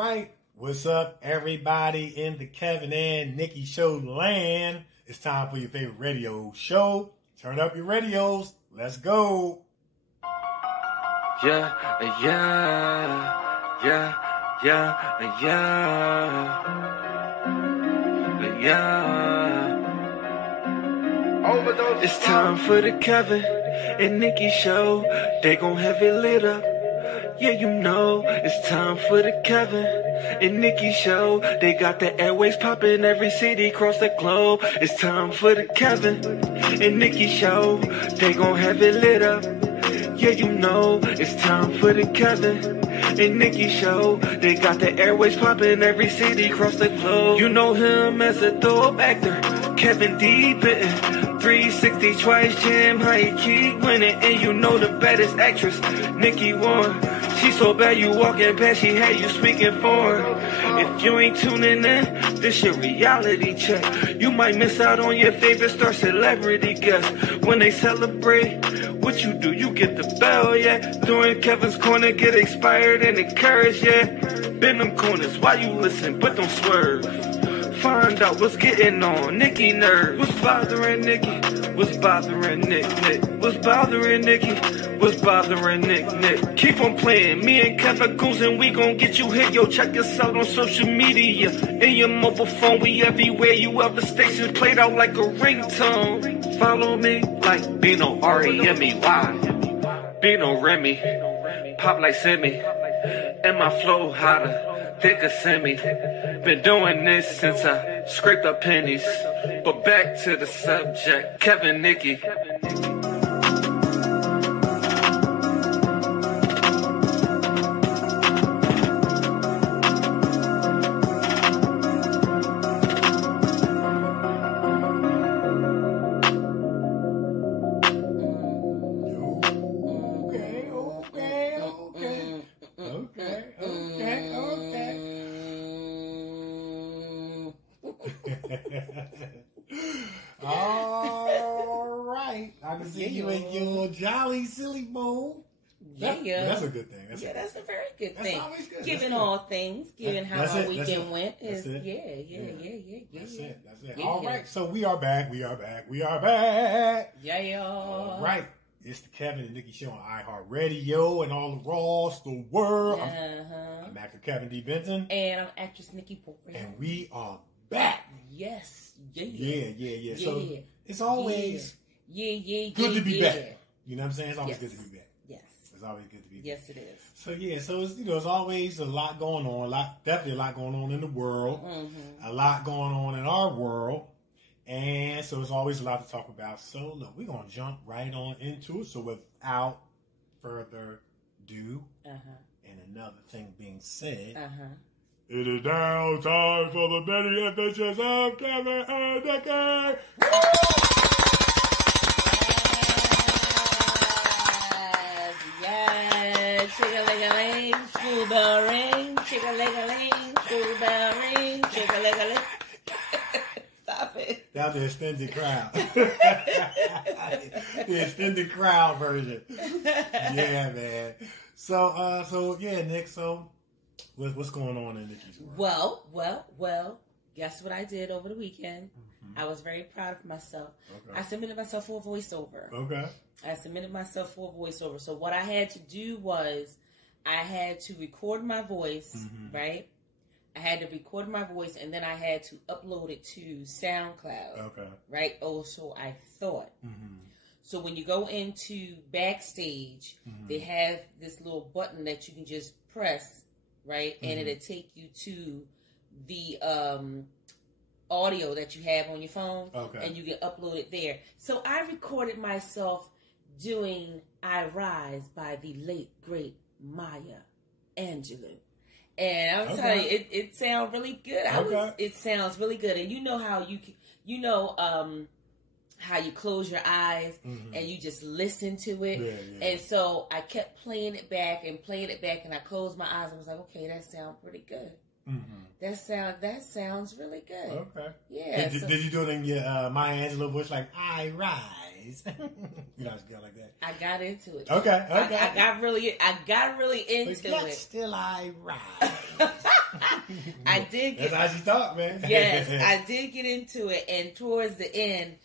right. What's up, everybody in the Kevin and Nikee show land? It's time for your favorite radio show. Turn up your radios. Let's go. Yeah. It's time for the Kevin and Nikee show. They gon' have it lit up. Yeah, you know, it's time for the Kevin and Nikee show. They got the airways popping every city across the globe. It's time for the Kevin and Nikee show. They gon' have it lit up. Yeah, you know, it's time for the Kevin and Nikee show. They got the airways popping every city across the globe. You know him as a dope actor, Kevin D bitten. 360 twice jam, how he keep winning. And you know the baddest actress, Nikee won. She so bad you walking past, she had you speaking for her. If you ain't tuning in, this your reality check. You might miss out on your favorite star celebrity guest. When they celebrate, what you do, you get the bell, yeah. During Kevin's corner, get inspired and encouraged, yeah. Bend them corners while you listen, but don't swerve. Find out what's getting on Nikee nerves. What's bothering Nikee? What's bothering Nick? What's bothering Nikee? What's bothering Nick? Keep on playing. Me and Kevin goes and we gon' get you hit. Yo, check us out on social media. In your mobile phone, we everywhere. You other stations played out like a ringtone. Follow me like Bino R-E-M-E-Y. Bino Remy. Pop like Simi. And my flow hotter. Thick a semi. Been doing this since I scraped up pennies. But back to the subject, Kevin Nikee. All right. I can see you in your jolly, silly mode. That's a good thing. That's a very good thing. That's always good. Given all things, given how our weekend went, That's it. That's it. Yeah, All yeah. right. So we are back. Yeah. All right. It's the Kevin and Nikee show on iHeartRadio and all across the world. I'm actor Kevin D. Benton. And I'm actress Nikee Porter. And we are back. Yes. Yeah. So it's always good to be back. You know what I'm saying? It's always good to be back. Yes. It's always good to be back. Yes, it is. So so it's it's always a lot going on. Definitely a lot going on in the world. Mm-hmm. A lot going on in our world. And so it's always a lot to talk about. So look, we're gonna jump right on into it. So without further ado, and another thing being said, it is now time for the many adventures of Kevin and Nikee. Yes. Chick-a-ling-a-ling, school bell ring. Chick-a-ling-a-ling, school bell ring. Chick-a-ling-a-ling. Stop it. That's the extended crowd. The extended crowd version. Yeah, man. So Nick. So, what's going on in Nikee's world? Well. Guess what I did over the weekend? I was very proud of myself. Okay. I submitted myself for a voiceover. Okay. So what I had to do was I had to record my voice, right? I had to record my voice, and then I had to upload it to SoundCloud. Okay. Right? Oh, so I thought. So when you go into Backstage, they have this little button that you can just press, right? And it'll take you to the audio that you have on your phone, and you can upload it there. So I recorded myself doing I Rise by the late, great Maya Angelou. And I'm telling you, it sounds really good. It sounds really good. And you know how how you close your eyes and you just listen to it. Yeah. And so I kept playing it back, and I closed my eyes and was like, okay, that sounds pretty good. That sounds really good. Okay. Yeah. Did you do it in your Maya Angelou voice, like I rise? You know, go like that. I got into it. Okay. I got really into but yet it. Still I rise. I did get. That's how she talk, man. Yes, I did get into it, and towards the end,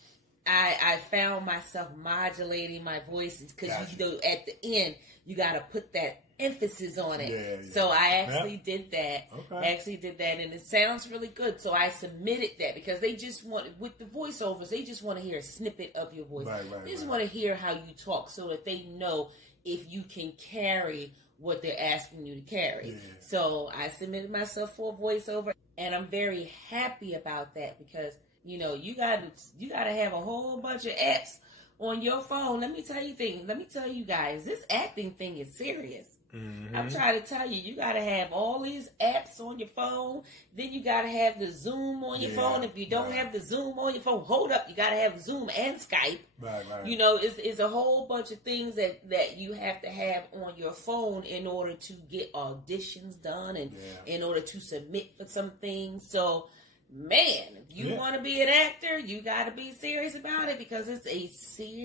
I found myself modulating my voices because you know at the end you got to put that emphasis on it. Yeah. So I actually did that. Okay. Actually did that, and it sounds really good. So I submitted that because they just want, with the voiceovers, they just want to hear a snippet of your voice. They just want to hear how you talk so that they know if you can carry what they're asking you to carry. Yeah. So I submitted myself for a voiceover, and I'm very happy about that because, you know, you gotta have a whole bunch of apps on your phone. Let me tell you guys, this acting thing is serious. Mm-hmm. I'm trying to tell you, you gotta have all these apps on your phone. Then you gotta have the Zoom on your phone. If you don't have the Zoom on your phone, hold up, you gotta have Zoom and Skype. Right. You know, it's a whole bunch of things that you have to have on your phone in order to get auditions done and in order to submit for some things. So, man, if you want to be an actor, you got to be serious about it because it's a serious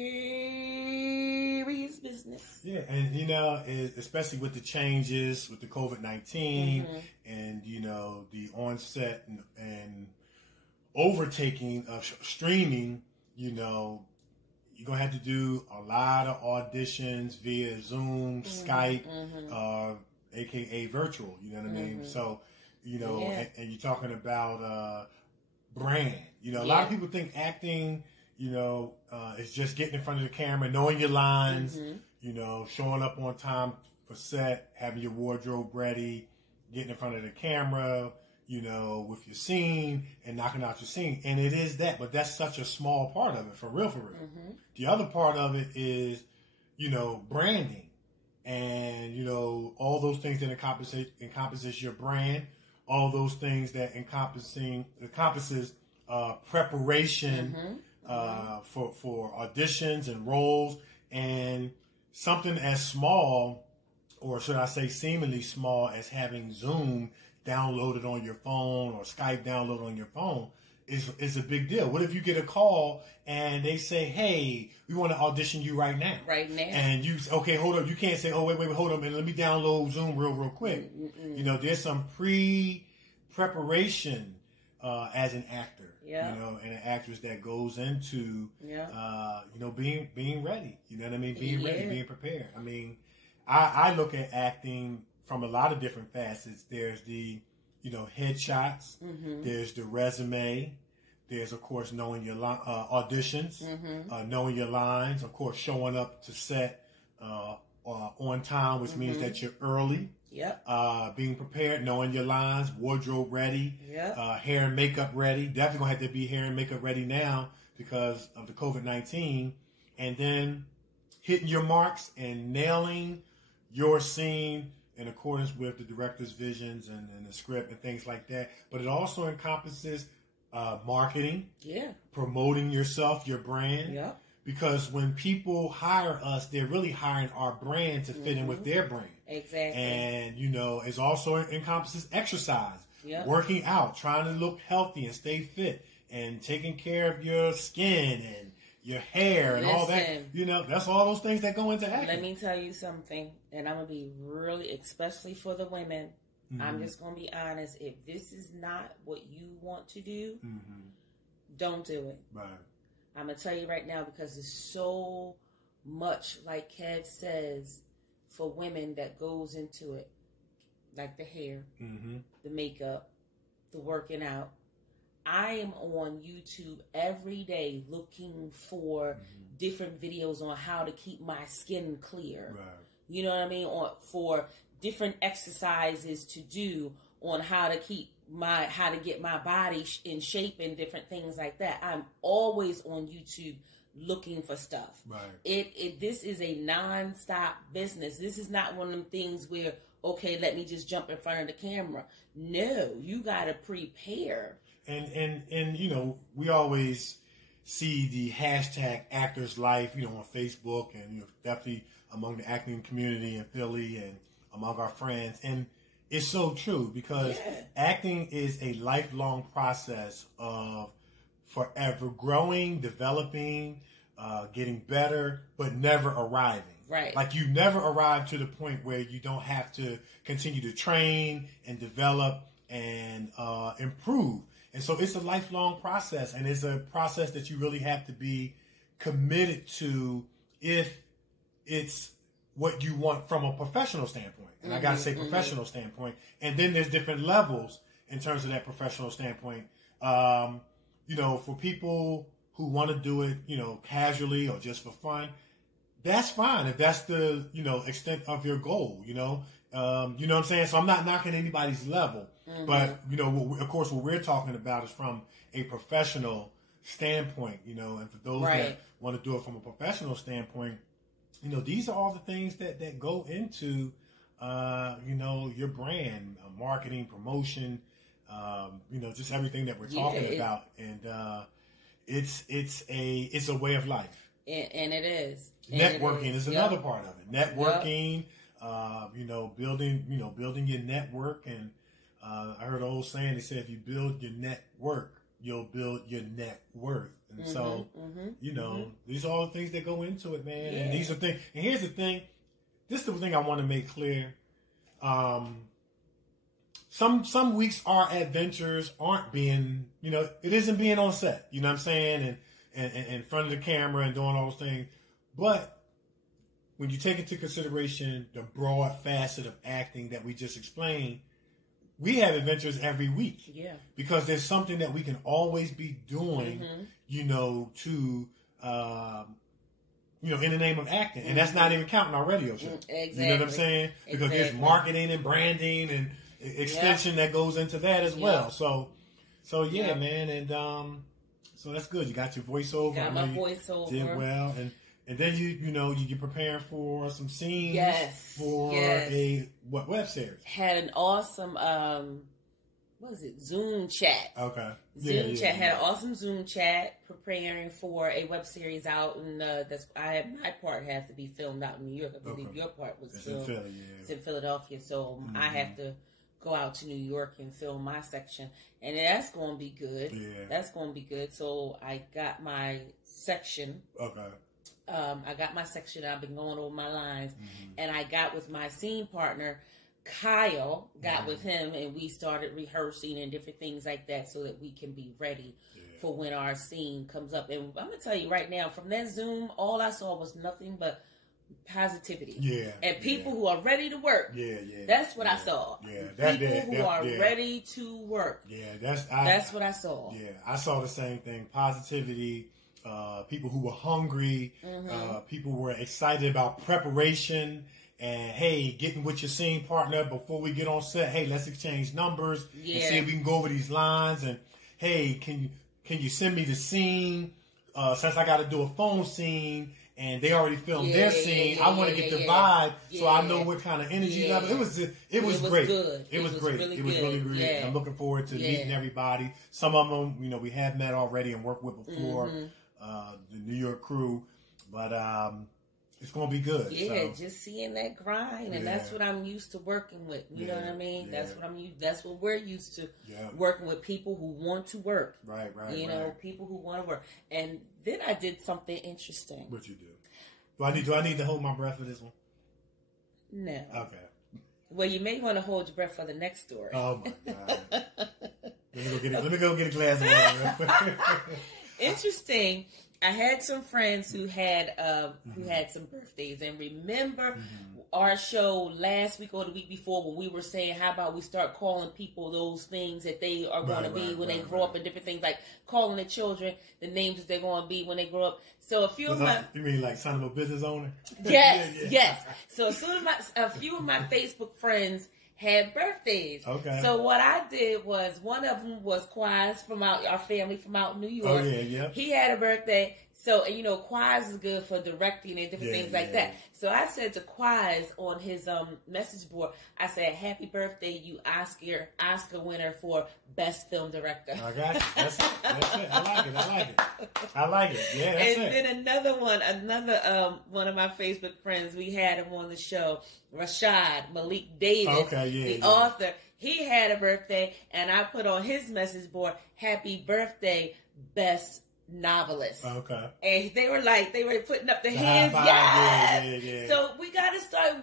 business. Yeah, and you know, especially with the changes with the COVID-19 and you know the onset and overtaking of streaming, you know, you're gonna have to do a lot of auditions via Zoom, Skype, aka virtual. You know what I mean? So. You know, and you're talking about brand. You know, a lot of people think acting, you know, is just getting in front of the camera, knowing your lines, you know, showing up on time for set, having your wardrobe ready, getting in front of the camera, you know, with your scene and knocking out your scene. And it is that, but that's such a small part of it, for real. The other part of it is, you know, branding and, you know, all those things that encompasses your brand. All those things that encompasses preparation for auditions and roles, and something as small, or should I say seemingly small, as having Zoom downloaded on your phone or Skype downloaded on your phone is a big deal. What if you get a call and they say, "Hey, we want to audition you right now." And you, okay, hold up. You can't say, "Oh, wait, hold up, and let me download Zoom real quick." You know, there's some preparation as an actor, you know, and an actress that goes into, you know, being ready. You know what I mean? Being ready, being prepared. I mean, I look at acting from a lot of different facets. There's the, you know, headshots. There's the resume. There's, of course, knowing your auditions, knowing your lines. Of course, showing up to set on time, which means that you're early. Being prepared, knowing your lines, wardrobe ready, hair and makeup ready. Definitely gonna have to be hair and makeup ready now because of the COVID-19. And then hitting your marks and nailing your scene in accordance with the director's visions and the script and things like that. But it also encompasses marketing, promoting yourself, your brand. Because when people hire us, they're really hiring our brand to fit in with their brand. Exactly. And, you know, it also encompasses exercise, working out, trying to look healthy and stay fit, and taking care of your skin and your hair and all that. You know, that's all those things that go into acting. Let me tell you something, and I'm going to be really, especially for the women, I'm just going to be honest. If this is not what you want to do, don't do it. Right. I'm going to tell you right now because there's so much, like Kev says, for women that goes into it. Like the hair, the makeup, the working out. I am on YouTube every day looking for different videos on how to keep my skin clear. Right. You know what I mean? Or for different exercises to do on how to get my body in shape and different things like that. I'm always on YouTube looking for stuff. Right. This is a non-stop business. This is not one of them things where, okay, let me just jump in front of the camera. No, you got to prepare. And you know, we always see the hashtag Actors Life, you know, on Facebook, and you know, definitely among the acting community in Philly and among our friends. And it's so true because acting is a lifelong process of forever growing, developing, getting better, but never arriving. Right. Like you never arrive to the point where you don't have to continue to train and develop and improve. And so it's a lifelong process, and it's a process that you really have to be committed to if it's what you want from a professional standpoint. And I got to say professional standpoint. And then there's different levels in terms of that professional standpoint. For people who want to do it, casually or just for fun, that's fine if that's the, extent of your goal, you know what I'm saying? So I'm not knocking anybody's level, but, of course, what we're talking about is from a professional standpoint, and for those that want to do it from a professional standpoint, these are all the things that go into, your brand, marketing, promotion, just everything that we're talking about. And it's a way of life. And it is. Networking is another part of it. Networking, building your network. And I heard an old saying, they said, if you build your network, you'll build your net worth. And so, these are all the things that go into it, man. And these are things. And here's the thing. This is the thing I want to make clear. Some weeks our adventures aren't being, it isn't being on set. You know what I'm saying? And in front of the camera and doing all those things. But when you take into consideration the broad facet of acting that we just explained, we have adventures every week. Yeah. Because there's something that we can always be doing, to, in the name of acting. And that's not even counting our radio show. Exactly. You know what I'm saying? Because there's marketing and branding and extension that goes into that as well. So yeah, man. And so that's good. You got your voiceover. Got my voiceover. Did well. And then you're preparing for some scenes for a web series. Had an awesome Zoom chat. Okay. Zoom chat. Had an awesome Zoom chat preparing for a web series out, and my part has to be filmed out in New York. I believe your part was filmed in Philadelphia, so I have to go out to New York and film my section, and that's going to be good. Yeah. That's going to be good. So I got my section. Okay. I got my section. I've been going over my lines, and I got with my scene partner, Kyle. Got with him, and we started rehearsing and different things like that, so that we can be ready for when our scene comes up. And I'm gonna tell you right now, from that Zoom, all I saw was nothing but positivity. Yeah. And people who are ready to work. Yeah. That's what I saw. Yeah. People who are ready to work. Yeah. That's what I saw. Yeah. I saw the same thing. Positivity. People who were hungry, people were excited about preparation, and hey, getting with your scene partner before we get on set. Hey, let's exchange numbers and see if we can go over these lines. And hey, can you send me the scene? Since I got to do a phone scene and they already filmed their scene, I want to get the vibe so I know what kind of energy level. It was great. Good. It was great. It was really great. Yeah. I'm looking forward to meeting everybody. Some of them, we have met already and worked with before. The New York crew, but it's gonna be good. Yeah, so. Just seeing that grind, and that's what I'm used to working with. You know what I mean? Yeah. That's what we're used to working with, people who want to work. Right. You know, people who want to work. And then I did something interesting. What you do? Do I need to hold my breath for this one? No. Okay. Well, you may want to hold your breath for the next story. Oh my God. Let me go get a glass of water. Interesting. I had some friends who had some birthdays, and remember our show last week or the week before when we were saying, how about we start calling people those things that they are going to be when they grow up, and different things, like calling the children the names that they're going to be when they grow up. So a few of my... You mean like son of a business owner? Yes. So a few of my Facebook friends had birthdays. Okay. So what I did was, one of them was Quaz from our family from out in New York. Oh, yeah. He had a birthday. So, Quaz is good for directing and different things like that. So I said to Quaz on his message board, I said, happy birthday, you Oscar winner for Best Film Director. I got you. That's it. I like it. Yeah, that's it. And then another one of my Facebook friends, we had him on the show, Rashad Malik Davis, the author. He had a birthday, and I put on his message board, happy birthday, Best novelists. Okay. And they were putting up their hands. Yes. Yeah. So we got to start,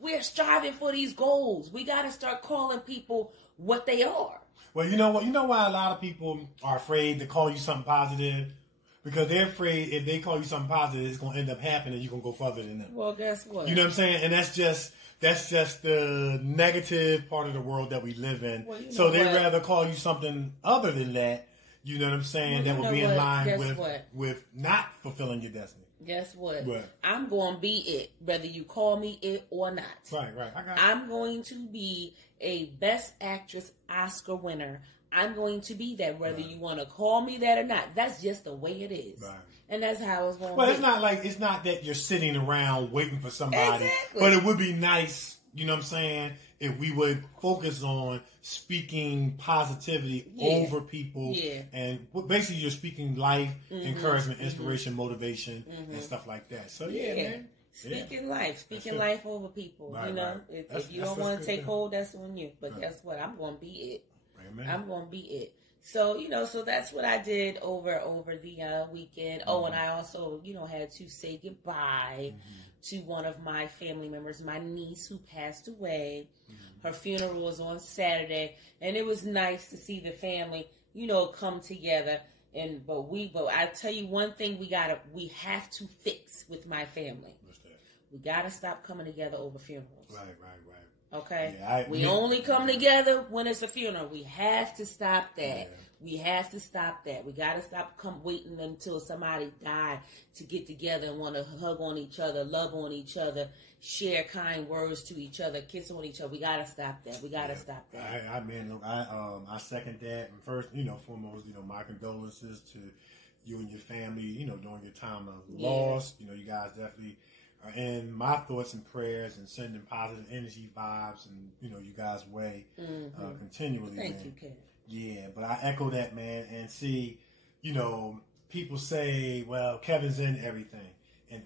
we're striving for these goals. We got to start calling people what they are. Well, you know what? You know why a lot of people are afraid to call you something positive? Because they're afraid if they call you something positive, it's going to end up happening and you're going to go further than them. Well, guess what? You know what I'm saying? And that's just the negative part of the world that we live in. Well, so they'd rather call you something other than that, you know what I'm saying, that will be in line with not fulfilling your destiny. Guess what? I'm going to be it, whether you call me it or not. Right. I'm going to be a Best Actress Oscar winner. I'm going to be that, whether you want to call me that or not. That's just the way it is. Right. And that's how it's going to be. Well, it's not that you're sitting around waiting for somebody. Exactly. But it would be nice, you know what I'm saying, if we would focus on speaking positivity over people. Yeah. And basically you're speaking life, encouragement, inspiration, motivation, and stuff like that. So, man. Speaking life over people. Right, you know, if you don't want to take hold, that's on you. But guess what? I'm going to be it. Amen. I'm going to be it. So, so that's what I did over the weekend. Oh, and I also, had to say goodbye to one of my family members, my niece who passed away. Her funeral was on Saturday, and it was nice to see the family, come together. But I tell you one thing we have to fix with my family. What's that? We got to stop coming together over funerals. Right. Okay? Yeah, we only come together when it's a funeral. We have to stop that. Yeah. We have to stop that. We got to stop waiting until somebody died to get together and want to hug on each other, love on each other, share kind words to each other, kiss on each other. We got to stop that. We got to stop that. I second that. And first, foremost, my condolences to you and your family, during your time of loss. You guys definitely are in my thoughts and prayers and sending positive energy, vibes, and, you guys' way continually. Thank you, Ken. Yeah, but I echo that, man. And see, people say, well, Kevin's in everything.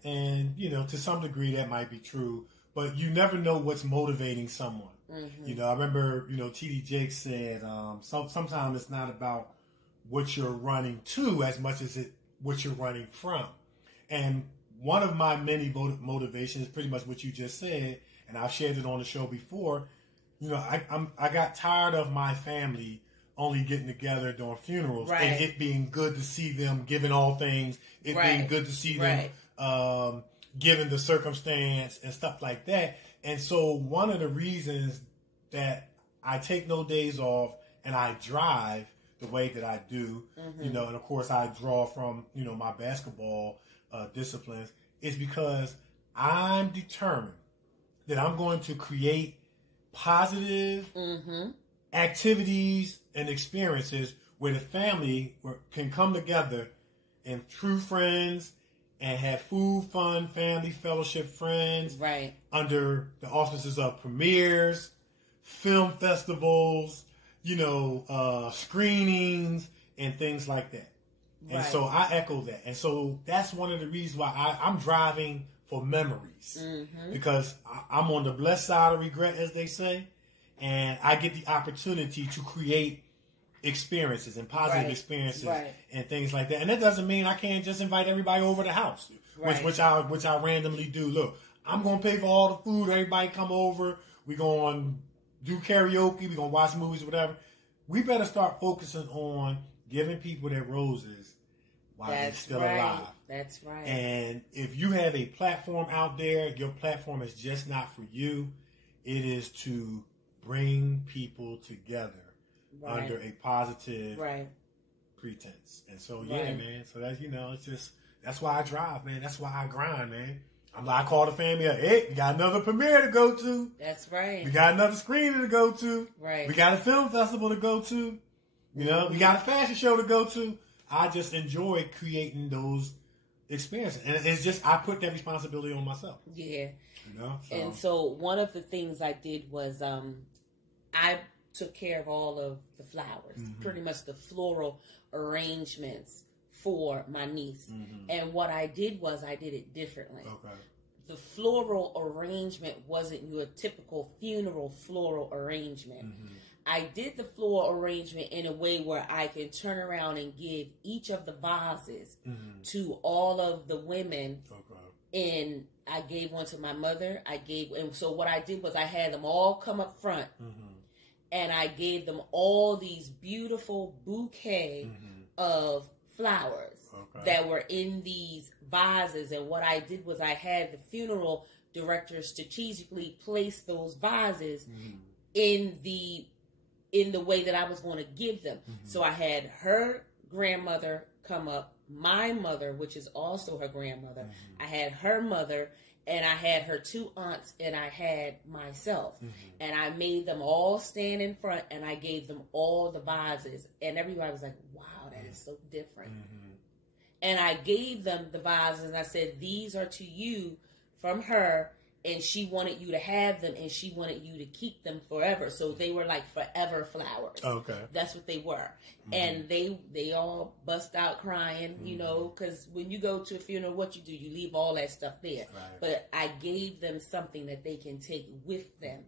And to some degree that might be true, but you never know what's motivating someone. I remember, T.D. Jakes said, sometimes it's not about what you're running to as much as what you're running from. And one of my many motivations is pretty much what you just said, and I've shared it on the show before. I got tired of my family only getting together during funerals, and it being good to see them given all things, being good to see them given the circumstance and stuff like that. And so one of the reasons that I take no days off and I drive the way that I do, and of course I draw from, my basketball disciplines, is because I'm determined that I'm going to create positive activities and experiences where the family can come together and true friends and have food, fun, family, fellowship, friends, under the auspices of premieres, film festivals, screenings, and things like that. And so I echo that. And so that's one of the reasons why I'm driving for memories. Because I'm on the blessed side of regret, as they say. And I get the opportunity to create experiences and positive experiences and things like that. And that doesn't mean I can't just invite everybody over the house, which I randomly do. Look, I'm going to pay for all the food. Everybody come over. We're going to do karaoke. We're going to watch movies, whatever. We better start focusing on giving people their roses while they're still alive. That's right. And if you have a platform out there, your platform is just not for you. It is to bring people together under a positive pretense. And so, man. So that's, it's just, that's why I drive, man. That's why I grind, man. I call the family up. Hey, we got another premiere to go to. That's right. We got another screening to go to. Right. We got a film festival to go to. We got a fashion show to go to. I just enjoy creating those experiences. And it's just, I put that responsibility on myself. Yeah. And so one of the things I did was I took care of all of the flowers, pretty much the floral arrangements for my niece. And what I did was I did it differently. Okay. The floral arrangement wasn't your typical funeral floral arrangement. I did the floor arrangement in a way where I can turn around and give each of the vases to all of the women. And I gave one to my mother. And so what I did was I had them all come up front, and I gave them all these beautiful bouquet of flowers that were in these vases. And what I did was I had the funeral director strategically place those vases in the way that I was going to give them. So I had her grandmother come up, my mother, which is also her grandmother. I had her mother, and I had her 2 aunts, and I had myself. And I made them all stand in front, and I gave them all the vases. And everybody was like, wow, that is so different. And I gave them the vases, and I said, these are to you from her, and she wanted you to have them, and she wanted you to keep them forever. So they were like forever flowers. Okay. That's what they were. And they all bust out crying, you know, because when you go to a funeral, what you do, you leave all that stuff there. Right. But I gave them something that they can take with them.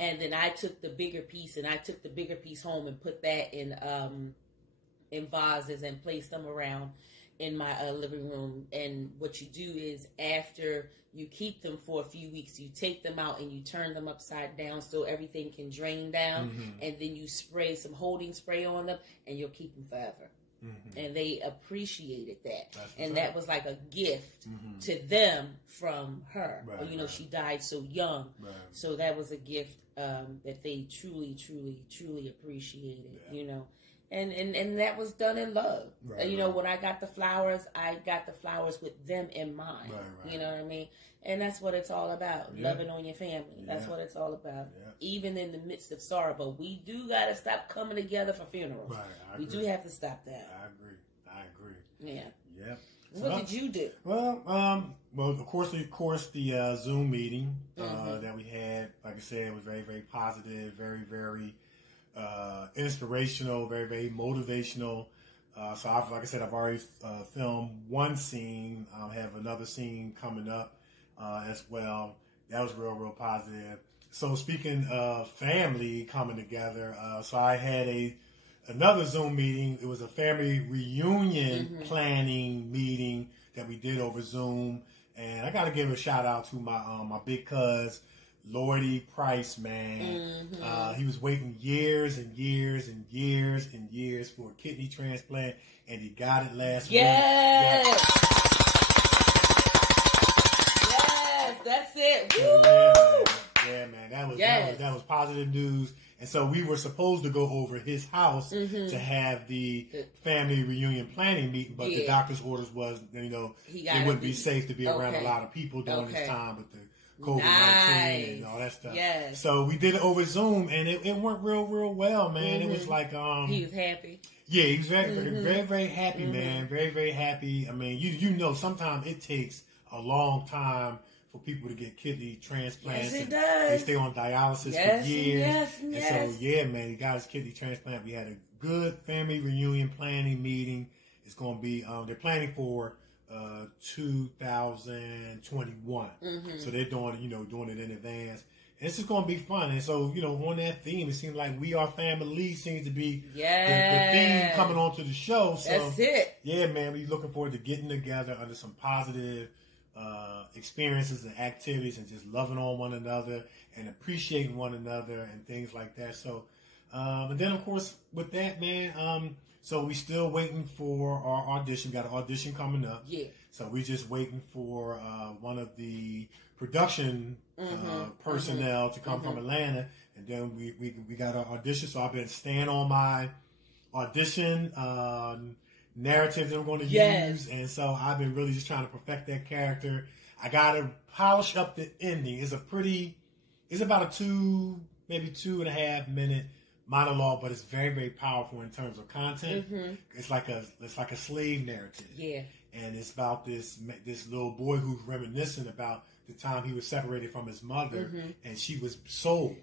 And then I took the bigger piece, and I took the bigger piece home and put that in vases and placed them around in my living room. And what you do is, after you keep them for a few weeks, you take them out and you turn them upside down so everything can drain down, and then you spray some holding spray on them, and you'll keep them forever. And they appreciated that. And that was like a gift to them from her. Right, you know, she died so young. So that was a gift that they truly, truly, truly appreciated, you know. And that was done in love. You know, when I got the flowers with them in mind. You know what I mean? And that's what it's all about. Loving on your family. That's what it's all about. Even in the midst of sorrow. But we do got to stop coming together for funerals. We do have to stop that. I agree. Yeah. So what did you do? Well, of course, the Zoom meeting that we had, like I said, was very, very positive, very, very inspirational, very, very motivational. So like I said, I've already filmed one scene. I'll have another scene coming up as well. That was real, real positive. So speaking of family coming together, so I had another Zoom meeting. It was a family reunion planning meeting that we did over Zoom. And I got to give a shout out to my big cuz, Lordy Price, man. He was waiting years and years and years and years for a kidney transplant, and he got it last week. Yes, that's it. Woo! Yeah, man. That was positive news. And so we were supposed to go over his house to have the family reunion planning meeting, but the doctor's orders was, you know, it wouldn't be safe to be around a lot of people during this time with the COVID-19 and all that stuff. Yes. So we did it over Zoom, and it went real, real well, man. It was like he was happy. Yeah, he was very, very, very happy, man. Very, very happy. I mean, you know, sometimes it takes a long time for people to get kidney transplants. Yes, it does. They stay on dialysis for years. And so, yeah, man, he got his kidney transplant. We had a good family reunion planning meeting. It's going to be, they're planning for 2021. So they're doing it in advance. And it's just going to be fun. And so, you know, on that theme, it seems like We Are Family seems to be the theme coming onto the show. So, that's it. Yeah, man, we're looking forward to getting together under some positive experiences and activities, and just loving on one another and appreciating one another and things like that. So, and then of course with that, man, so we still waiting for our audition. Got an audition coming up. Yeah. So we just waiting for one of the production personnel to come from Atlanta, and then we got our audition. So I've been staying on my audition narrative that I'm going to use, and so I've been really just trying to perfect that character. I got to polish up the ending. It's about a maybe 2.5 minute monologue, but it's very, very powerful in terms of content. It's like a slave narrative. Yeah. And it's about this little boy who's reminiscing about the time he was separated from his mother, and she was sold.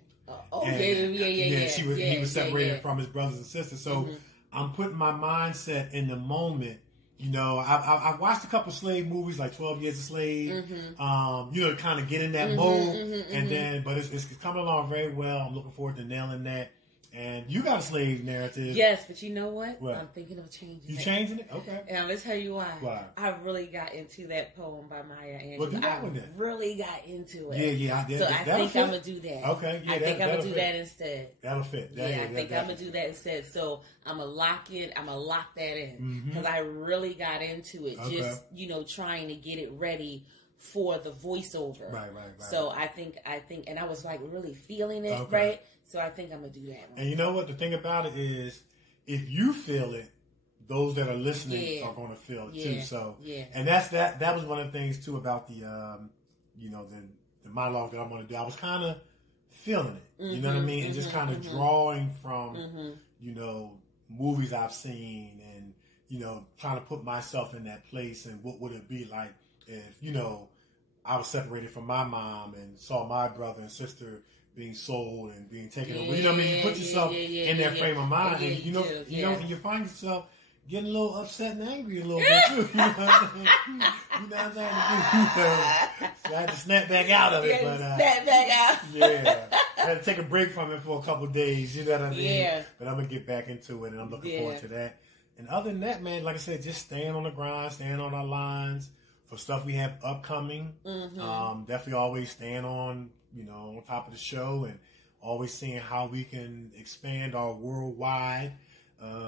He was separated from his brothers and sisters. So I'm putting my mindset in the moment. You know, I've watched a couple slave movies, like 12 Years a Slave. You know, kind of get in that mode, and then, but it's coming along very well. I'm looking forward to nailing that. And you got a slave narrative. Yes, but you know what? What? I'm thinking of changing it. You changing it? Okay. And I'm going to tell you why. Why? I really got into that poem by Maya Angelou. Well, do that one then. Really got into it. Yeah, I did. So I think I'm going to do that. Okay, yeah, I think I'm going to do that instead. That'll fit. I think I'm going to do that instead. So I'm going to lock that in. Because I really got into it. Okay. Just, trying to get it ready for the voiceover. Right. So I think, and I was like really feeling it, right? So I think I'm going to do that one. And you know what? The thing about it is, if you feel it, those that are listening are going to feel it too. So, and that was one of the things too about the, the monologue that I'm going to do. I was kind of feeling it, you know what I mean? And just kind of drawing from, movies I've seen and, trying to put myself in that place and what would it be like if, I was separated from my mom and saw my brother and sister being sold and being taken away. You know what I mean? You put yourself in that frame of mind, and and you find yourself getting a little upset and angry a little bit too. You know what I'm saying? So I had to snap back out of it. Snap back out. I had to take a break from it for a couple of days. You know what I mean? Yeah. But I'm gonna get back into it, and I'm looking forward to that. And other than that, man, like I said, just staying on the grind, staying on our lines for stuff we have upcoming. Definitely always staying on top of the show and always seeing how we can expand our worldwide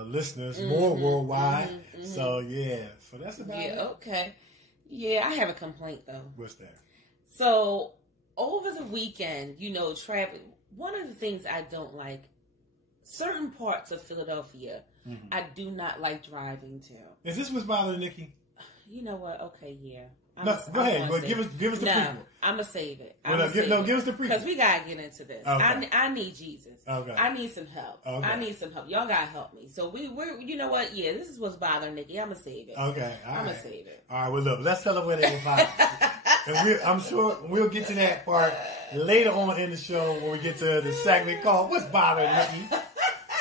listeners, more worldwide. So that's about it. Okay. Yeah, I have a complaint though. What's that? So over the weekend, travel. One of the things I don't like, certain parts of Philadelphia, I do not like driving to. Is this what's bothering Nikee? You know what? Okay, yeah. Go ahead. But give us the prequel. I'm gonna save it. Give us the prequel because we gotta get into this. Okay. I need Jesus. Okay. I need some help. Okay. I need some help. Y'all gotta help me. So we're you know what? Yeah, this is what's bothering Nikee. I'm gonna save it. Okay. I'm gonna save it. All right. Well, look. Let's tell them where they can find it. And I'm sure we'll get to that part later on in the show when we get to the segment called "What's Bothering Nikee."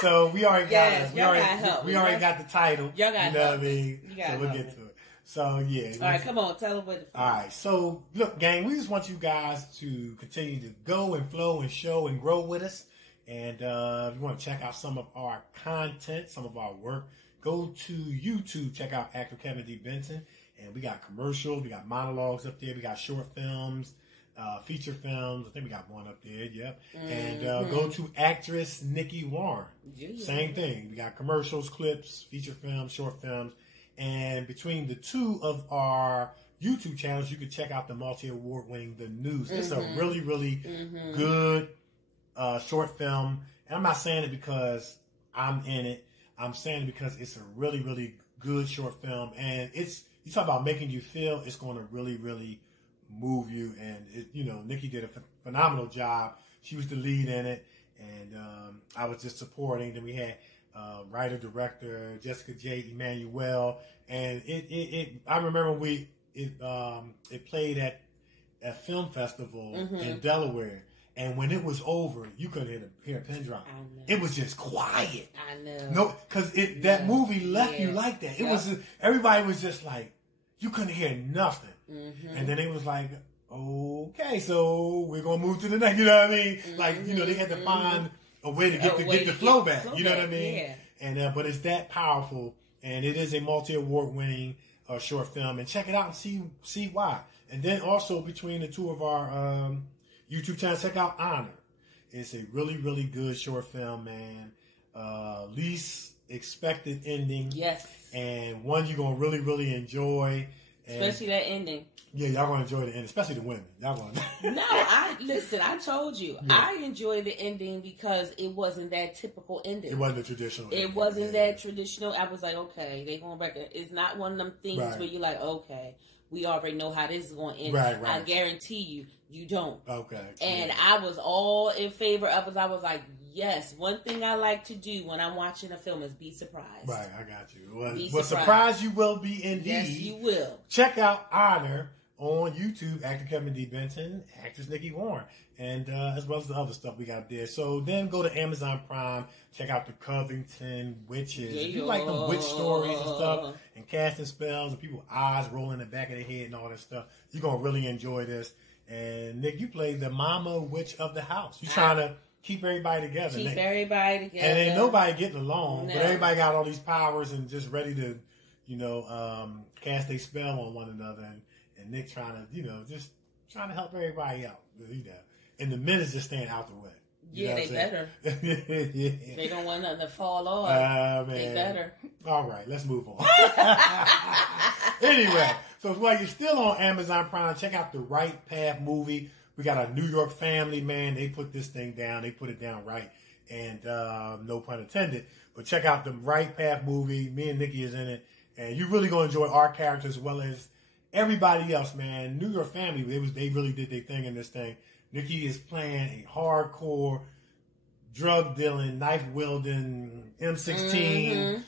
So we already got it. We already got the title. Y'all got what I mean? So we'll get to it. So, yeah. All right, come on. Tell them what. All right. So, look, gang, we just want you guys to continue to go and flow and show and grow with us. And if you want to check out some of our content, some of our work, go to YouTube. Check out actor Kevin D. Benson. And we got commercials. We got monologues up there. We got short films, feature films. I think we got one up there. Yep. And go to actress Nikee Warren. Same thing. We got commercials, clips, feature films, short films. And between the two of our YouTube channels, you can check out the multi-award winning The News. It's a really, really good short film. And I'm not saying it because I'm in it. I'm saying it because it's a really, really good short film. And you talk about making you feel, it's going to really, really move you. And, Nikee did a phenomenal job. She was the lead in it. And I was just supporting. Then we had writer, director, Jessica J. Emmanuel. And I remember it played at a film festival in Delaware. And when it was over, you couldn't hear a pin drop. It was just quiet. I know. No, because that movie left you like that. It was everybody was just like, you couldn't hear nothing. And then it was like, okay, so we're gonna move to the next. You know what I mean? Like, they had to find a way to get the flow back. You know what I mean? Yeah. And but it's that powerful, and it is a multi-award winning short film. And check it out and see why. And then also between the two of our YouTube channels, check out Honor. It's a really, really good short film, man. Least expected ending. Yes. And one you're gonna really, really enjoy. Especially that ending. Yeah, y'all gonna enjoy the ending, especially the women. Y'all gonna. No, I told you, I enjoyed the ending because it wasn't that typical ending. It wasn't a traditional. It wasn't that traditional. I was like, okay, they going back. It's not one of them things where you're like, okay, we already know how this is going to end. Right. I guarantee you don't. Okay. And I was all in favor of it. I was like, yes, one thing I like to do when I'm watching a film is be surprised. Right, I got you. Well, surprised you will be indeed. Yes, you will. Check out Honor on YouTube, actor Kevin D. Benson, actress Nikee Warren, and as well as the other stuff we got there. So then go to Amazon Prime, check out the Covington Witches. If you like the witch stories and stuff, and casting spells, and people's eyes rolling in the back of their head and all that stuff, you're going to really enjoy this. And Nick, you played the mama witch of the house. You trying to keep everybody together. Keep everybody together. And ain't nobody getting along, no. but everybody got all these powers and just ready to, cast a spell on one another. And Nick trying to, just trying to help everybody out. And the men is just staying out the way. Yeah, they better. Yeah. They don't want nothing to fall off. They better. All right, let's move on. Anyway, so while you're still on Amazon Prime, check out the Right Path movie. We got a New York family, man. They put this thing down. They put it down right. And no pun intended. But check out the Right Path movie. Me and Nikee is in it. And you're really going to enjoy our characters as well as everybody else, man. New York family, they really did their thing in this thing. Nikee is playing a hardcore, drug dealing, knife wielding, M16,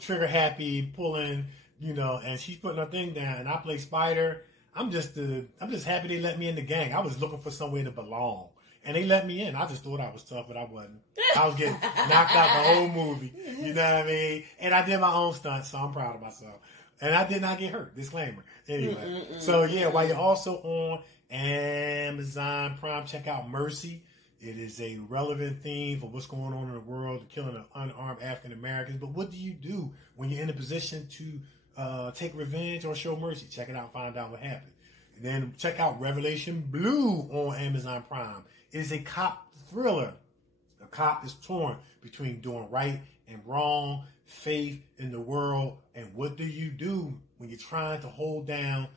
trigger happy, pulling, and she's putting her thing down. And I play Spider. I'm just happy they let me in the gang. I was looking for somewhere to belong, and they let me in. I just thought I was tough, but I wasn't. I was getting knocked out the whole movie. You know what I mean? And I did my own stunts, so I'm proud of myself. And I did not get hurt. Disclaimer. Anyway, so yeah, while you're also on Amazon Prime, check out Mercy. It is a relevant theme for what's going on in the world, the killing of unarmed African Americans. But what do you do when you're in a position to take revenge or show mercy? Check it out, find out what happened. And then check out Revelation Blue on Amazon Prime. It is a cop thriller. A cop is torn between doing right and wrong, faith in the world, and what do you do when you're trying to hold down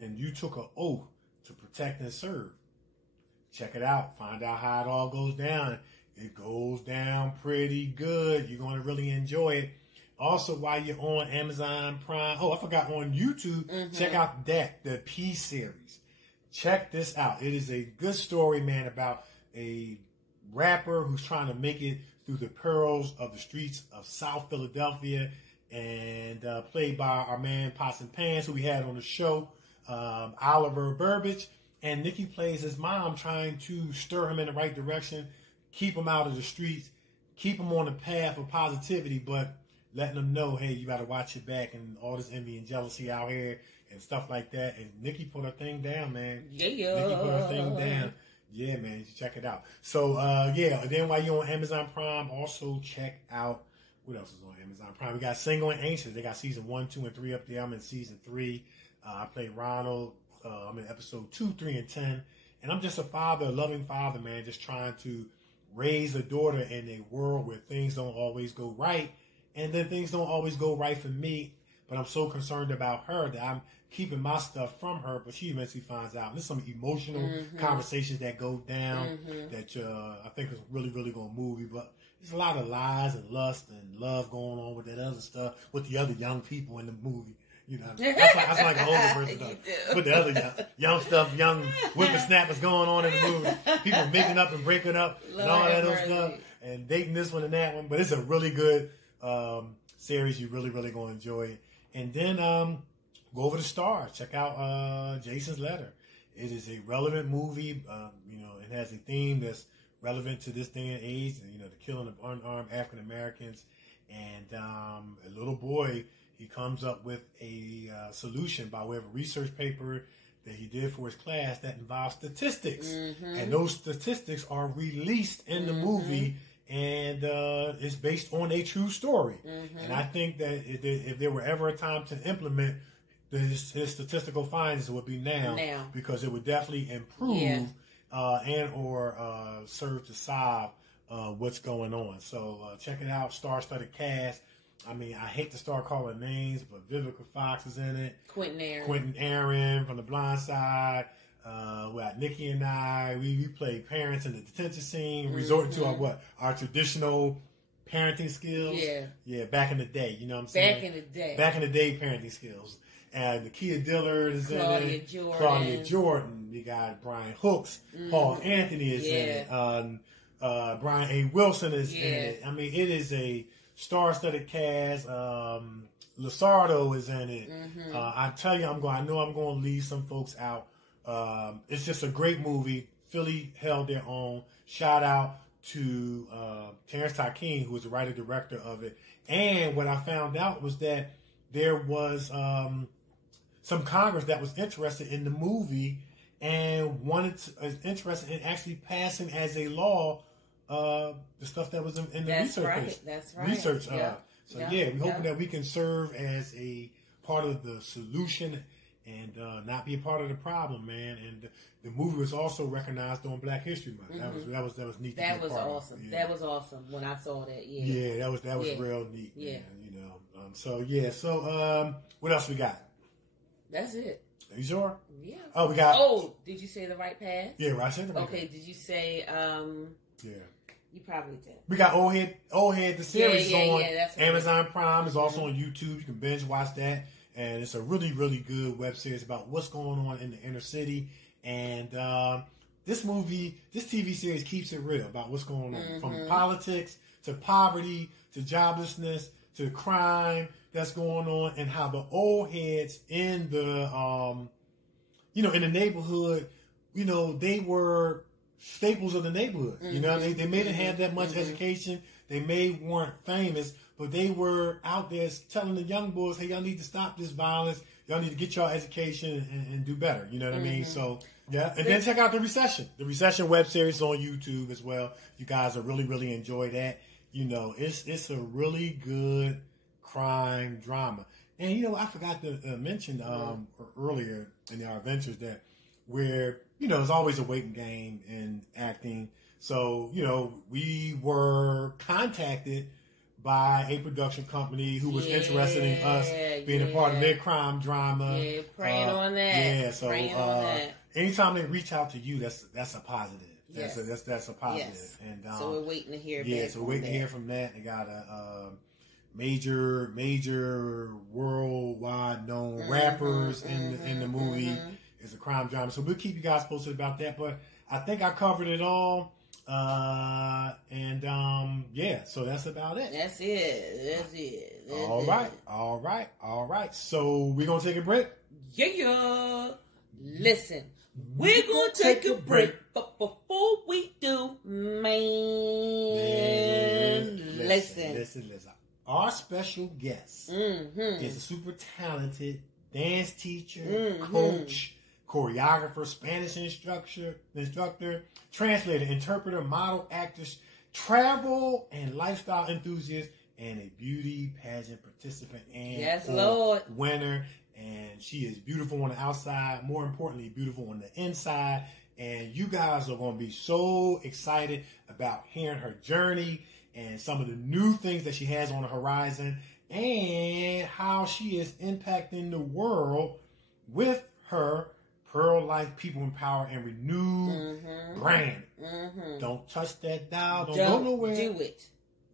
and you took an oath to protect and serve? Check it out. Find out how it all goes down. It goes down pretty good. You're going to really enjoy it. Also, while you're on Amazon Prime, I forgot, on YouTube, check out the P series. Check this out. It is a good story, man, about a rapper who's trying to make it through the perils of the streets of South Philadelphia, and played by our man Pots and Pans, who we had on the show, Oliver Burbage. And Nikee plays his mom, trying to stir him in the right direction, keep him out of the streets, keep him on the path of positivity, but letting him know, hey, you got to watch your back and all this envy and jealousy out here and stuff like that. And Nikee put her thing down, man. Yeah. Nikee put her thing down. Yeah, man, you should check it out. So, and then while you're on Amazon Prime, also check out, what else is on Amazon Prime? We got Single and Anxious. They got season 1, 2, and 3 up there. I'm in season 3. I play Ronald. I'm in episode 2, 3, and 10. And I'm just a father, a loving father, man, just trying to raise a daughter in a world where things don't always go right. And then things don't always go right for me. But I'm so concerned about her that I'm keeping my stuff from her. But she eventually finds out. There's some emotional conversations that go down that I think is really, really going to move you. But there's a lot of lies and lust and love going on with that other stuff with the other young people in the movie. That's like an older person does. With the other young stuff, young whippersnappers going on in the movie. People making up and breaking up and all that other stuff. And dating this one and that one. But it's a really good series. You really, really going to enjoy it. And then go over to Stars. Check out Jason's Letter. It is a relevant movie. It has a theme that's relevant to this day and age. The killing of unarmed African Americans. And a little boy, he comes up with a solution by way of a research paper that he did for his class that involves statistics. And those statistics are released in the movie, and it's based on a true story. And I think that if there were ever a time to implement his statistical findings, it would be now. Because it would definitely improve and or serve to solve what's going on. So check it out, star-studded cast. I mean, I hate to start calling names, but Vivica Fox is in it. Quentin Aaron from The Blind Side. We got Nikee and I. We play parents in the detention scene, resorting to our traditional parenting skills. Yeah, back in the day. You know what I'm saying? Back in the day, parenting skills. And Nakia Dillard is in it. Claudia Jordan. We got Brian Hooks. Paul Anthony is in it. Brian A. Wilson is in it. I mean, it is a star-studded cast. Lizardo is in it. I tell you, I know I'm going to leave some folks out. It's just a great movie. Philly held their own. Shout out to Terrence Takeem, who was the writer-director of it. And what I found out was that there was some Congress that was interested in the movie and is interested in actually passing as a law the stuff that was in the That's research. Right. That's right. Research. We're hoping that we can serve as a part of the solution and not be a part of the problem, man. And the movie was also recognized on Black History Month. Mm-hmm. That was neat. That was awesome. Yeah. That was awesome when I saw that. Yeah. Yeah, that was real neat. Yeah. Man, you know. So what else we got? That's it. Are you sure? Yeah. Oh, we got. Oh, did you say the right path? Yeah, right. I said the right path. Okay. Did you say? Yeah. You probably did. We got Old Head. The series on that's Amazon Prime. It's also on YouTube. You can binge watch that, and it's a really, really good web series about what's going on in the inner city. And this TV series keeps it real about what's going on, from politics to poverty to joblessness to crime that's going on, and how the old heads in the in the neighborhood, they were staples of the neighborhood. Mm-hmm. You know, they may not have that much education. They weren't famous, but they were out there telling the young boys, hey, y'all need to stop this violence. Y'all need to get y'all education and do better. You know what I mean? So, yeah. And then check out The Recession. The Recession web series on YouTube as well. You guys will really, really enjoy that. It's a really good crime drama. And, I forgot to mention earlier in our adventures that it's always a waiting game in acting. So, we were contacted by a production company who was interested in us being a part of their crime drama. Yeah, praying on that. Yeah, so anytime they reach out to you, that's a positive. Yes. That's a positive. Yes. And so we're waiting to hear. Yeah, so we're waiting to hear from that. They got a major worldwide known rappers in the movie. It's a crime drama, so we'll keep you guys posted about that. But I think I covered it all. So that's about it. That's it. All right. So we're gonna take a break. Yeah. Listen, we're gonna take a break, but before we do, listen. Our special guest is a super talented dance teacher, coach, choreographer, Spanish instructor, translator, interpreter, model, actress, travel and lifestyle enthusiast, and a beauty pageant participant and winner. And she is beautiful on the outside, more importantly, beautiful on the inside. And you guys are going to be so excited about hearing her journey and some of the new things that she has on the horizon and how she is impacting the world with her Pear Life People Empower and Renew brand. Don't touch that dial. Don't go nowhere. Do it.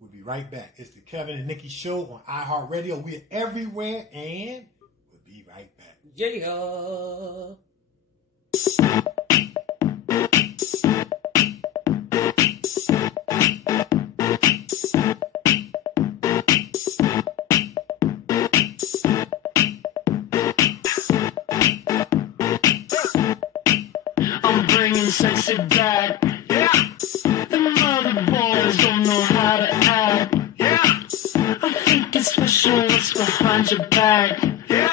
We'll be right back. It's the Kevin and Nikee Show on iHeartRadio. We're everywhere, and we'll be right back. Yeah. Sexy back, yeah. The mother boys don't know how to act, yeah. I think it's special what's behind your back, yeah.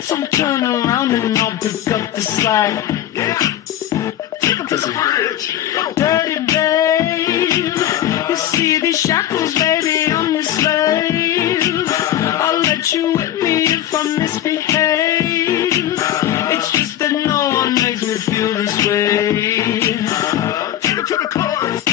So turn around and I'll pick up the slack, yeah. Take 'em to the bridge. Dirty babe, you see these shackles, baby, I'm your slave. I'll let you whip me if I misbehave. It's just that no one makes me feel this way. Take it to the chorus.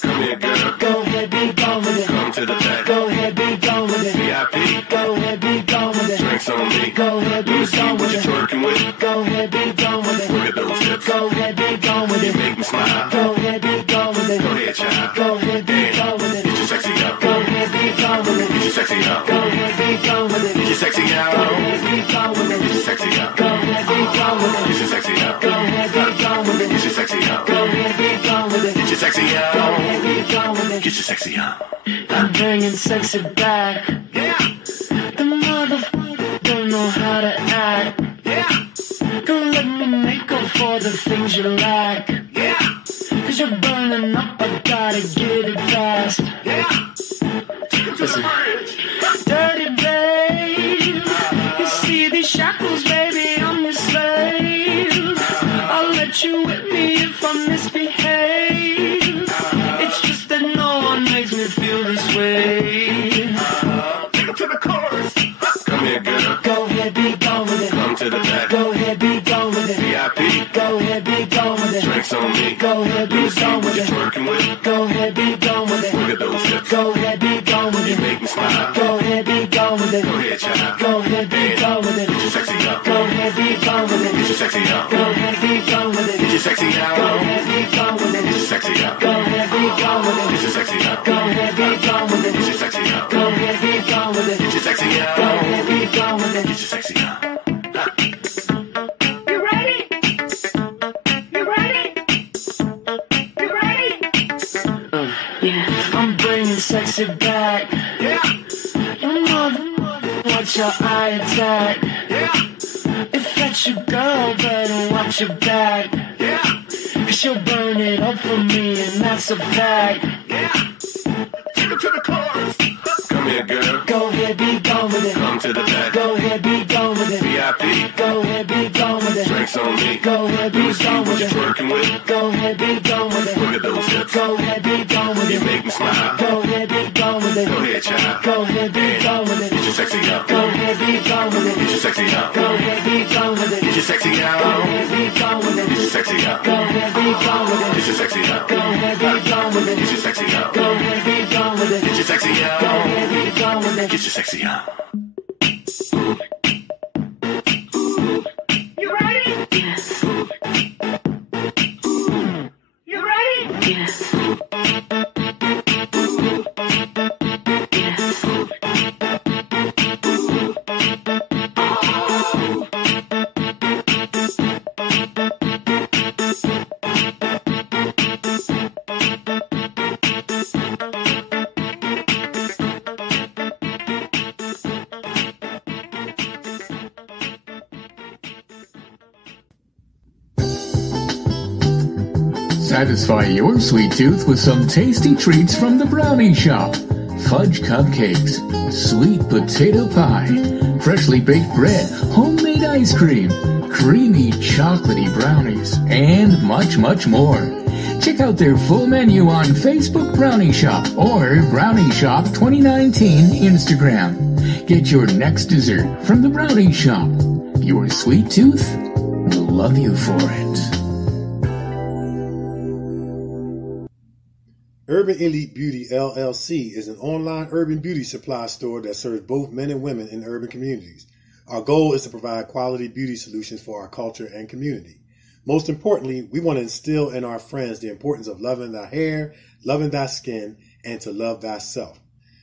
Come here, girl. Go ahead, be gone with it. Come to the back. Go ahead, be gone with it. VIP. Go ahead, be gone with it. Drinks on me. Go ahead, be gone with it. Twerking with. Go ahead, be gone with it. Look at those hips. Go ahead, be gone with it. You make me smile. Go ahead, be gone with it. Go ahead, child. Go ahead, be gone with it. Get your sexy out. Go ahead, be gone with it. Get your sexy out. Go ahead, be gone with it. Get your sexy out. Go ahead, be gone with it. Get your sexy out. Go ahead, be gone with it. Get your sexy out. Go ahead, be gone with it. Get your sexy out. Go ahead, be gone with it. Get your sexy out. Go ahead, be gone with it. Get your sexy out. I'm bringing sexy back. Yeah. The motherfucker don't know how to act. Yeah. Go let me make up for the things you lack. Yeah. 'Cause you're burning up, I gotta get it fast. Yeah. Listen. Dirty babe, you see these shackles, baby, I'm your slave. I'll let you whip me if I misbehave. It's just gone with it. Make me smile. Go ahead, be gone with it. Go ahead, child. Go ahead, be gone with it. Get your sexy on. Go ahead, be gone with it. Get your sexy on. Go ahead, be gone with it. Get your sexy on. Go ahead, be gone with it. Get your sexy on. Go ahead, be gone with it. Get your sexy on. Go ahead, be gone with it. Get your sexy on. Go ahead, be gone with it. Get your sexy on. Go ahead, be gone with it. Get your sexy on. You ready? You ready? You ready? Yeah, I'm bringing sexy back. Yeah. Watch your eye attack. Yeah. If that's your girl, better watch your back. Yeah. Cause she'll burn it up for me, and that's a fact. Yeah. Take her to the chorus. Come here, girl. Go ahead, be gone with it. Come to the back. Go ahead, be gone with it. VIP. Go ahead, be gone with it. Drinks on me. Go ahead, be gone with it. Working with. Go ahead, be gone with it. Look at those hips. Go ahead, be gone with it. You make me smile. Go ahead, be gone with it. Go ahead, child. Go ahead, be gone with it. Get your sexy out. Go ahead, be gone with it. Get your sexy out. Go ahead, be gone with it. Get your sexy out. Go ahead, be gone with it. Get your sexy out. Go ahead, be gone with it. Get your sexy out. Go ahead, be gone with it. Get your sexy out. Go ahead, be gone with it. Get your sexy out. Go ahead, be gone with it. Get your sexy out. You ready? Yes. You ready? Yes. Satisfy your sweet tooth with some tasty treats from the Brownie Shop. Fudge cupcakes, sweet potato pie, freshly baked bread, homemade ice cream, creamy chocolatey brownies, and much, much more. Check out their full menu on Facebook Brownie Shop or Brownie Shop 2019 Instagram. Get your next dessert from the Brownie Shop. Your sweet tooth will love you for it. Urban Elite Beauty LLC is an online urban beauty supply store that serves both men and women in urban communities. Our goal is to provide quality beauty solutions for our culture and community. Most importantly, we want to instill in our friends the importance of loving thy hair, loving thy skin, and to love thyself.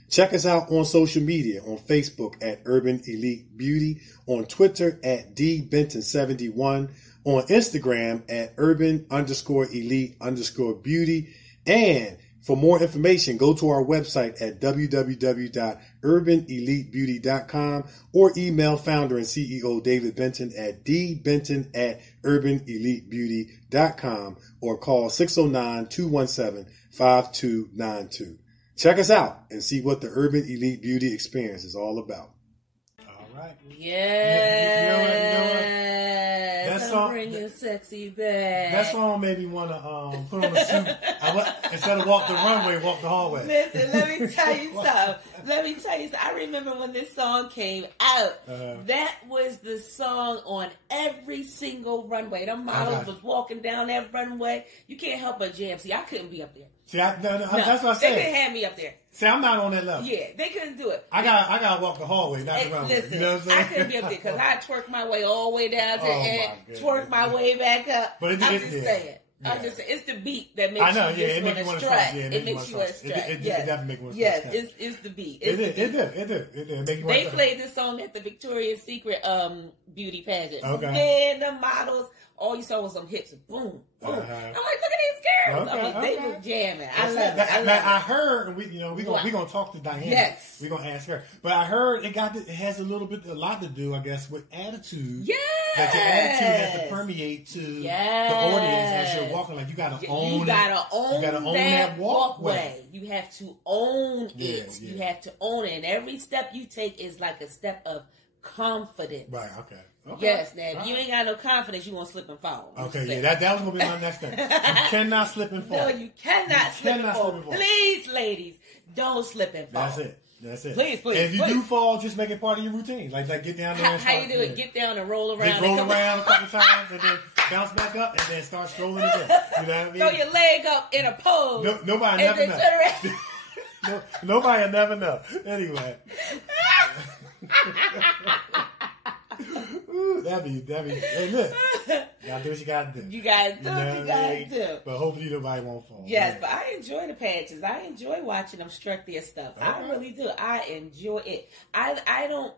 Check us out on social media, on Facebook at Urban Elite Beauty, on Twitter at DBenton71, on Instagram at Urban_Elite_Beauty, and for more information, go to our website at www.urbanelitebeauty.com or email founder and CEO David Benton at dbenton@urbanelitebeauty.com or call 609-217-5292. Check us out and see what the Urban Elite Beauty experience is all about. All right. Yes. That song, bring your sexy back. That song made me want to put on a suit. Instead of walk the runway, walk the hallway. Listen, let me tell you something. I remember when this song came out. That was the song on every single runway. Them models was walking down that runway. You can't help but jam. See, I couldn't be up there. See, that's what I said. They couldn't have me up there. See, I'm not on that level. Yeah, they couldn't do it. I got to walk the hallway, not the runway. Listen, you know what I'm saying? I couldn't be up there because I twerk my way all the way down to the end, twerk my way back up. But I'm just saying. Yeah. I'm just saying, it's the beat that makes you just want to strut. It makes you want to strut. It definitely makes you want to strut. Yes, it's the beat. It did. They played this song at the Victoria's Secret beauty pageant. Okay. Man, the models, all you saw was some hips. Boom, boom. I'm like, look at these girls. Okay, I mean, they were jamming. I love it. I heard, and we gonna talk to Diana. Yes, we're gonna ask her. But I heard it has a lot to do, I guess, with attitude. Yes, that your attitude has to permeate to the audience as you're walking. Like you gotta own that walkway. You have to own it. You have to own it, and every step you take is like a step of confidence. Right. Okay. Yes, now if you ain't got no confidence, you won't slip and fall. Okay, that was gonna be my next thing. You cannot slip and fall. No, you cannot slip and fall. Please, ladies, don't slip and fall. That's it. Please. And if you do fall, just make it part of your routine. Like get down there. How you do it? Get down and roll around. Just roll around a couple times and then bounce back up and then start strolling again. You know what I mean? Throw your leg up in a pose. Nobody never knows. Nobody will never know. Anyway. Ooh, that'd be, hey, look. You gotta do what you gotta do. You gotta do what you gotta do. But hopefully nobody won't fall. Yes, but I enjoy the pageants. I enjoy watching them strut their stuff. Okay. I really do. I enjoy it. I don't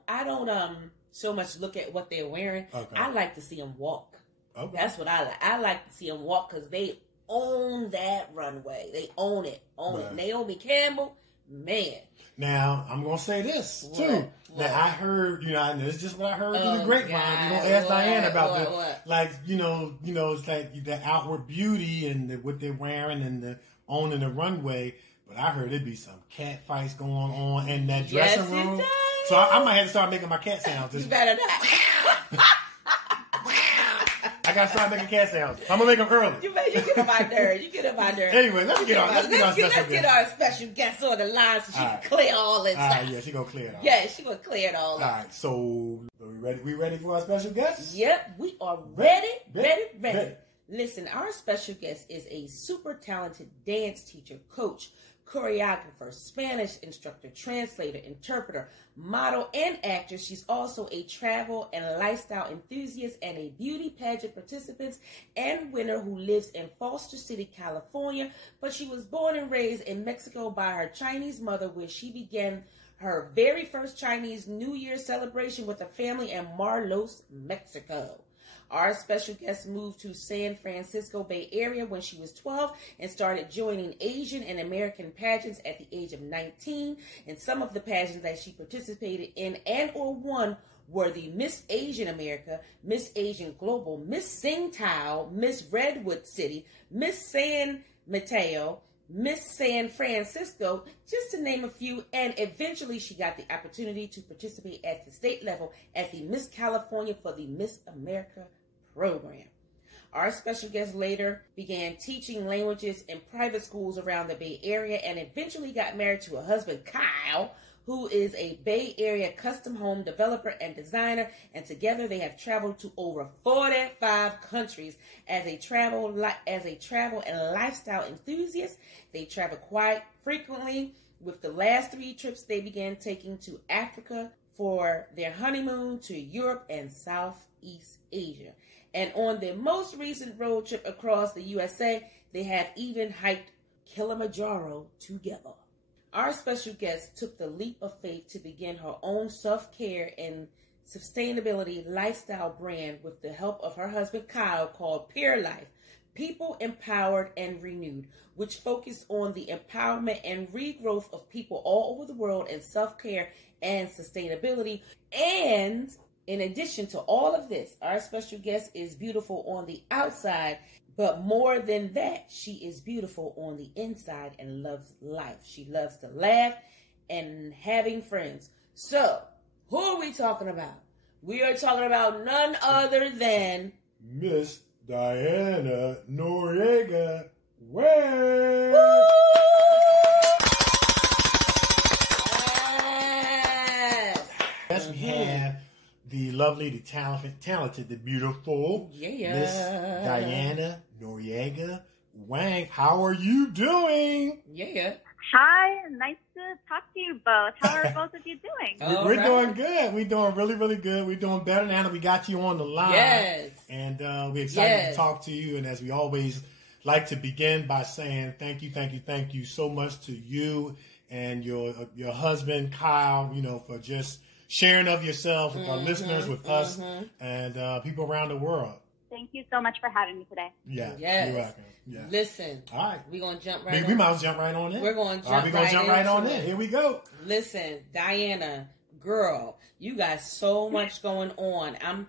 so much look at what they're wearing. Okay. I like to see them walk. Okay. That's what I like. I like to see them walk because they own that runway. They own it. It. Naomi Campbell, man. Now, I'm going to say this, too. What? Now, I heard, and it's just what I heard through the grapevine. You're going to ask Diana about that. Like, it's like the outward beauty and what they're wearing and the owning the runway. But I heard there'd be some cat fights going on in that dressing room. It does. So I might have to start making my cat sounds. You better not. I gotta start making cat sounds. I'm gonna make them early. You get on my nerves. Anyway, let's get our special guest on the line so she can clear all this up. Yeah, she gonna clear it all. Yeah, she gonna clear it all up. All right, so are we ready? We ready for our special guest? Yep, we are ready. Listen, our special guest is a super talented dance teacher, coach, choreographer, Spanish instructor, translator, interpreter, model, and actress. She's also a travel and lifestyle enthusiast and a beauty pageant participant and winner who lives in Foster City, California. But she was born and raised in Mexico by her Chinese mother, where she began her very first Chinese New Year celebration with her family in Marlos, Mexico. Our special guest moved to San Francisco Bay Area when she was 12 and started joining Asian and American pageants at the age of 19. And some of the pageants that she participated in and or won were the Miss Asian America, Miss Asian Global, Miss Tsingtao, Miss Redwood City, Miss San Mateo, Miss San Francisco, just to name a few, and eventually she got the opportunity to participate at the state level at the Miss California for the Miss America program. Our special guest later began teaching languages in private schools around the Bay Area and eventually got married to her husband, Kyle, who is a Bay Area custom home developer and designer, and together they have traveled to over 45 countries as a travel and lifestyle enthusiast. They travel quite frequently. With the last 3 trips they began taking to Africa for their honeymoon, to Europe and Southeast Asia. And on their most recent road trip across the USA, they have even hiked Kilimanjaro together. Our special guest took the leap of faith to begin her own self-care and sustainability lifestyle brand with the help of her husband Kyle, called Pear Life, People Empowered and Renewed, which focus on the empowerment and regrowth of people all over the world in self-care and sustainability. And in addition to all of this, our special guest is beautiful on the outside, but more than that, she is beautiful on the inside and loves life. She loves to laugh and having friends. So, who are we talking about? We are talking about none other than Miss Diana Noriega Weng. Yes, we have the lovely, the talented, the beautiful Miss Diana Noriega Weng. How are you doing? Yeah. Hi, nice to talk to you both. How are both of you doing? We're doing good. We're doing really, really good. We're doing better now that we got you on the line. Yes. And we're excited to talk to you. And as we always like to begin by saying thank you so much to you and your husband, Kyle, for just sharing of yourself with our listeners, with us, and people around the world. Thank you so much for having me today. Yeah, yes. You're welcome. Yeah. Listen, all right, we're going to jump right on. We might as well jump right on in. We're going to jump right on in. Here we go. Listen, Diana, girl, you got so much going on.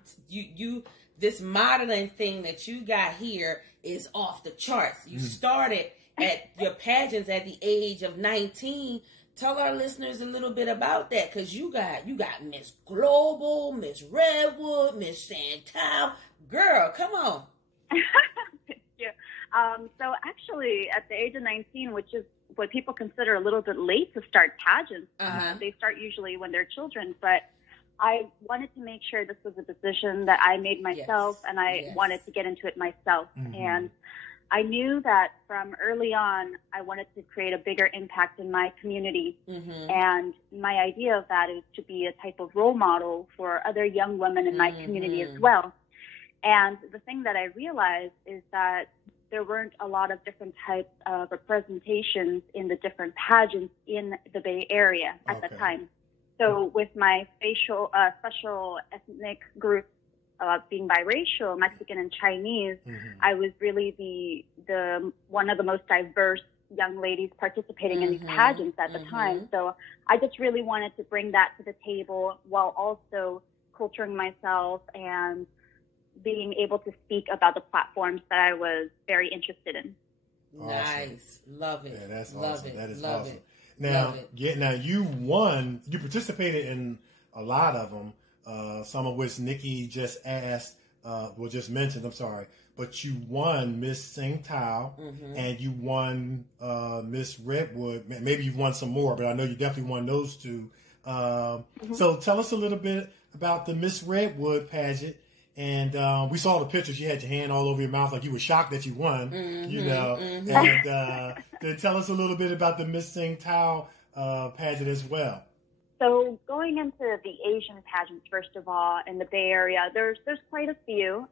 This modeling thing that you got here is off the charts. You started at your pageants at the age of 19. Tell our listeners a little bit about that, because you got Miss Global, Miss Redwood, Miss Chantal. Girl, come on. Thank you. So actually, at the age of 19, which is what people consider a little bit late to start pageants, they start usually when they're children, but I wanted to make sure this was a decision that I made myself, and I wanted to get into it myself. And I knew that from early on, I wanted to create a bigger impact in my community. And my idea of that is to be a type of role model for other young women in my community as well. And the thing that I realized is that there weren't a lot of different types of representations in the different pageants in the Bay Area at the time. So with my special ethnic groups being biracial, Mexican and Chinese, I was really the one of the most diverse young ladies participating in these pageants at the time. So I just really wanted to bring that to the table while also culturing myself and being able to speak about the platforms that I was very interested in. Awesome. Nice. Love it. Yeah, that's Love awesome. it. That is Love awesome. it. Now, now you won. You participated in a lot of them. Some of which Nikee just just mentioned. I'm sorry, but you won Miss Tsingtao and you won Miss Redwood. Maybe you've won some more, but I know you definitely won those two. So tell us a little bit about the Miss Redwood pageant. And we saw the pictures. You had your hand all over your mouth like you were shocked that you won, you know. And then tell us a little bit about the Miss Tsingtao pageant as well. So going into the Asian pageants, first of all, in the Bay Area, there's quite a few,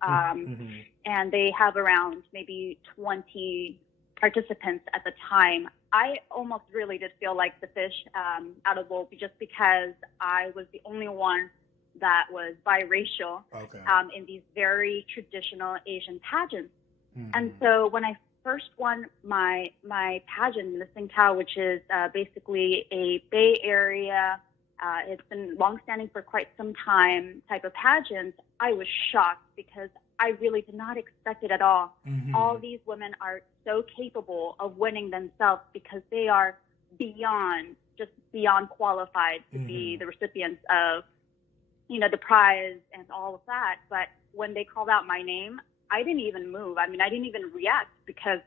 and they have around maybe 20 participants at the time. I almost really did feel like the fish out of the bowl just because I was the only one that was biracial in these very traditional Asian pageants. And so when I first won my pageant, Miss Tsingtao, which is basically a Bay Area, it's been longstanding for quite some time type of pageant, I was shocked because I really did not expect it at all. All these women are so capable of winning themselves because they are beyond qualified to be the recipients of, you know, the prize and all of that. But when they called out my name, I didn't even move. I mean, I didn't even react because,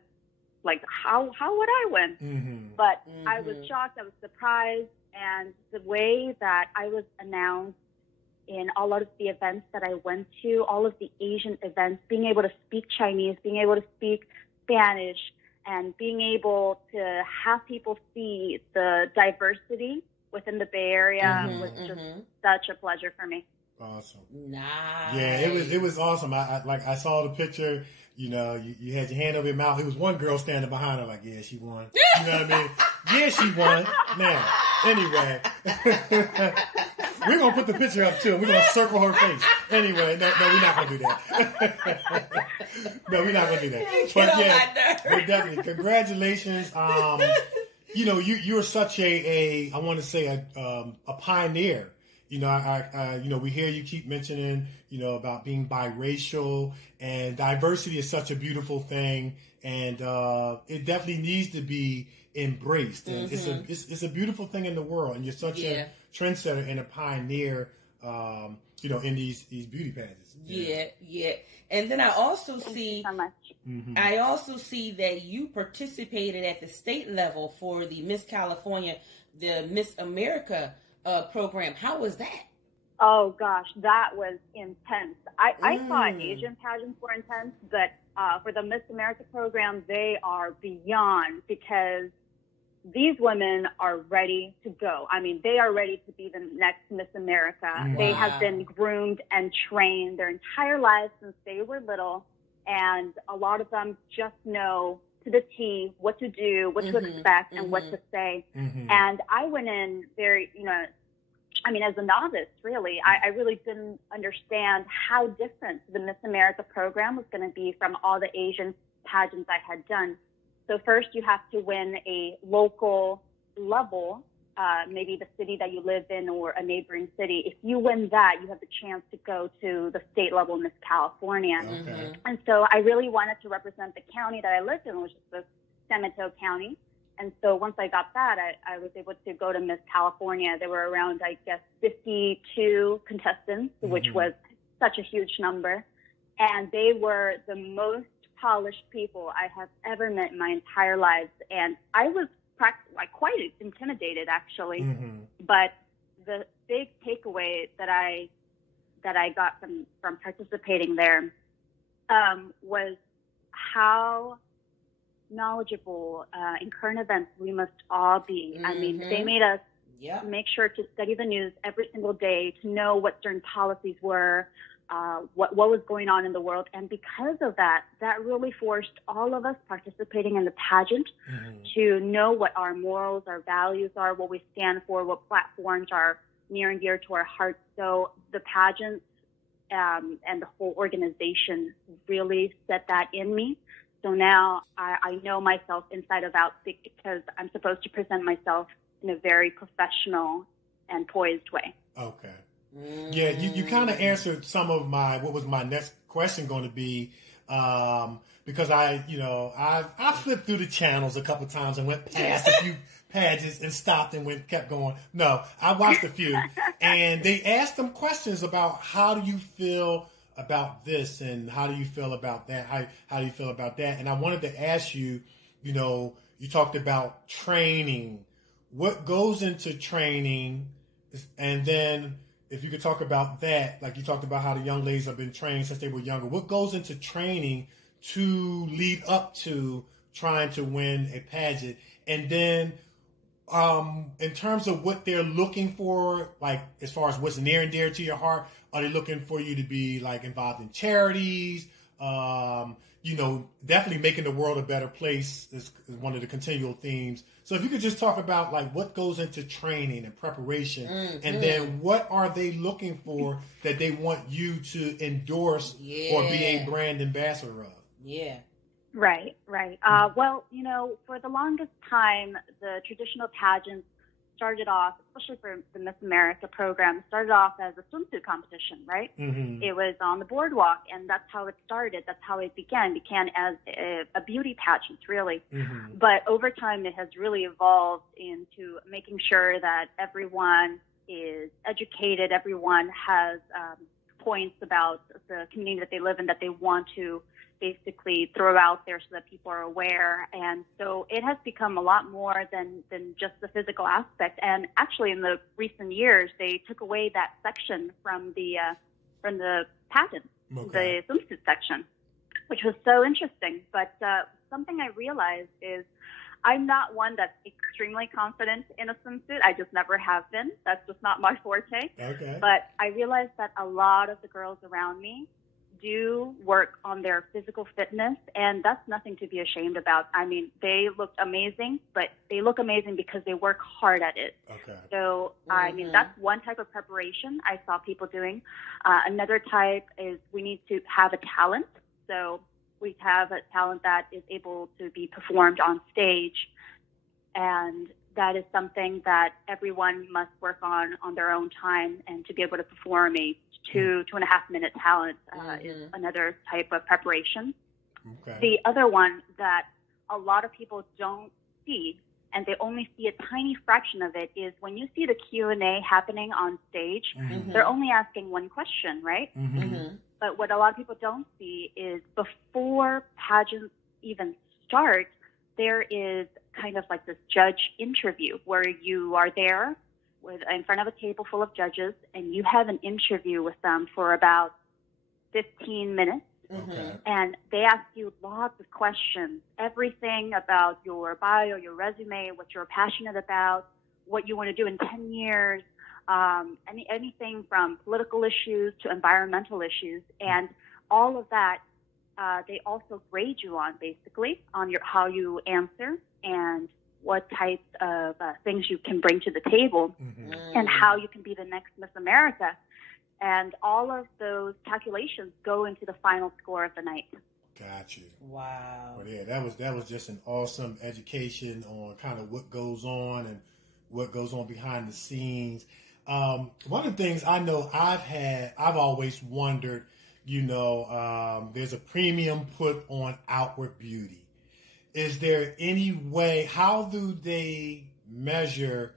like, how would I win? But I was shocked. I was surprised. And the way that I was announced in all of the events that I went to, all of the Asian events, being able to speak Chinese, being able to speak Spanish, and being able to have people see the diversity within the Bay Area was just such a pleasure for me. Awesome. Nice. Yeah, it was awesome. I saw the picture. You know, you had your hand over your mouth. It was one girl standing behind her, like, yeah, she won. You know what I mean? Yeah, she won. Now, anyway, we're gonna put the picture up too. We're gonna circle her face. Anyway, no, we're not gonna do that. No, we're not gonna do that. But yeah, but definitely, congratulations. You know, you're such a I want to say a pioneer. You know, you know, we hear you keep mentioning, you know, about being biracial, and diversity is such a beautiful thing, and it definitely needs to be embraced. And it's a beautiful thing in the world, and you're such a trendsetter and a pioneer, you know, in these beauty pageants. Yeah. And then I also see, so much. I also see that you participated at the state level for the Miss California, the Miss America program. How was that? Oh gosh, that was intense. I thought Asian pageants were intense, but for the Miss America program, they are beyond, because these women are ready to go. I mean, they are ready to be the next Miss America. Wow. They have been groomed and trained their entire lives since they were little, and a lot of them just know to the T what to do, what to expect, and what to say. And I went in very, you know, I mean, as a novice, really, I really didn't understand how different the Miss America program was going to be from all the Asian pageants I had done. So first you have to win a local level, maybe the city that you live in or a neighboring city. If you win that, you have the chance to go to the state level Miss California. And so I really wanted to represent the county that I lived in, which is the San Mateo County. And so once I got that, I was able to go to Miss California. There were around, I guess, 52 contestants, which was such a huge number. And they were the most polished people I have ever met in my entire life. And I was quite intimidated, actually. But the big takeaway that I got from participating there was how knowledgeable in current events we must all be. I mean, they made us make sure to study the news every single day to know what certain policies were, what was going on in the world. And because of that, that really forced all of us participating in the pageant to know what our morals, our values are, what we stand for, what platforms are near and dear to our hearts. So the pageants and the whole organization really set that in me. So now I know myself inside of out because I'm supposed to present myself in a very professional and poised way. Okay. Yeah, you kind of answered some of what was my next question going to be, because I flipped through the channels a couple times and went past a few pageants and stopped and kept going. No, I watched a few, and they asked them questions about how do you feel about this and how do you feel about that? How do you feel about that? And I wanted to ask you, you talked about training. What goes into training? And then if you could talk about that, like you talked about how the young ladies have been trained since they were younger. What goes into training to lead up to trying to win a pageant? And then in terms of what they're looking for, like as far as what's near and dear to your heart, are they looking for you to be like involved in charities? Definitely making the world a better place is one of the continual themes. So if you could just talk about like what goes into training and preparation, and then what are they looking for that they want you to endorse or be a brand ambassador of? Yeah. Right. Well, for the longest time, the traditional pageants started off, especially for the Miss America program, started off as a swimsuit competition, right? It was on the boardwalk, and that's how it started. That's how it began as a beauty pageant, really. But over time, it has really evolved into making sure that everyone is educated, everyone has points about the community that they live in that they want to basically throw out there so that people are aware. And so it has become a lot more than just the physical aspect. And actually in the recent years, they took away that section from the pageant, the swimsuit section, which was so interesting. But something I realized is I'm not one that's extremely confident in a swimsuit. I just never have been. That's just not my forte. Okay. But I realized that a lot of the girls around me do work on their physical fitness, and that's nothing to be ashamed about. I mean, they look amazing, but they look amazing because they work hard at it. Okay. So, I mean, that's one type of preparation I saw people doing. Another type is we need to have a talent. So we have a talent that is able to be performed on stage, and that is something that everyone must work on their own time, and to be able to perform a 2.5 minute talent is another type of preparation. Okay. The other one that a lot of people don't see, and they only see a tiny fraction of it, is when you see the Q&A happening on stage, they're only asking one question, right? But what a lot of people don't see is before pageants even start, there is kind of like this judge interview where you are there in front of a table full of judges, and you have an interview with them for about 15 minutes. And they ask you lots of questions, everything about your bio, your resume, what you're passionate about, what you want to do in 10 years, anything from political issues to environmental issues. And all of that, they also grade you on, basically, on how you answer and what types of things you can bring to the table, and how you can be the next Miss America. And all of those calculations go into the final score of the night. Got you. Wow. Well, yeah, that was just an awesome education on kind of what goes on and what goes on behind the scenes. One of the things I know I've always wondered, there's a premium put on outward beauty. Is there any way, how do they measure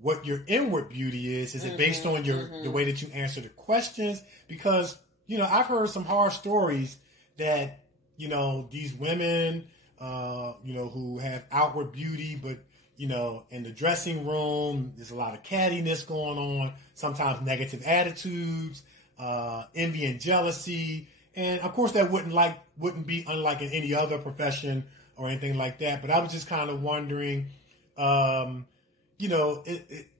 what your inward beauty is? Is it based on the way that you answer the questions? Because, I've heard some horror stories that, these women, who have outward beauty, but, in the dressing room, there's a lot of cattiness going on, sometimes negative attitudes, envy and jealousy. And of course that wouldn't be unlike in any other profession or anything like that. But I was just kind of wondering, you know,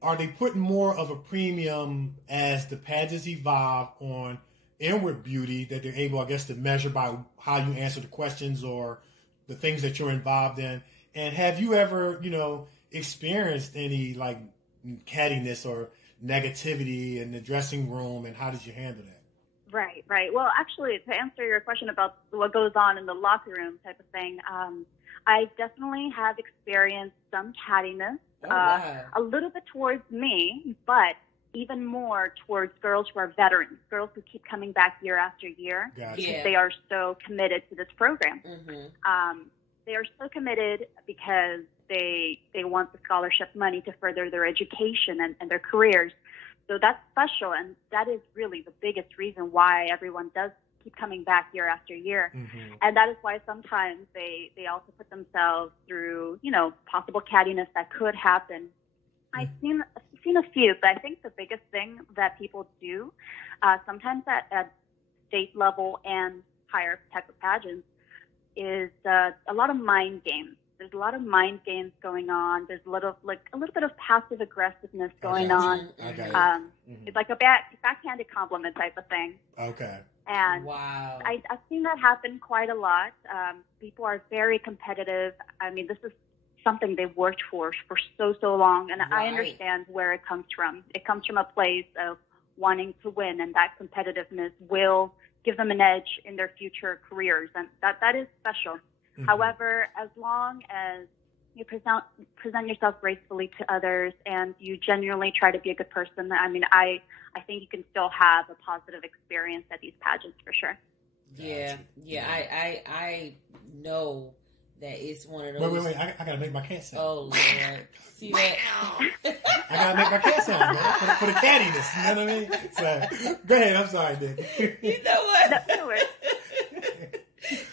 are they putting more of a premium as the pageants evolve on inward beauty that they're able, I guess, to measure by how you answer the questions or the things that you're involved in? And have you ever, you know, experienced any like cattiness or negativity in the dressing room, and how did you handle that? Right, right. Well, actually, to answer your question about what goes on in the locker room type of thing, I definitely have experienced some cattiness, a little bit towards me, but even more towards girls who are veterans, girls who keep coming back year after year. Gotcha. Because they are so committed to this program. They are so committed because they want the scholarship money to further their education and their careers. So that's special, and that is really the biggest reason why everyone does keep coming back year after year. And that is why sometimes they also put themselves through, you know, possible cattiness that could happen. I've seen a few, but I think the biggest thing that people do, sometimes at state level and higher type of pageants, is a lot of mind games. There's a lot of mind games going on. There's a little bit of passive aggressiveness going on. It's like a backhanded compliment type of thing. Okay. And I've seen that happen quite a lot. People are very competitive. I mean, this is something they've worked for so long, and I understand where it comes from. It comes from a place of wanting to win, and that competitiveness will give them an edge in their future careers, and that is special. However, as long as you present yourself gracefully to others and you genuinely try to be a good person, I mean, I think you can still have a positive experience at these pageants for sure. Yeah. I know that it's one of those. Wait. I gotta make my cat sound. Oh, Lord. See that? I gotta make my cat sound, man, for the cattiness. You know what I mean? So, go ahead. I'm sorry, Nick. You know what? No worries.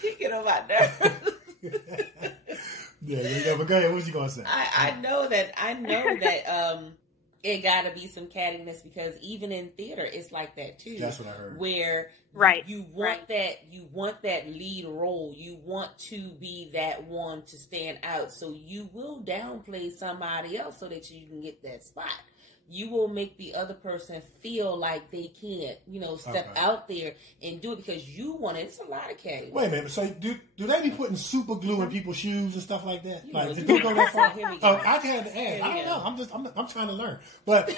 He get on my nerves. Yeah, but go ahead. What was you gonna say? I know that it gotta be some cattiness, because even in theater it's like that too. That's what I heard. Where you want that lead role. You want to be that one to stand out. So you will downplay somebody else so that you can get that spot. You will make the other person feel like they can't, you know, step out there and do it because you want it. It's a lot of cattiness. Wait a minute. So do they be putting super glue in people's shoes and stuff like that? You like, know, did they go that far? Here we go. Oh, I had to ask. I don't know. I'm trying to learn. But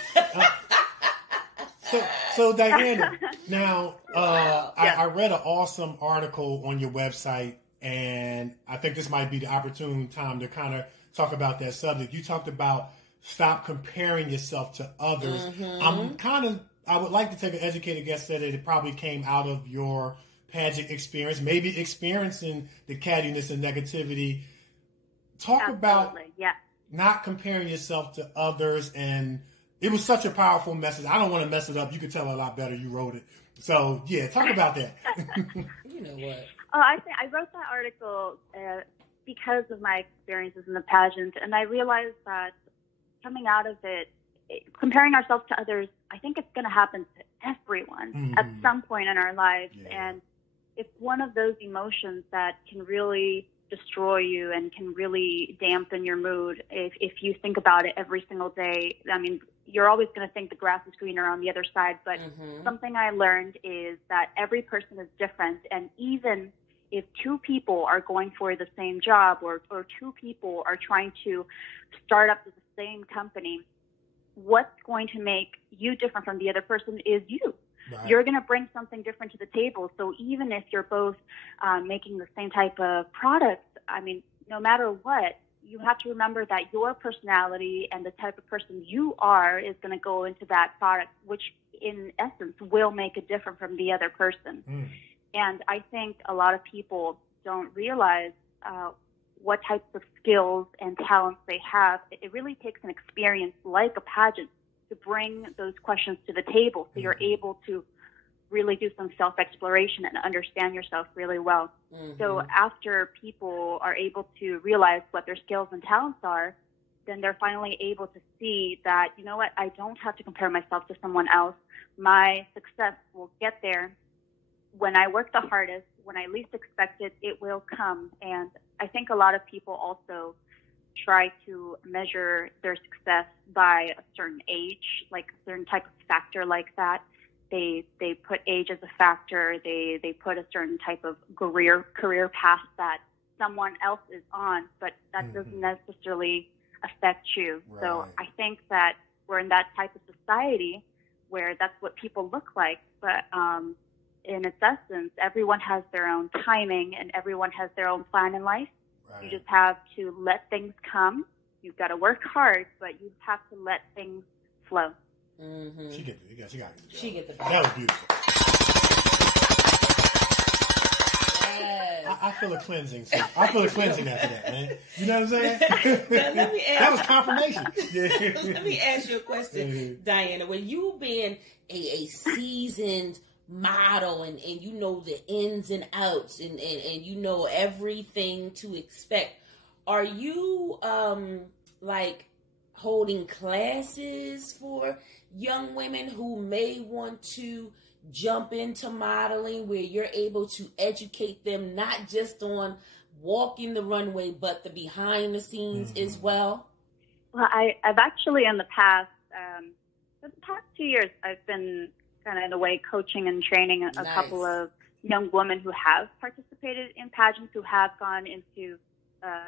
so Diana, now I read an awesome article on your website, and I think this might be the opportune time to kind of talk about that subject. You talked about stop comparing yourself to others. I would like to take an educated guess that it probably came out of your pageant experience, maybe experiencing the cattiness and negativity. Talk about not comparing yourself to others, and it was such a powerful message. I don't want to mess it up. You could tell a lot better. You wrote it. So, yeah, talk about that. You know what? I wrote that article because of my experiences in the pageant, and I realized that coming out of it, comparing ourselves to others, I think it's going to happen to everyone at some point in our lives. And it's one of those emotions that can really destroy you and can really dampen your mood if you think about it every single day. I mean, you're always going to think the grass is greener on the other side, but something I learned is that every person is different, and even if two people are going for the same job or two people are trying to start up the same company, what's going to make you different from the other person is you. Right. You're going to bring something different to the table. So even if you're both making the same type of product, I mean, no matter what, you have to remember that your personality and the type of person you are is going to go into that product, which in essence will make it different from the other person. And I think a lot of people don't realize what types of skills and talents they have. It really takes an experience like a pageant to bring those questions to the table, so you're able to really do some self-exploration and understand yourself really well. So after people are able to realize what their skills and talents are, then they're finally able to see that, you know what, I don't have to compare myself to someone else. My success will get there when I work the hardest, when I least expect it, it will come. And I think a lot of people also try to measure their success by a certain age, like a certain type of factor like that. They put age as a factor. They put a certain type of career path that someone else is on, but that doesn't necessarily affect you. Right. So I think that we're in that type of society where that's what people look like. But in its essence, everyone has their own timing and everyone has their own plan in life. Right. You just have to let things come. You've got to work hard, but you have to let things flow. Mm-hmm. She got it. She get the That was beautiful. Yes. I feel a cleansing. I feel a cleansing after that, man. You know what I'm saying? Let me ask, that was confirmation. Let me ask you a question, Diana. When you've been a seasoned model and you know the ins and outs and you know everything to expect, are you like holding classes for young women who may want to jump into modeling, where you're able to educate them not just on walking the runway but the behind the scenes as well? Well, I've actually in the past 2 years I've been kind of in a way coaching and training a couple of young women who have participated in pageants, who have gone into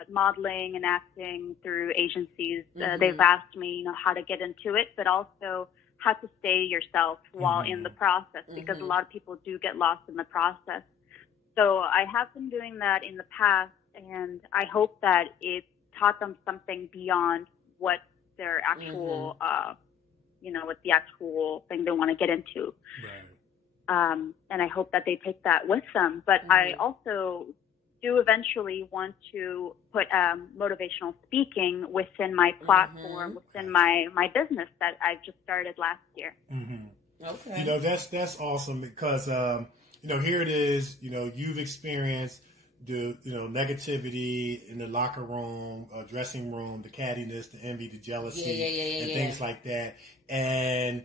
modeling and acting through agencies. They've asked me, how to get into it, but also how to stay yourself while in the process, because a lot of people do get lost in the process. So I have been doing that in the past, and I hope that it taught them something beyond what their actual, what the actual thing they want to get into. Right. And I hope that they take that with them. But I also do eventually want to put motivational speaking within my platform, within my business that I've just started last year. Okay. That's awesome, because here it is. You've experienced the negativity in the locker room, dressing room, the cattiness, the envy, the jealousy, and things like that, and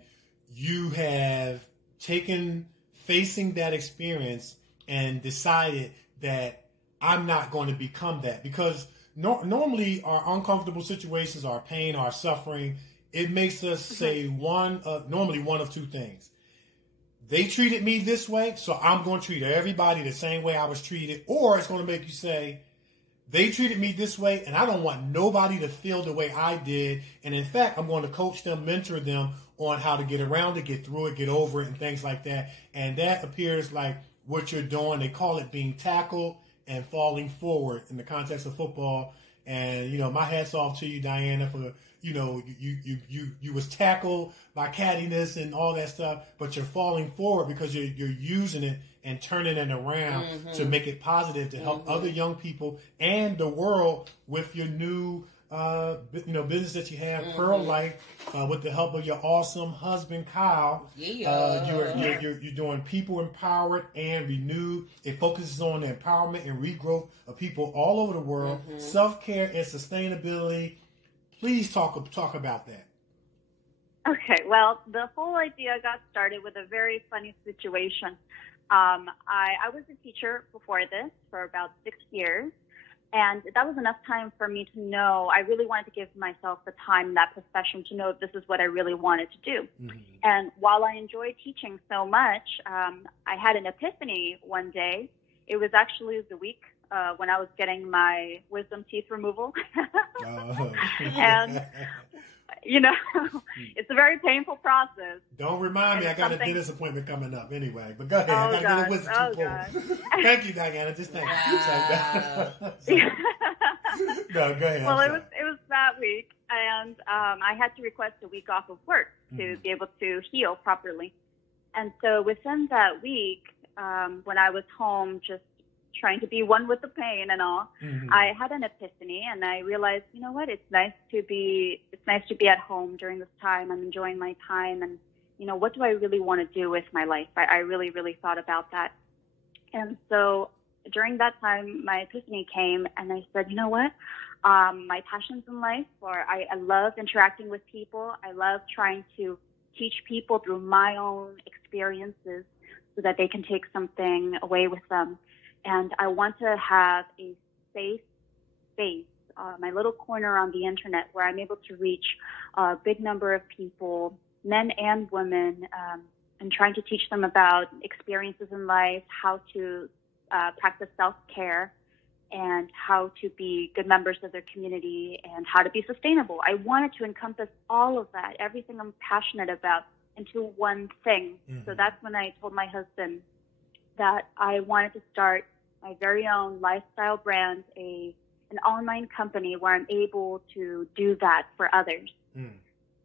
you have facing that experience and decided that I'm not going to become that, because normally our uncomfortable situations, our pain, our suffering, it makes us say normally one of two things. They treated me this way, so I'm going to treat everybody the same way I was treated. Or it's going to make you say, they treated me this way, and I don't want nobody to feel the way I did. And in fact, I'm going to coach them, mentor them on how to get around it, get through it, get over it, and things like that. And that appears like what you're doing. They call it being tackled and falling forward in the context of football. And, my hats off to you, Diana, for, you was tackled by cattiness and all that stuff, but you're falling forward because you're using it and turning it around to make it positive, to help other young people and the world with your new, business that you have, Pear Life, with the help of your awesome husband, Kyle. You're doing people empowered and renewed. It focuses on the empowerment and regrowth of people all over the world, self-care and sustainability. Please talk about that. Okay, well, the whole idea got started with a very funny situation. I was a teacher before this for about 6 years. And that was enough time for me to know I really wanted to give myself the time in that profession to know if this is what I really wanted to do. And while I enjoyed teaching so much, I had an epiphany one day. It was actually the week when I was getting my wisdom teeth removal. And, it's a very painful process. Don't remind me. I got a dentist appointment coming up anyway. But go ahead. I got to get a wisdom tooth pulled. Thank you, Diana. Just thank you. No, go ahead. Well, it was that week, and I had to request a week off of work to be able to heal properly. And so within that week, when I was home just trying to be one with the pain and all, I had an epiphany, and I realized, you know what, it's nice to be at home during this time. I'm enjoying my time, and what do I really want to do with my life? I really, really thought about that. And so during that time, my epiphany came, and I said, you know what, my passions in life I love interacting with people. I love trying to teach people through my own experiences so that they can take something away with them. And I want to have a safe space, my little corner on the internet where I'm able to reach a big number of people, men and women, and trying to teach them about experiences in life, how to practice self-care, and how to be good members of their community, and how to be sustainable. I wanted to encompass all of that, everything I'm passionate about, into one thing. Mm-hmm. So that's when I told my husband that I wanted to start my very own lifestyle brand, an online company where I'm able to do that for others. Mm.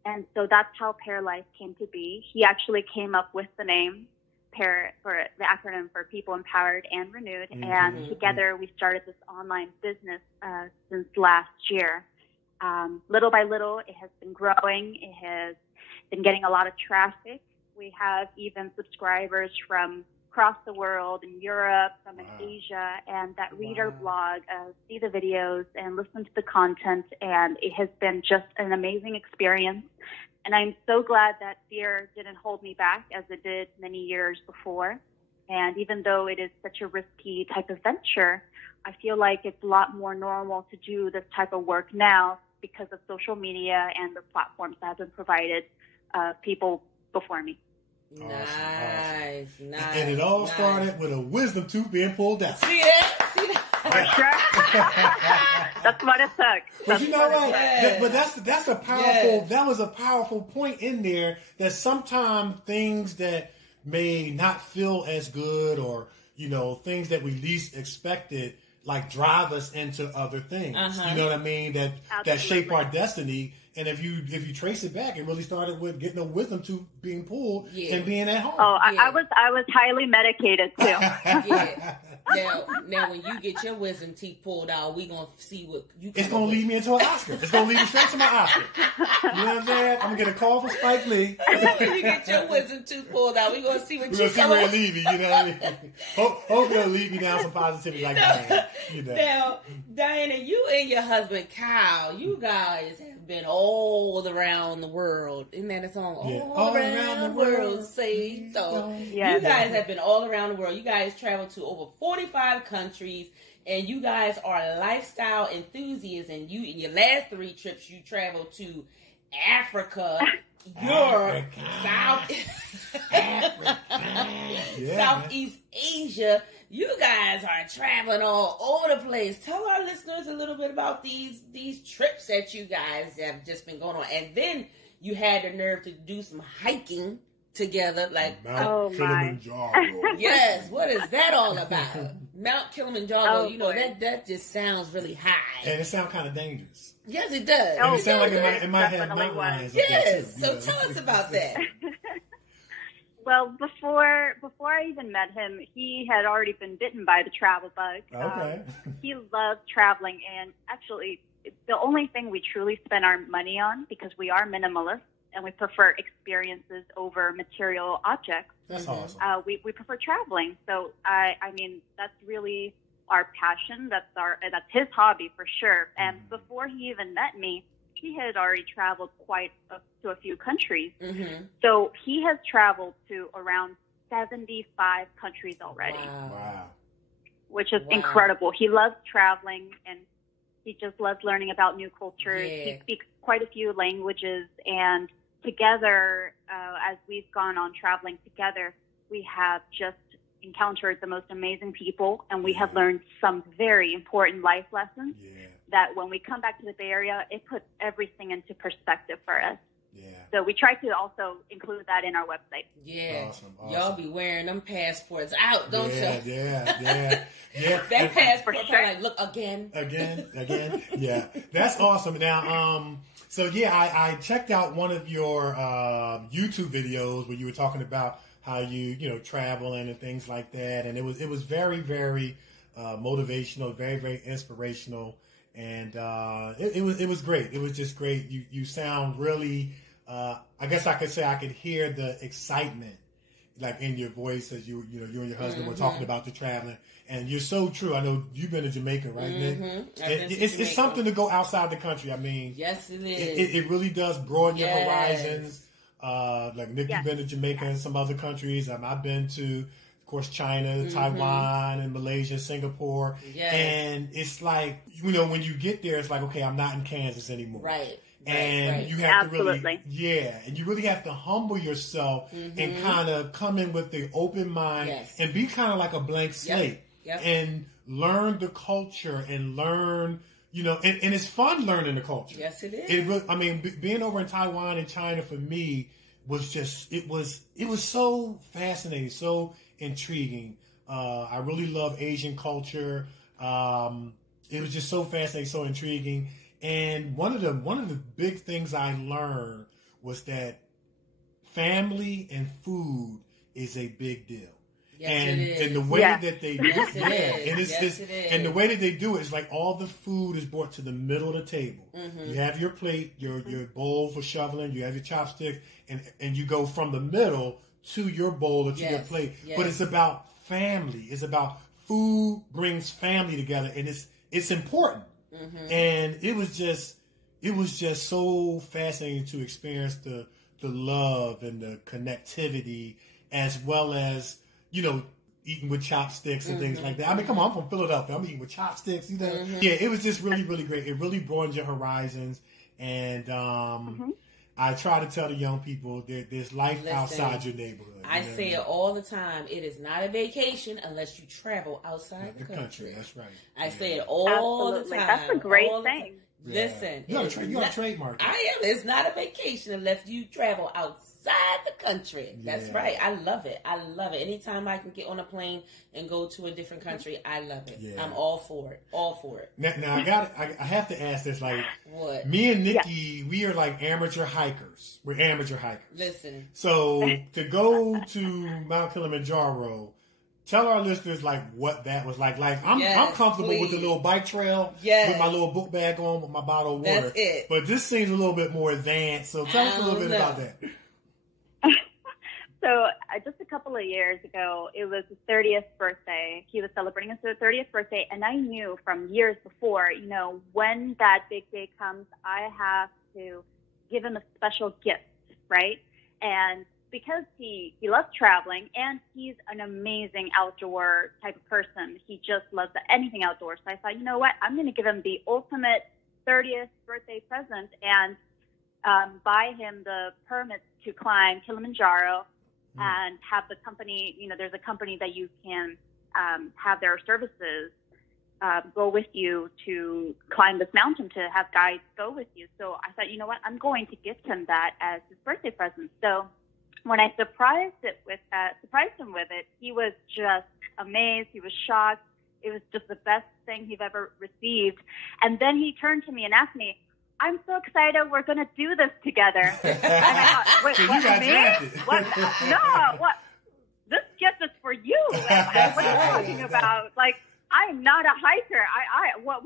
And so that's how Pear Life came to be. He actually came up with the name Pear, for the acronym for People Empowered and Renewed. Mm-hmm. And together we started this online business since last year. Little by little, it has been growing. It has been getting a lot of traffic. We have even subscribers from across the world, in Europe, from in Asia, and that read our blog, see the videos, and listen to the content. And it has been just an amazing experience. And I'm so glad that fear didn't hold me back as it did many years before. And even though it is such a risky type of venture, I feel like it's a lot more normal to do this type of work now because of social media and the platforms that have been provided people before me. Awesome, nice. And it all started with a wisdom tooth being pulled out. See that? That's what it took. But you know what? Yeah. But that's a powerful. That was a powerful point in there. That sometimes things that may not feel as good, or things that we least expected, like drive us into other things. You know what I mean? That shape our destiny. And if you trace it back, it really started with getting a wisdom tooth being pulled and being at home. Oh, I was highly medicated too. Now when you get your wisdom teeth pulled out, we gonna see what you. It's gonna lead me into an Oscar. It's gonna lead me straight to my Oscar. You know what I'm saying? I'm gonna get a call from Spike Lee. When you get your wisdom tooth pulled out, we gonna see what you. We're gonna see where it leads me. You know what I mean? Hopefully it'll lead me down some positivity like that. Now, Diana, you and your husband Kyle, you guys have been all around the world. Isn't that a song? All around the world, say so. You guys have been all around the world. You guys traveled to over 45 countries, and you guys are lifestyle enthusiasts. And you, in your last 3 trips, you traveled to Africa, Europe, Southeast Asia. You guys are traveling all over the place. Tell our listeners a little bit about these trips that you guys have just been going on. And then you had the nerve to do some hiking together, like Mount Kilimanjaro. Yes, what is that all about? Mount Kilimanjaro, that just sounds really high. And it sounds kind of dangerous. Yes, it does. And it sounds like it might have mountain lions. Yes, so tell us about that. Well, before I even met him, he had already been bitten by the travel bug. Okay. He loves traveling, and actually, the only thing we truly spend our money on, because we are minimalists and we prefer experiences over material objects. That's awesome. We prefer traveling. So I mean, that's really our passion. That's his hobby for sure. And before he even met me, he had already traveled to a few countries. Mm-hmm. So he has traveled to around 75 countries already. Wow. Which is incredible. He loves traveling, and he just loves learning about new cultures. Yeah. He speaks quite a few languages, and together, as we've gone on traveling together, we have just encountered the most amazing people, and we have learned some very important life lessons that when we come back to the Bay Area, it puts everything into perspective for us. Yeah. So we try to also include that in our website. Yeah. Awesome. Y'all be wearing them passports out, don't you? Yeah. That passport, like, look, again. Yeah. That's awesome. Now, I checked out one of your YouTube videos where you were talking about how you traveling and things like that, and it was very, very motivational, very, very inspirational, and it was great. It was just great. You sound really. I guess I could say I could hear the excitement, like in your voice as you and your husband were talking about the traveling, and you're so true. I know you've been to Jamaica, right, Nick? It's something to go outside the country. I mean, yes, it is. It really does broaden your horizons. Like Nick, you've been to Jamaica and some other countries. I've been to, of course, China, Taiwan, and Malaysia, Singapore. Yes. And it's like, when you get there, it's like, okay, I'm not in Kansas anymore. Right. And you have to really, and you really have to humble yourself and kind of come in with the open mind and be kind of like a blank slate and learn the culture and learn, and it's fun learning the culture. Yes, it is. Being over in Taiwan and China for me was just, it was so fascinating, so intriguing. I really love Asian culture. It was just so fascinating, so intriguing. And one of the big things I learned was that family and food is a big deal. Yes, and the way that they do it, and the way that they do it is like all the food is brought to the middle of the table. You have your plate, your bowl for shoveling, you have your chopsticks, and you go from the middle to your bowl or to your plate. But it's about family. It's about food brings family together, and it's important. And it was just so fascinating to experience the love and the connectivity, as well as, eating with chopsticks and things like that. I mean, come on, I'm from Philadelphia. I'm eating with chopsticks. Yeah, it was just really, really great. It really broadened your horizons. And I try to tell the young people there's life outside your neighborhood. I say it all the time. It is not a vacation unless you travel outside the country. That's right. I say it all the time. That's a great thing. Listen. You got to trademark it. I am. It's not a vacation unless you travel outside the country. That's right. I love it. Anytime I can get on a plane and go to a different country, I love it. I'm all for it. Now I have to ask this, like, what? Me and Nikee, we are like amateur hikers. We're amateur hikers. Listen. So to go to Mount Kilimanjaro, tell our listeners like what that was like. Like I'm comfortable with the little bike trail with my little book bag on with my bottle of water. That's it. But this seems a little bit more advanced. So tell us a little bit about that. So just a couple of years ago, it was his 30th birthday. He was celebrating his 30th birthday, and I knew from years before, when that big day comes, I have to give him a special gift, right? And because he loves traveling and he's an amazing outdoor type of person, he just loves anything outdoors. So I thought, you know what, I'm going to give him the ultimate 30th birthday present and buy him the permits to climb Kilimanjaro and have the company, there's a company that you can have their services go with you to climb this mountain, to have guides go with you. So I thought, you know what, I'm going to gift him that as his birthday present. So when I surprised him with it, he was just amazed. He was shocked. It was just the best thing he'd ever received. And then he turned to me and asked me, I'm so excited we're going to do this together. And I thought, wait, so what, me? What? No, what? This gift is for you. What are you talking about? Like, I'm not a hiker. What?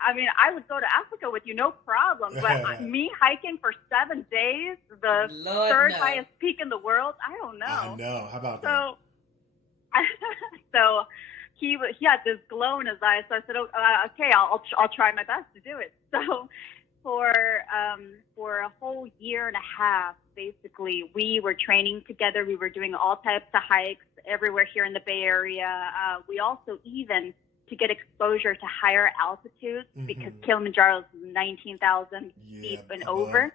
I mean, I would go to Africa with you, no problem. But me hiking for 7 days, the third highest peak in the world, I don't know. I know. How about that? So he had this glow in his eyes. So I said, okay, I'll try my best to do it. So for a whole year and a half, basically, we were training together. We were doing all types of hikes everywhere here in the Bay Area. We also even to get exposure to higher altitudes because Kilimanjaro is 19,000 feet and over.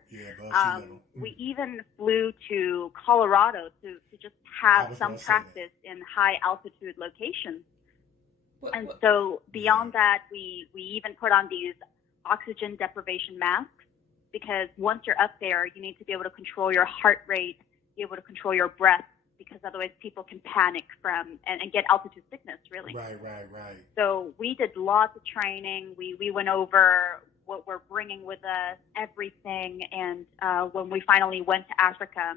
We even flew to Colorado to just have some practice in high altitude locations. And so beyond that, we even put on these oxygen deprivation masks because once you're up there, you need to be able to control your heart rate, be able to control your breath, because otherwise people can panic and get altitude sickness, really. Right. So we did lots of training. We went over what we're bringing with us, everything. And when we finally went to Africa,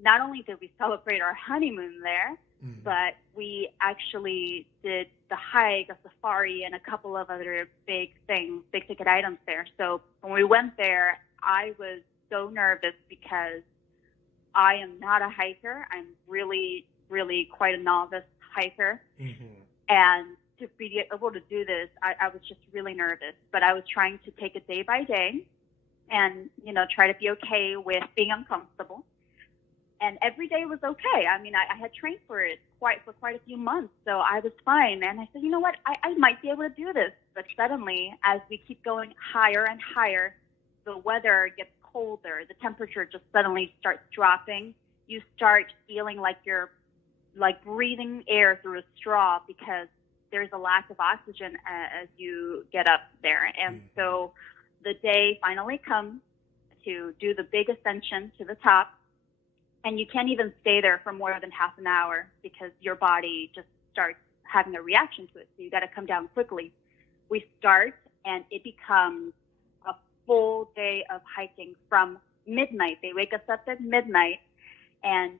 not only did we celebrate our honeymoon there, but we actually did the hike, a safari, and a couple of other big ticket items there. So when we went there, I was so nervous because I am not a hiker. I'm really, really quite a novice hiker. And to be able to do this, I was just really nervous. But I was trying to take it day by day and, try to be okay with being uncomfortable. And every day was okay. I mean, I had trained for it for quite a few months, so I was fine. And I said, you know what, I might be able to do this. But suddenly, as we keep going higher and higher, the weather gets colder. The temperature just suddenly starts dropping. You start feeling like you're like breathing air through a straw because there's a lack of oxygen as you get up there. And so the day finally comes to do the big ascension to the top. And you can't even stay there for more than half an hour because your body just starts having a reaction to it. So you got to come down quickly. We start, and it becomes a full day of hiking from midnight. They wake us up at midnight, and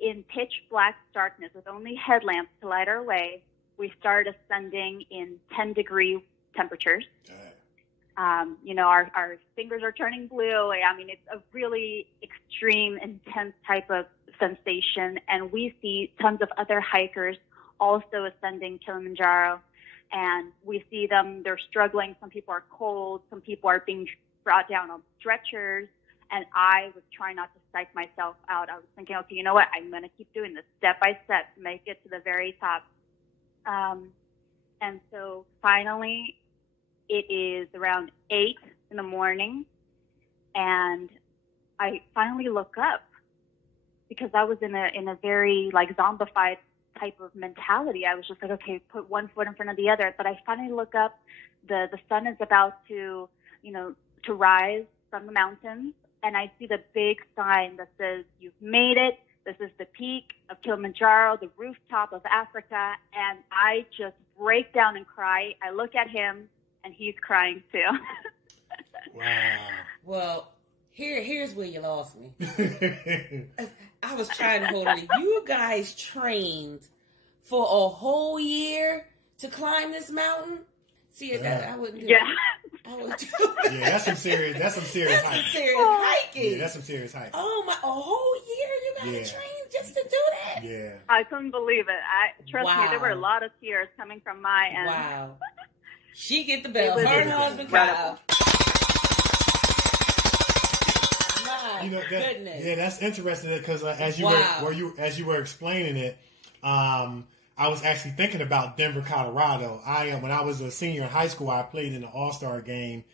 in pitch black darkness with only headlamps to light our way, we start ascending in 10-degree temperatures. You know, our fingers are turning blue. I mean, it's a really extreme, intense type of sensation. And we see tons of other hikers also ascending Kilimanjaro. And we see them, they're struggling. Some people are cold. Some people are being brought down on stretchers. And I was trying not to psych myself out. I was thinking, okay, you know what? I'm going to keep doing this step by step to make it to the very top. And so finally, it is around 8 in the morning, and I finally look up because I was in a very like zombified type of mentality. I was just like, okay, put one foot in front of the other. But I finally look up. The sun is about to, you know, to rise from the mountains, and I see the big sign that says, "You've made it. This is the peak of Kilimanjaro, the rooftop of Africa." And I just break down and cry. I look at him, and he's crying too. Wow. Well, here's where you lost me. I was trying to hold it. You guys trained for a whole year to climb this mountain? See, I wouldn't do it. I would do it. Yeah, that's some serious hiking. Yeah, that's some serious hiking. Oh my, a whole year you got to train just to do that? Yeah. I couldn't believe it. Trust me, there were a lot of tears coming from my end. Wow. She get the bell. Her and husband Kyle. My goodness. Yeah, that's interesting because as you were explaining it, I was actually thinking about Denver, Colorado. When I was a senior in high school, I played in an All-Star game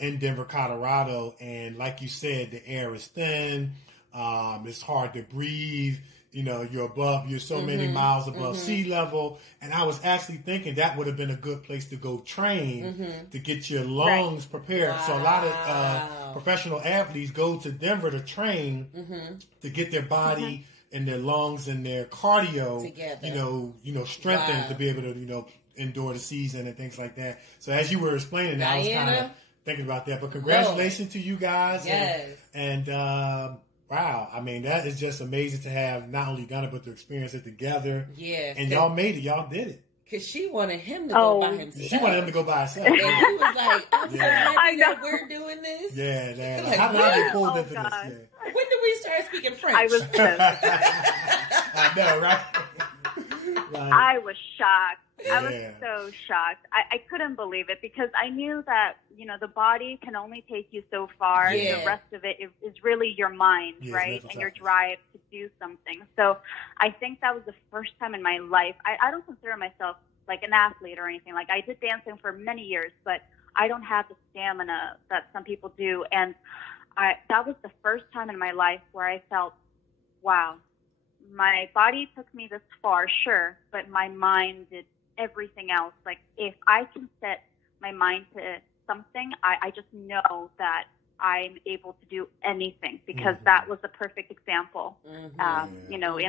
in Denver, Colorado, and like you said, the air is thin. It's hard to breathe. You know, you're so many miles above sea level. And I was actually thinking that would have been a good place to go train to get your lungs prepared. Wow. So a lot of professional athletes go to Denver to train to get their body and their lungs and their cardio together. You know, strengthened to be able to, endure the season and things like that. So as you were explaining that, I was kind of thinking about that. But congratulations to you guys. Yes. And wow, I mean, that is just amazing to have not only done it, but to experience it together. Yeah. And y'all made it. Y'all did it. Because she wanted him to go by himself. She wanted him to go by himself. And he was like, I'm so happy that we're doing this. Yeah, man. Like, how did I get pulled into this? Yeah. When did we start speaking French? I was pissed. I know, right? I was shocked. I was so shocked. I couldn't believe it because I knew that, the body can only take you so far. Yeah. The rest of it is really your mind, right? And your drive to do something. So I think that was the first time in my life. I don't consider myself like an athlete or anything. Like I did dancing for many years, but I don't have the stamina that some people do. And that was the first time in my life where I felt, wow, my body took me this far, sure, but my mind did everything else. Like if I can set my mind to something, I just know that I'm able to do anything because that was the perfect example, in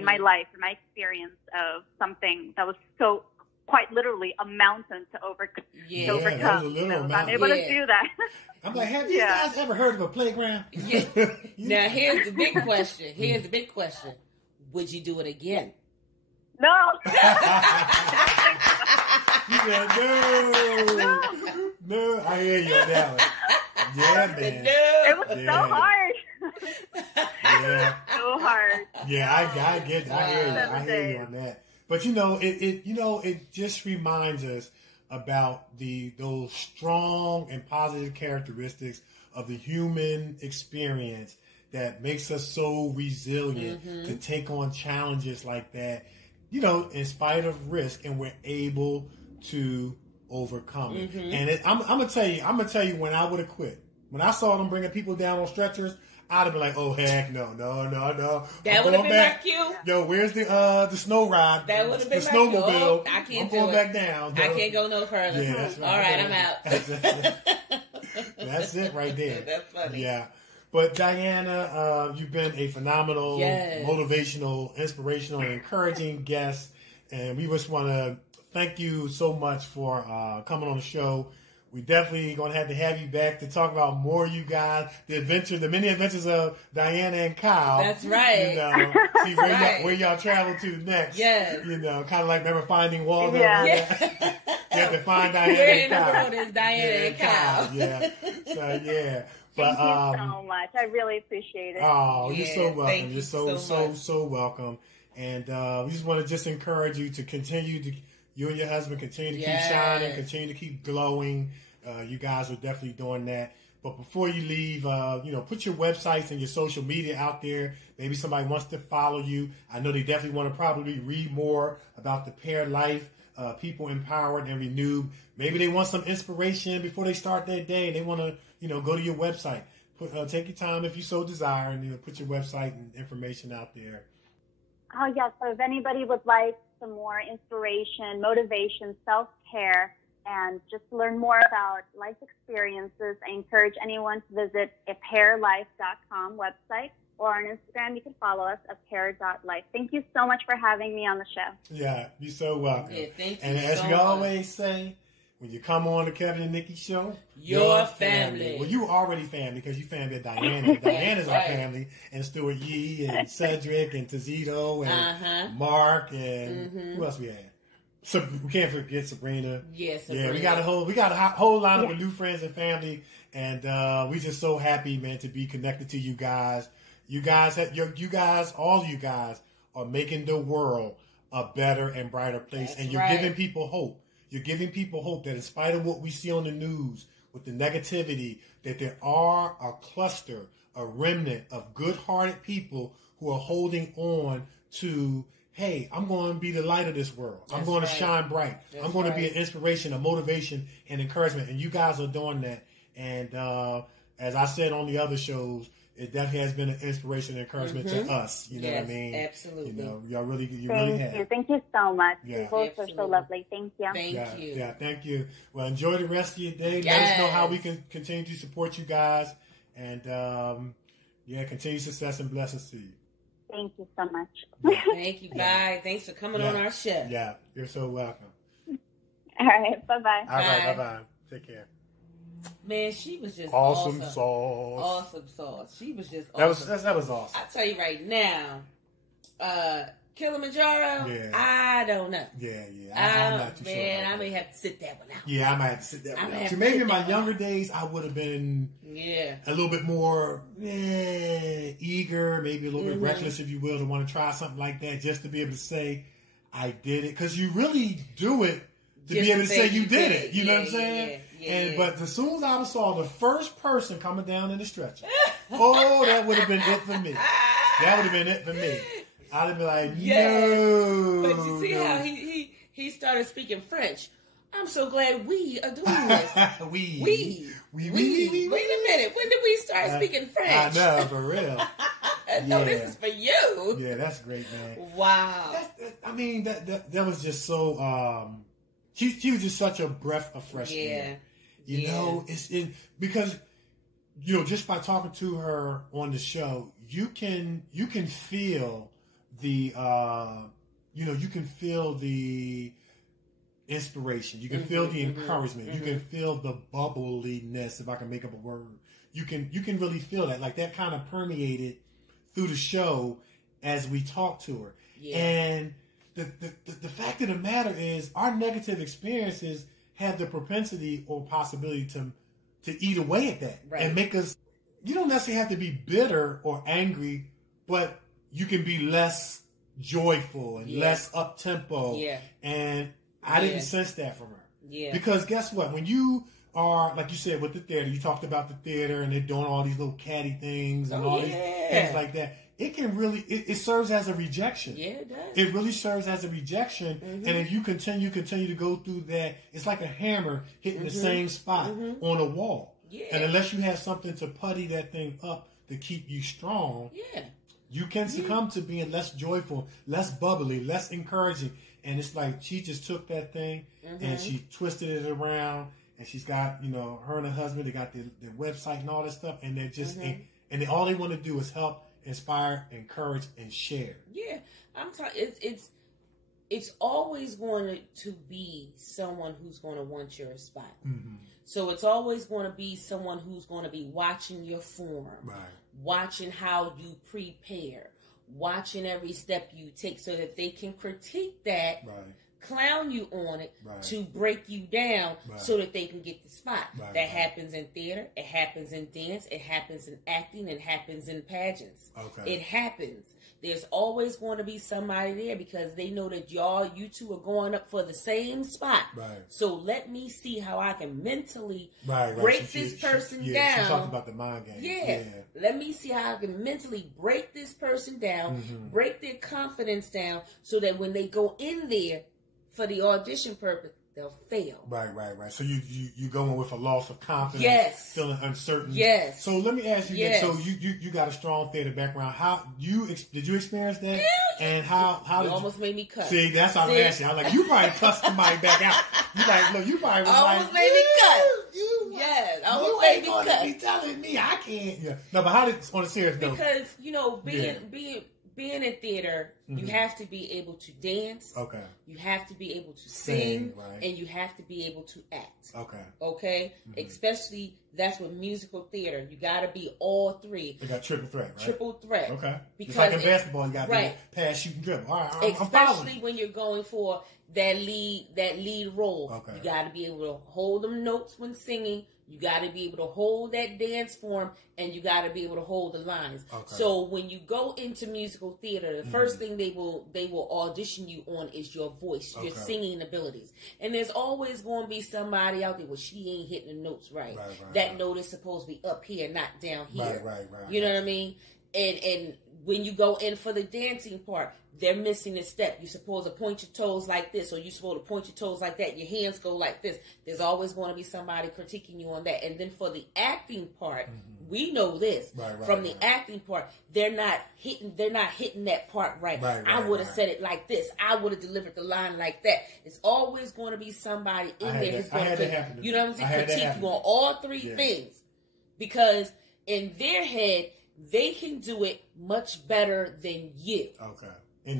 my life, in my experience of something that was so quite literally a mountain to overcome. That was a literal mountain. I'm able to do that. I'm like, have you guys ever heard of a playground? Yeah. Now here's the big question. Would you do it again? No. You said no. I hear you on that one. Yeah, man. It was so hard. So hard. Yeah, I get it. I hear you on that. But it just reminds us about those strong and positive characteristics of the human experience that makes us so resilient to take on challenges like that, in spite of risk, and we're able to overcome it. And I'm gonna tell you, when I would have quit, when I saw them bringing people down on stretchers, I'd have been like, oh heck no. That would have been my cue. Yo, where's the snow ride? That would have been the my snowmobile. cue. Oh, I can't do it. I'm going back down. I can't go no further. Yeah, that's right. All right, I'm out. That's it right there. That's funny. Yeah. But Diana, you've been a phenomenal, motivational, inspirational, and encouraging guest. And we just want to thank you so much for coming on the show. We definitely going to have you back to talk about more you guys, the many adventures of Diana and Kyle. That's right. See where y'all travel to next. Yes. Kind of like, remember Finding Waldo? Yeah. You have to find Diana Where and in the Kyle. world is Diana and Kyle? Yeah. So, yeah. But, Thank you so much. I really appreciate it. Oh, you're so welcome. Thank You're you so welcome. And we just want to encourage you to continue to, you and your husband continue to keep shining, continue to keep glowing. You guys are definitely doing that. But before you leave, put your websites and your social media out there. Maybe somebody wants to follow you. I know they definitely want to probably read more about the Pear Life, people empowered and renewed. Maybe they want some inspiration before they start their day. They want to, go to your website. Take your time if you so desire, and put your website and information out there. Oh, yeah. So if anybody would like some more inspiration, motivation, self-care, and just to learn more about life experiences, I encourage anyone to visit a pearlife.com website, or on Instagram, you can follow us at pear.life. Thank you so much for having me on the show. Yeah, you're so welcome. Yeah, thank you. And as we always say, when you come on the Kevin and Nikee show, your family. Well, you already family because you family of Diana. Diana's our family, and Stuart Yee, and Cedric, and Tizito, and Mark, and who else we had? So we can't forget Sabrina. Yes, Sabrina. Yeah, we got a whole lineup of new friends and family, and we just so happy, man, to be connected to you guys. You guys, all you guys are making the world a better and brighter place, That's and you're giving people hope. You're giving people hope that in spite of what we see on the news with the negativity, that there are a cluster, a remnant of good-hearted people who are holding on to, hey, I'm going to be the light of this world. I'm going to shine bright. I'm going to be an inspiration, a motivation, and encouragement. And you guys are doing that. And as I said on the other shows, it definitely has been an inspiration and encouragement to us. You know what I mean? Absolutely. Y'all really have. Thank you so much. Yeah. You both are so lovely. Thank you. Thank you. Yeah, thank you. Well, enjoy the rest of your day. Let us know how we can continue to support you guys. And, continue success and blessings to you. Thank you so much. Thank you. Bye. Thanks for coming on our show. Yeah, you're so welcome. All right. Bye-bye. All right. Bye-bye. Take care. Man, she was just awesome. Awesome sauce. She was just awesome. That was awesome. I tell you right now, Kilimanjaro, I don't know. Yeah. I'm not too sure. Man, I may have to sit that one out. Yeah, I might have to sit that one out. So maybe in my younger days, I would have been a little bit more eager, maybe a little bit reckless, if you will, to want to try something like that, just to be able to say, I did it. Because you really do it to be able to say you did it. You know what I'm saying? But as soon as I saw the first person coming down in the stretcher, that would have been it for me. That would have been it for me. I'd have been like, no. But you see how he started speaking French. I'm so glad we are doing this. We. Wait a minute. When did we start speaking French? I know, for real. No, this is for you. Yeah, that's great, man. Wow. That was just so. She was just such a breath of fresh air. You know, because just by talking to her on the show, you can feel the you can feel the inspiration, you can feel the encouragement, you can feel the bubbliness, if I can make up a word. You can really feel that, like that kind of permeated through the show as we talked to her. And the fact of the matter is, our negative experiences have the propensity or possibility to eat away at that and make us. You don't necessarily have to be bitter or angry, but you can be less joyful and less up tempo. And I didn't sense that from her. Because guess what? When you are, like you said, with the theater, you talked about the theater and they're doing all these little catty things and all these things like that. It can really, it serves as a rejection. Yeah, it does. It really serves as a rejection. Mm-hmm. And if you continue to go through that, it's like a hammer hitting the same spot on a wall. Yeah. And unless you have something to putty that thing up to keep you strong, you can succumb to being less joyful, less bubbly, less encouraging. And it's like she just took that thing and she twisted it around. And she's got, her and her husband, they got their website and all that stuff. And they're just, and all they want to do is help, inspire, encourage, and share. Yeah. I'm talking, it's always going to be someone who's going to want your spot. Mm-hmm. So it's always going to be someone who's going to be watching your form, watching how you prepare, watching every step you take so that they can critique that, clown you on it to break you down so that they can get the spot. That happens in theater, it happens in dance, it happens in acting, it happens in pageants. Okay. It happens. There's always going to be somebody there because they know that you two are going up for the same spot. Right. So let me see how I can mentally break this person down. She talked about the mind game. Yeah. Let me see how I can mentally break this person down, break their confidence down so that when they go in there for the audition purpose, they'll fail. Right. So you going with a loss of confidence, feeling uncertain. Yes. So let me ask you this. So you got a strong theater background. Did you experience that? Hell yeah. And how you did almost made me cuss. See, that's what I'm asking. I'm like, you probably cussed somebody back out. You like, look, you probably was almost made me cuss. Almost made me cuss. You ain't be telling me I can't. Yeah. No, but how did, on a serious note? Because, being in theater, you have to be able to dance. Okay. You have to be able to sing, and you have to be able to act. Okay. Especially that's with musical theater. You got to be all three. They got triple threat, right? Triple threat. Okay. Because just like in basketball, you got to be pass, shoot, and dribble. All right. Especially when you're going for that lead role. Okay. You got to be able to hold them notes when singing. You got to be able to hold that dance form, and you got to be able to hold the lines. Okay. So when you go into musical theater, the first thing they will audition you on is your voice, your singing abilities. And there's always going to be somebody out there, well, she ain't hitting the notes right. That note is supposed to be up here, not down here. Right. You know what I mean? And when you go in for the dancing part, they're missing a step. You're supposed to point your toes like this, or you're supposed to point your toes like that. Your hands go like this. There's always going to be somebody critiquing you on that. And then for the acting part, we know this. From the acting part, they're not hitting that part right. I would have said it like this. I would have delivered the line like that. It's always going to be somebody in there who's going to, you know what I'm saying, critique you on all three things. Because in their head, they can do it much better than you. Okay. In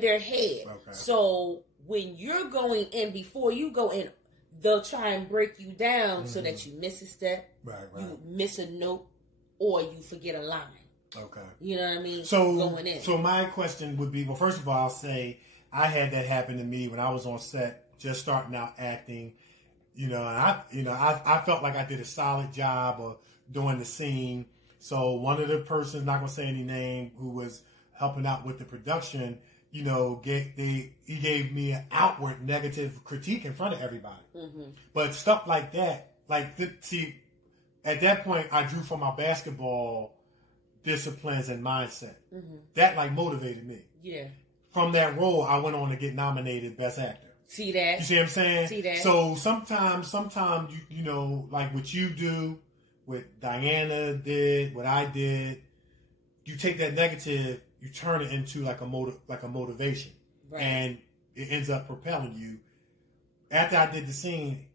their head. Okay. So when you're going in, before you go in, they'll try and break you down so that you miss a step, you miss a note, or you forget a line. Okay. You know what I mean? So going in. So my question would be, well, first of all, I'll say I had that happen to me when I was on set, just starting out acting. And I felt like I did a solid job of doing the scene. So one of the persons, not gonna say any name, who was helping out with the production, he gave me an outward negative critique in front of everybody. But stuff like that, at that point, I drew from my basketball disciplines and mindset. That motivated me. Yeah. From that role, I went on to get nominated Best Actor. See that? You see what I'm saying? See that? So sometimes like what you do, what Diana did, what I did, you take that negative, you turn it into like a motivation, and it ends up propelling you. After I did the scene,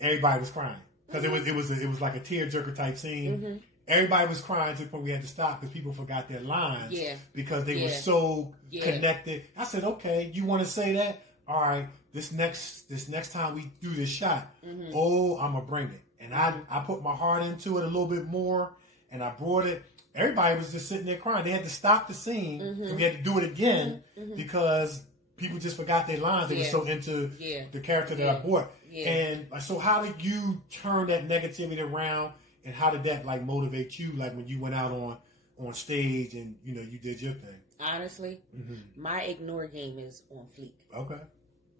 everybody was crying because it was like a tearjerker type scene. Everybody was crying to the point we had to stop because people forgot their lines because they were so connected. I said, okay, you want to say that? All right, this next time we do this shot, I'm gonna bring it. And I put my heart into it a little bit more, and I brought it. Everybody was just sitting there crying. They had to stop the scene, and we had to do it again because people just forgot their lines. They were so into the character that I brought. And so how did you turn that negativity around, and how did that motivate you, when you went out on stage and, you did your thing? Honestly, my ignore game is on fleek. Okay.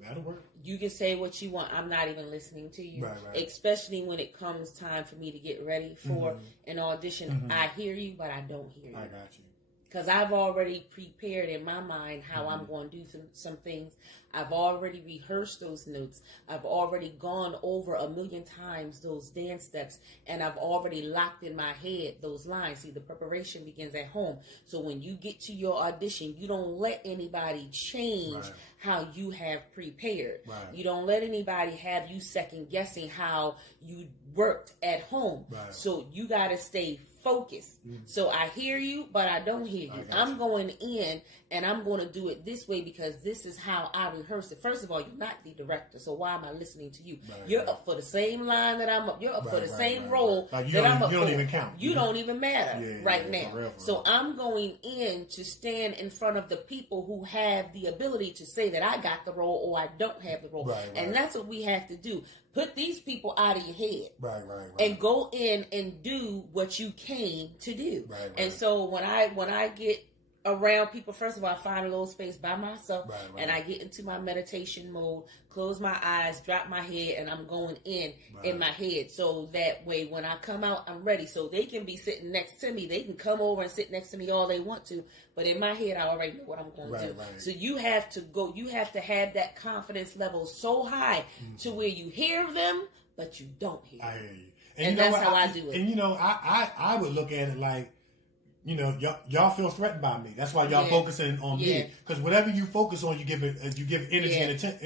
That'll work. You can say what you want. I'm not even listening to you. Right. Especially when it comes time for me to get ready for an audition. I hear you, but I don't hear you. I got you. Because I've already prepared in my mind how I'm going to do some things. I've already rehearsed those notes. I've already gone over 1,000,000 times those dance steps. And I've already locked in my head those lines. See, the preparation begins at home. So when you get to your audition, you don't let anybody change how you have prepared. Right. You don't let anybody have you second guessing how you worked at home. Right. So you got to stay focused. So I hear you, but I don't hear you. I'm going in and I'm going to do it this way because this is how I rehearse it. First of all, you're not the director, so why am I listening to you? You're up for the same line that I'm up. You're up for the same role Like that I'm up for. You don't even count. You don't even matter now. For real. So I'm going in to stand in front of the people who have the ability to say that I got the role or I don't have the role. And that's what we have to do. Put these people out of your head. Right. And go in and do what you came to do. And so when I get around people, first of all, I find a little space by myself and I get into my meditation mode, close my eyes, drop my head, and I'm going in my head. So that way when I come out, I'm ready. So they can be sitting next to me. They can come over and sit next to me all they want to. But in my head, I already know what I'm going to do. So you have to have that confidence level so high to where you hear them, but you don't hear them. I hear you. And that's how I do it. And I would look at it like, y'all feel threatened by me. That's why y'all focusing on me. Because whatever you focus on, you give energy and attention.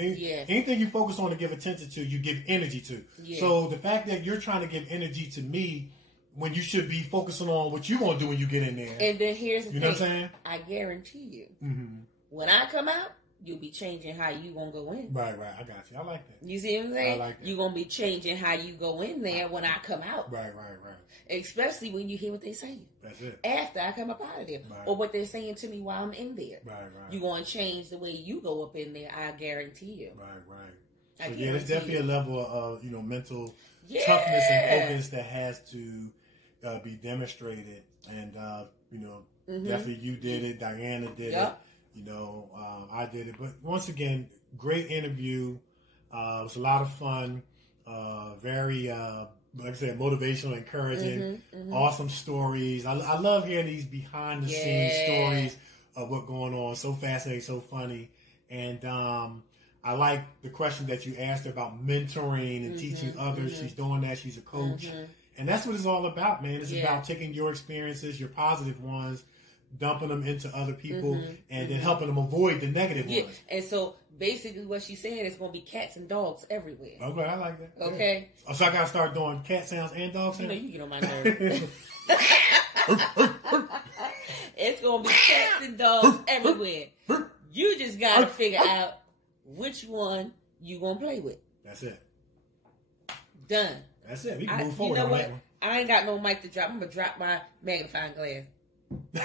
Anything you focus on to give attention to, you give energy to. So the fact that you're trying to give energy to me when you should be focusing on what you're going to do when you get in there. And then here's the thing. You know what I'm saying? I guarantee you, when I come out, you'll be changing how you going to go in. Right. I got you. I like that. You see what I'm saying? I like that. You're going to be changing how you go in there when I come out. Right. Especially when you hear what they're saying. That's it. After I come up out of there. Or what they're saying to me while I'm in there. Right. You're going to change the way you go up in there. I guarantee you. Right. So there's definitely a level of, mental toughness and focus that has to be demonstrated. And, definitely you did it. Diana did it. I did it. But once again, great interview. It was a lot of fun. Very, like I said, motivational, encouraging, awesome stories. I love hearing these behind the scenes stories of what's going on. So fascinating, so funny. And I like the question that you asked her about mentoring and teaching others. She's doing that. She's a coach. And that's what it's all about, man. It's about taking your experiences, your positive ones, dumping them into other people, and then helping them avoid the negative ones. And so basically what she's saying is going to be cats and dogs everywhere. Okay, I like that. Okay. Yeah. So I got to start doing cat sounds and dog sounds? You get on my nerves. It's going to be cats and dogs everywhere. You just got to figure out which one you going to play with. That's it. Done. That's it. We can move forward on that one. I ain't got no mic to drop. I'm going to drop my magnifying glass. You're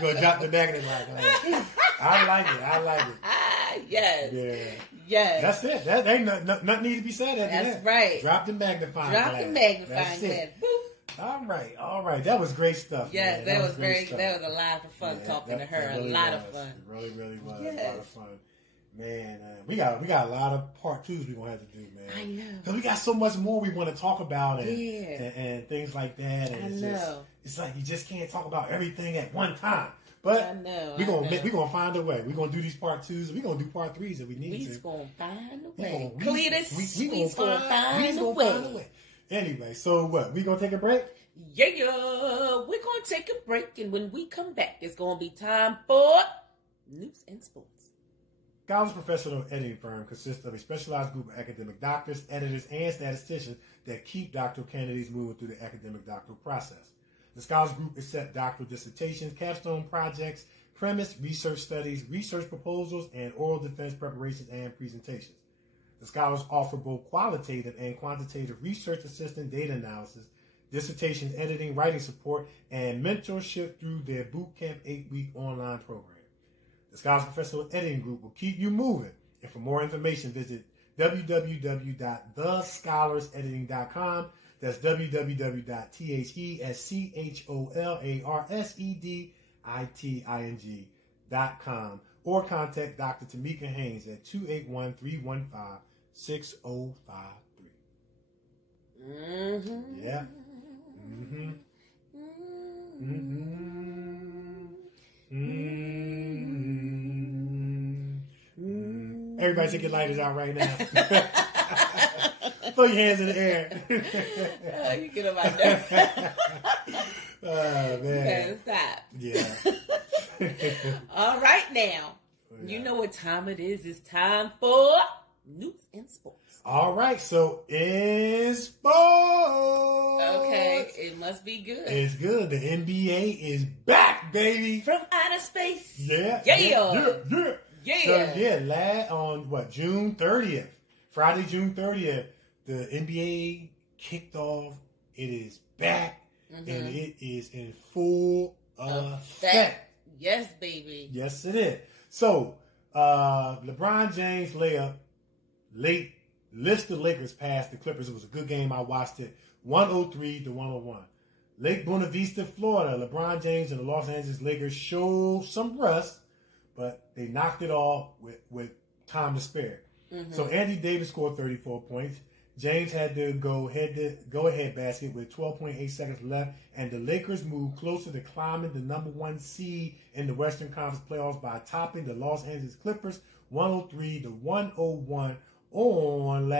going to drop the magnifying glass. I like it. Yes. Yeah. Yes. That's it. That ain't nothing needs to be said after that. That's right. Drop the magnifying glass. Drop the magnifying glass. Boop. All right. That was great stuff. Yes, man. that was a lot of fun talking to her. Really a lot of fun. It really was. Yes. A lot of fun. Man, we got a lot of part twos we're gonna have to do, man. I know. Because we got so much more we want to talk about and things like that. And it's like you just can't talk about everything at one time. But we're gonna find a way. We're gonna do these part twos. We're gonna do part threes if we need to. We're gonna find a way. Cletus, we're gonna find a way. Anyway, so what? We gonna take a break? Yeah. We're gonna take a break, and when we come back, it's gonna be time for news and sports. Scholar's professional editing firm consists of a specialized group of academic doctors, editors, and statisticians that keep doctoral candidates moving through the academic doctoral process. The Scholars Group accepts doctoral dissertations, capstone projects, premise research studies, research proposals, and oral defense preparations and presentations. The Scholars offer both qualitative and quantitative research assistant data analysis, dissertation editing, writing support, and mentorship through their Bootcamp 8-week online program. The Scholars Professional Editing Group will keep you moving. And for more information, visit www.thescholarsedediting.com. That's www.thescholarsedediting.com. or contact Dr. Tamika Haynes at 281-315-6053. Mm-hmm. Yeah. Mm-hmm. Mm-hmm. Mm-hmm. Everybody take your lighters out right now. Throw your hands in the air. Oh, you get on my nerves. Oh, man. Stop. Yeah. All right, now. Yeah. You know what time it is. It's time for news and sports. All right, so in sports. Okay, it must be good. It's good. The NBA is back, baby. From outer space. Yeah. Yeah. So, on June 30th, Friday, June 30th, the NBA kicked off. It is back, and it is in full effect. Yes, baby. Yes, it is. So, LeBron James lifts the Lakers past the Clippers. It was a good game. I watched it. 103-101. Lake Buena Vista, Florida. LeBron James and the Los Angeles Lakers showed some rust, but they knocked it off with time to spare. Mm-hmm. So Anthony Davis scored 34 points. James had the go-ahead basket with 12.8 seconds left, and the Lakers moved closer to climbing the number 1 seed in the Western Conference playoffs by topping the Los Angeles Clippers 103-101 on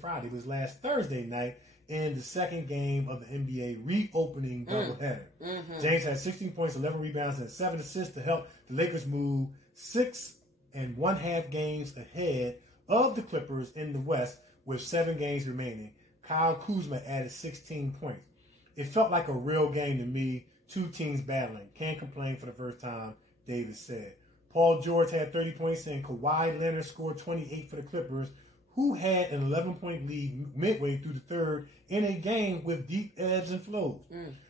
Friday. It was last Thursday night in the second game of the NBA reopening doubleheader. Mm-hmm. James had 16 points, 11 rebounds, and 7 assists to help the Lakers move 6 1/2 games ahead of the Clippers in the West with 7 games remaining. Kyle Kuzma added 16 points. It felt like a real game to me. 2 teams battling. Can't complain for the first time, Davis said. Paul George had 30 points and Kawhi Leonard scored 28 for the Clippers, who had an 11-point lead midway through the third in a game with deep ebbs and flows.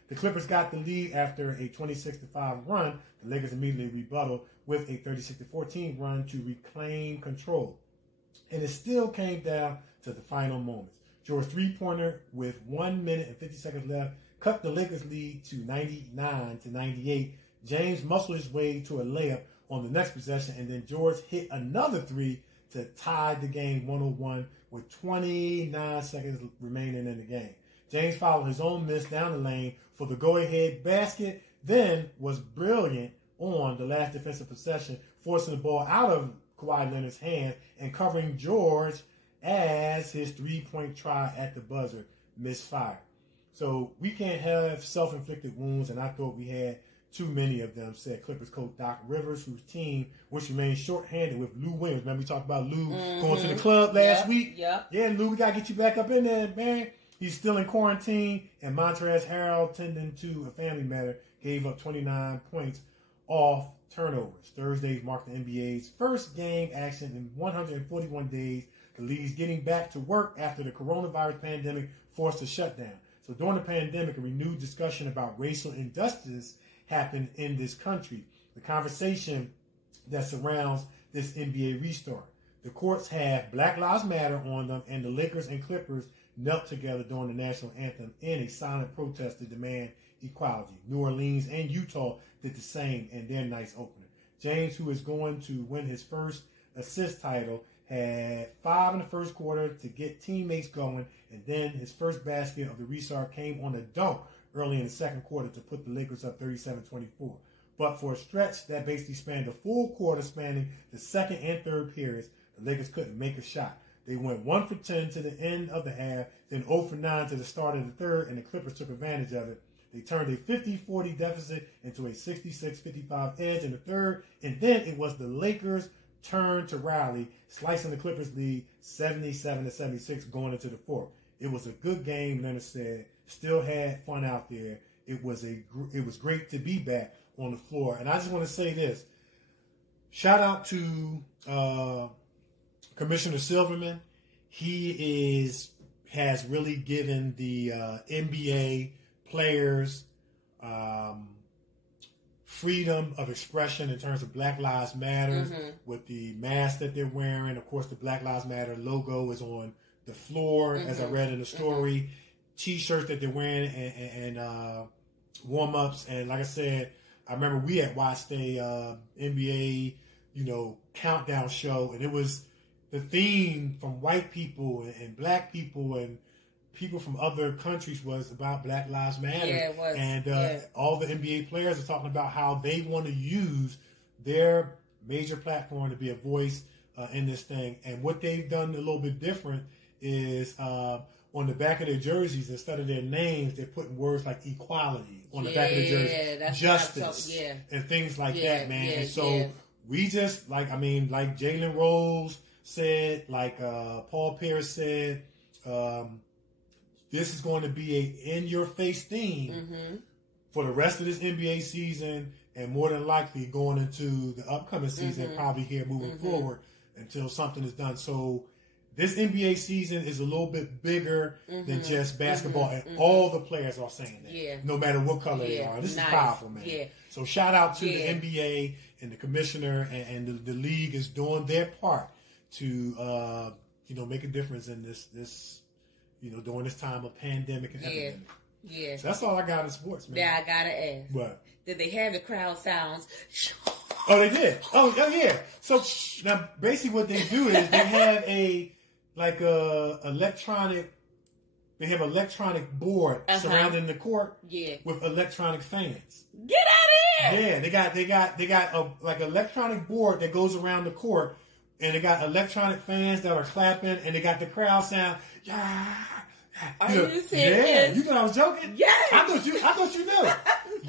The Clippers got the lead after a 26-5 run. The Lakers immediately rebutted with a 36-14 run to reclaim control. And it still came down to the final moments. George's three-pointer with 1 minute and 50 seconds left cut the Lakers' lead to 99-98. James muscled his way to a layup on the next possession, and then George hit another 3 to tie the game 101 with 29 seconds remaining in the game. James followed his own miss down the lane for the go-ahead basket, then was brilliant on the last defensive possession, forcing the ball out of Kawhi Leonard's hands and covering George as his three-point try at the buzzer misfired. So we can't have self-inflicted wounds, and I thought we had too many of them, said Clippers coach Doc Rivers, whose team, which remained shorthanded with Lou Williams. Remember we talked about Lou going to the club last week? Yeah, Lou, we got to get you back up in there, man. He's still in quarantine, and Montrezl Harrell, tending to a family matter, gave up 29 points off turnovers. Thursdays marked the NBA's first game action in 141 days. The league's getting back to work after the coronavirus pandemic forced a shutdown. So during the pandemic, a renewed discussion about racial injustice happened in this country. The conversation that surrounds this NBA restart. The courts have Black Lives Matter on them, and the Lakers and Clippers knelt together during the national anthem in a silent protest to demand equality. New Orleans and Utah did the same in their night's opener. James, who is going to win his first assist title, had 5 in the first quarter to get teammates going, and then his first basket of the restart came on a dunk early in the second quarter to put the Lakers up 37-24. But for a stretch that basically spanned a full quarter, spanning the second and third periods, the Lakers couldn't make a shot. They went 1 for 10 to the end of the half, then 0 for 9 to the start of the third, and the Clippers took advantage of it. They turned a 50-40 deficit into a 66-55 edge in the third, and then it was the Lakers' turn to rally, slicing the Clippers' lead 77-76 going into the fourth. It was a good game, Leonard said. Still had fun out there. It was great to be back on the floor. And I just want to say this. Shout out to Commissioner Silverman. He has really given the NBA players freedom of expression in terms of Black Lives Matter with the mask that they're wearing. Of course, the Black Lives Matter logo is on the floor, as I read in the story. T-shirts that they're wearing and warm-ups. And like I said, I remember we had watched a NBA countdown show, and it was the theme from white people and black people and people from other countries was about Black Lives Matter. Yeah, it was. And all the NBA players are talking about how they want to use their major platform to be a voice in this thing. And what they've done a little bit different is on the back of their jerseys, instead of their names, they're putting words like equality on the back of the jersey, justice, and things like that, man. And so we just, like Jalen Rose said, like Paul Pierce said, this is going to be a in-your-face theme for the rest of this NBA season, and more than likely going into the upcoming season, probably here moving forward until something is done. So this NBA season is a little bit bigger than just basketball, and all the players are saying that, no matter what color they are. This is powerful, man. Yeah. So shout out to the NBA and the commissioner, and the league is doing their part to make a difference in this during this time of pandemic and epidemic. Yeah. So that's all I got in sports, man. Yeah, I gotta ask. What? Did they have the crowd sounds? Oh, they did. Oh, yeah. So now, basically, what they do is they have electronic board surrounding the court with electronic fans. Get out of here! Yeah, they got a electronic board that goes around the court, and they got electronic fans that are clapping, and they got the crowd sound. Yeah. Are you serious? Yeah, you thought I was joking? Yes. I thought you knew.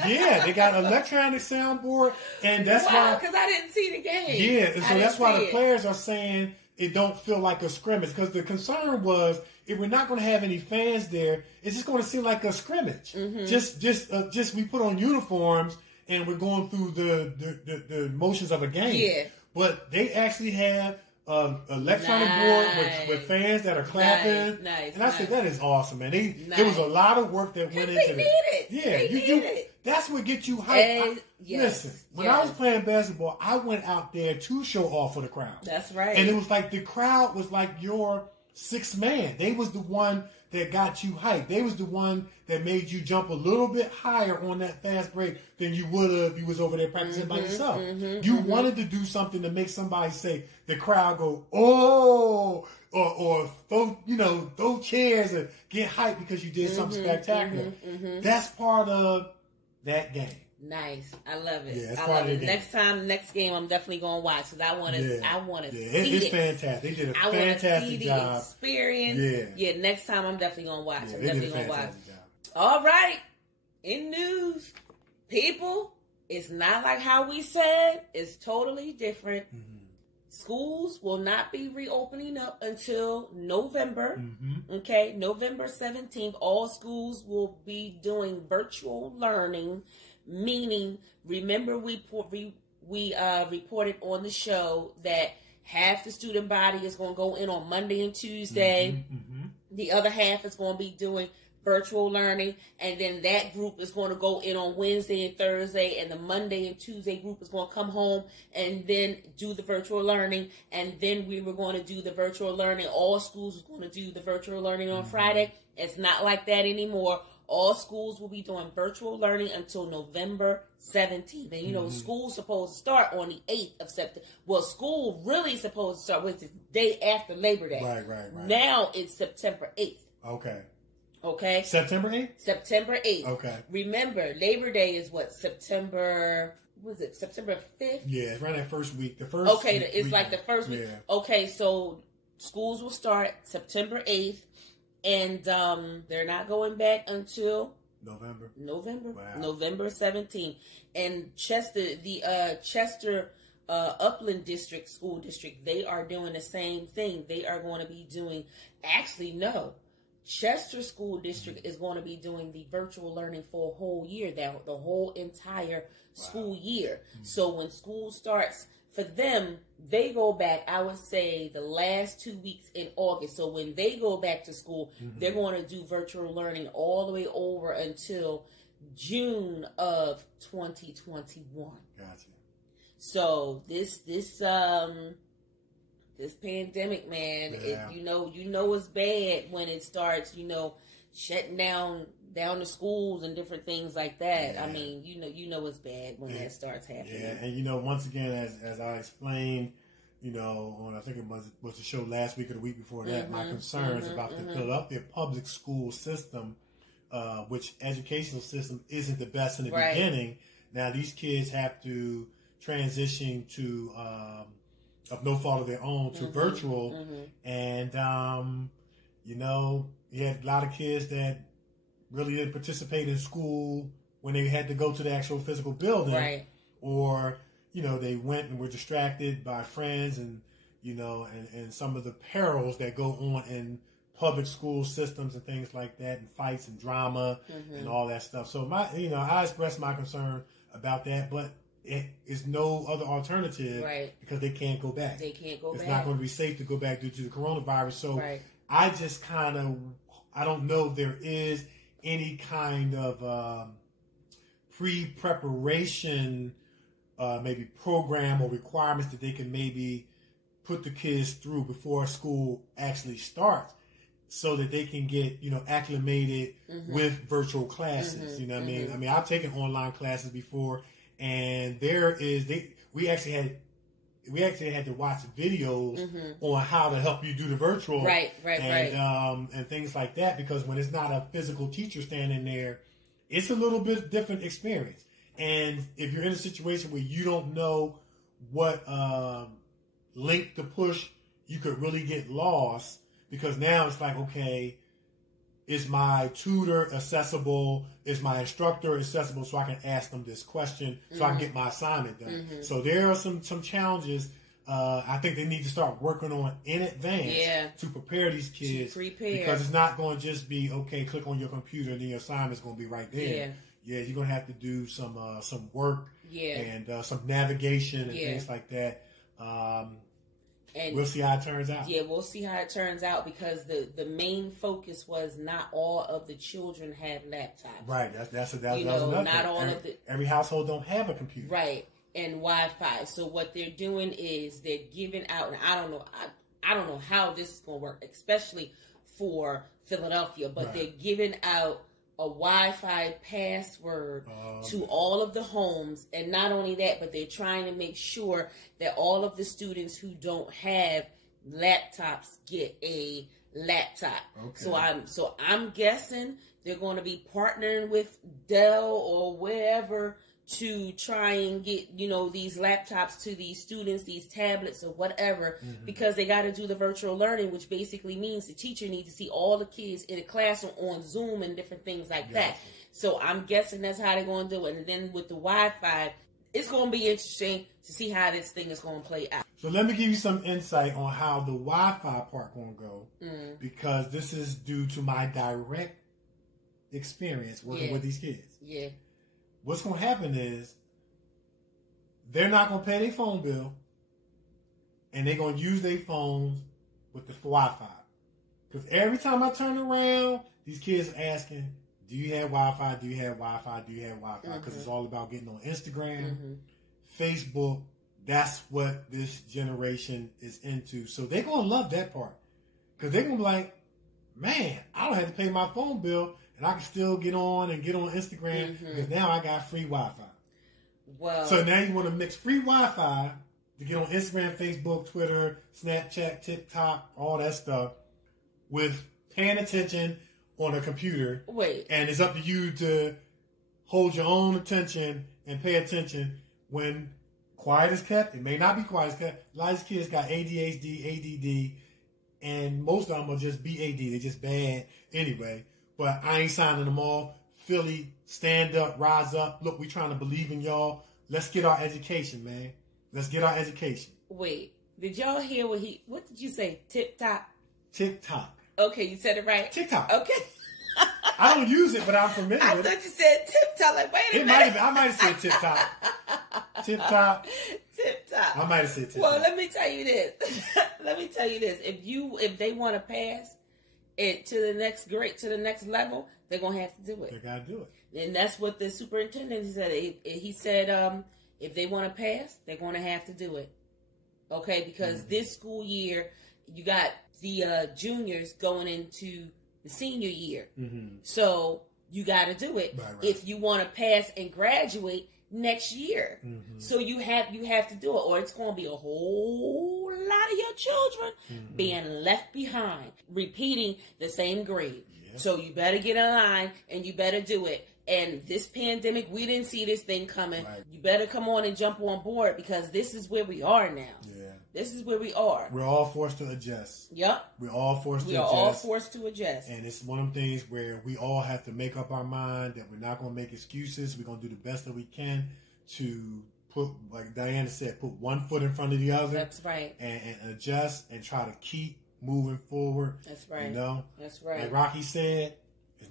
Yeah, they got electronic soundboard, and that's why. Because I didn't see the game. Yeah, and so that's why the players are saying it don't feel like a scrimmage, because the concern was if we're not going to have any fans there, it's just going to seem like a scrimmage. Just we put on uniforms and we're going through the motions of a game. Yeah, but they actually have electronic board with fans that are clapping. Nice. And I said, that is awesome, man. There was a lot of work that went into it. Yeah, you that's what gets you hyped. Listen, when I was playing basketball, I went out there to show off for the crowd. That's right. And it was like the crowd was like your sixth man. They was the one that got you hyped. They was the one that made you jump a little bit higher on that fast break than you would have if you was over there practicing by yourself. You wanted to do something to make somebody say, the crowd go, oh, or throw chairs and get hyped because you did something spectacular. That's part of that game. Nice, I love it. Yeah, I love it. Next game, I'm definitely gonna watch because I want to. See it's fantastic. They did a fantastic job. The experience. Yeah. Next time, I'm definitely gonna watch. I'm definitely gonna watch. Job. All right. In news, people, it's not like how we said. It's totally different. Schools will not be reopening up until November. Okay, November 17th. All schools will be doing virtual learning. Meaning, remember we reported on the show that half the student body is going to go in on Monday and Tuesday. The other half is going to be doing virtual learning, and then that group is going to go in on Wednesday and Thursday, and the Monday and Tuesday group is going to come home and then do the virtual learning, and then we were going to do the virtual learning. All schools are going to do the virtual learning on Friday. It's not like that anymore. All schools will be doing virtual learning until November 17th. And, school's supposed to start on the 8th of September. Well, school really supposed to start with the day after Labor Day. Right. Now it's September 8th. Okay? September 8th? September 8th. Okay. Remember, Labor Day is what? September 5th? Yeah, it's around that first week. It's like the first week. Yeah. Okay, so schools will start September 8th. And they're not going back until November. Wow. November 17th. And Chester Upland District School District, they are doing the same thing. They are going to be doing, Chester School District is going to be doing the virtual learning for a whole year, the whole entire school year. So when school starts, for them, they go back, I would say, the last 2 weeks in August. So when they go back to school, they're going to do virtual learning all the way over until June of 2021. Gotcha. So this pandemic, man, you know it's bad when it starts, shutting down down to schools and different things like that. Yeah. I mean, you know it's bad when that starts happening. Yeah, and once again, as I explained, on I think it was the show last week or the week before that, my concerns about the Philadelphia public school system, which educational system isn't the best in the beginning. Now these kids have to transition to, of no fault of their own, to virtual, and you had a lot of kids that really didn't participate in school when they had to go to the actual physical building, or they went and were distracted by friends and and some of the perils that go on in public school systems and things like that, and fights and drama and all that stuff. So I expressed my concern about that, but it is no other alternative because they can't go back. It's not going to be safe to go back due to the coronavirus. So I just I don't know if there is any kind of pre-preparation maybe program or requirements that they can maybe put the kids through before school actually starts, so that they can get acclimated with virtual classes. You know what I mean? I mean, I've taken online classes before, and we actually had to watch videos on how to help you do the virtual, and things like that, because when it's not a physical teacher standing there, it's a little bit different experience. And if you're in a situation where you don't know what link to push, you could really get lost, because now it's like, okay, is my tutor accessible? Is my instructor accessible so I can ask them this question so I can get my assignment done? So there are some challenges I think they need to start working on in advance to prepare these kids. Because it's not going to just be, okay, click on your computer and then your assignment's going to be right there. Yeah, you're going to have to do some work and some navigation and things like that. And we'll see how it turns out. Yeah, we'll see how it turns out, because the main focus was not all of the children had laptops. Right. That's another not all of the every household don't have a computer. Right. And Wi-Fi. So what they're doing is they're giving out, and I don't know how this is going to work, especially for Philadelphia, but they're giving out a Wi-Fi password to all of the homes. And not only that, but they're trying to make sure that all of the students who don't have laptops get a laptop. Okay. So I'm guessing they're going to be partnering with Dell or wherever to try and get, these laptops to these students, these tablets or whatever, because they got to do the virtual learning, which basically means the teacher needs to see all the kids in a classroom on Zoom and different things like that. So I'm guessing that's how they're going to do it. And then with the Wi-Fi, it's going to be interesting to see how this thing is going to play out. So let me give you some insight on how the Wi-Fi part going to go, because this is due to my direct experience working with these kids. Yeah. What's going to happen is they're not going to pay their phone bill, and they're going to use their phones with the Wi-Fi. Because every time I turn around, these kids are asking, do you have Wi-Fi? Do you have Wi-Fi? Do you have Wi-Fi? Because it's all about getting on Instagram, Facebook. That's what this generation is into. So they're going to love that part. Because they're going to be like, man, I don't have to pay my phone bill, and I can still get on Instagram because now I got free Wi-Fi. Well, so now you want to mix free Wi-Fi to get on Instagram, Facebook, Twitter, Snapchat, TikTok, all that stuff, with paying attention on a computer. And it's up to you to hold your own attention and pay attention when quiet is kept. It may not be quiet is kept. A lot of these kids got ADHD, ADD, and most of them are just BAD. They're just bad anyway. But I ain't signing them all. Philly, stand up, rise up. Look, we trying to believe in y'all. Let's get our education, man. Let's get our education. Wait, did y'all hear what did you say? TikTok? TikTok. Okay, you said it right? TikTok. Okay. I don't use it, but I'm familiar with it. I thought you said TikTok. Like, wait a minute. I might have said TikTok. TikTok. TikTok. I might have said TikTok. Well, let me tell you this. If they want to pass it to the next level, they're gonna have to do it. They gotta do it. And that's what the superintendent said. He said, if they want to pass, they're gonna have to do it. Okay, because this school year you got the juniors going into the senior year. So you got to do it right. if you want to pass and graduate next year. So you have to do it, or it's going to be a whole lot of your children being left behind, repeating the same grade. Yeah. So you better get in line and you better do it. And this pandemic, we didn't see this thing coming. Right. You better come on and jump on board, because this is where we are now. Yeah. This is where we are. We're all forced to adjust. Yep. We're all forced to adjust. We are all forced to adjust. And it's one of them things where we all have to make up our mind that we're not going to make excuses. We're going to do the best that we can to put, like Diana said, put one foot in front of the other. That's right. And adjust and try to keep moving forward. That's right. You know? That's right. Like Rocky said,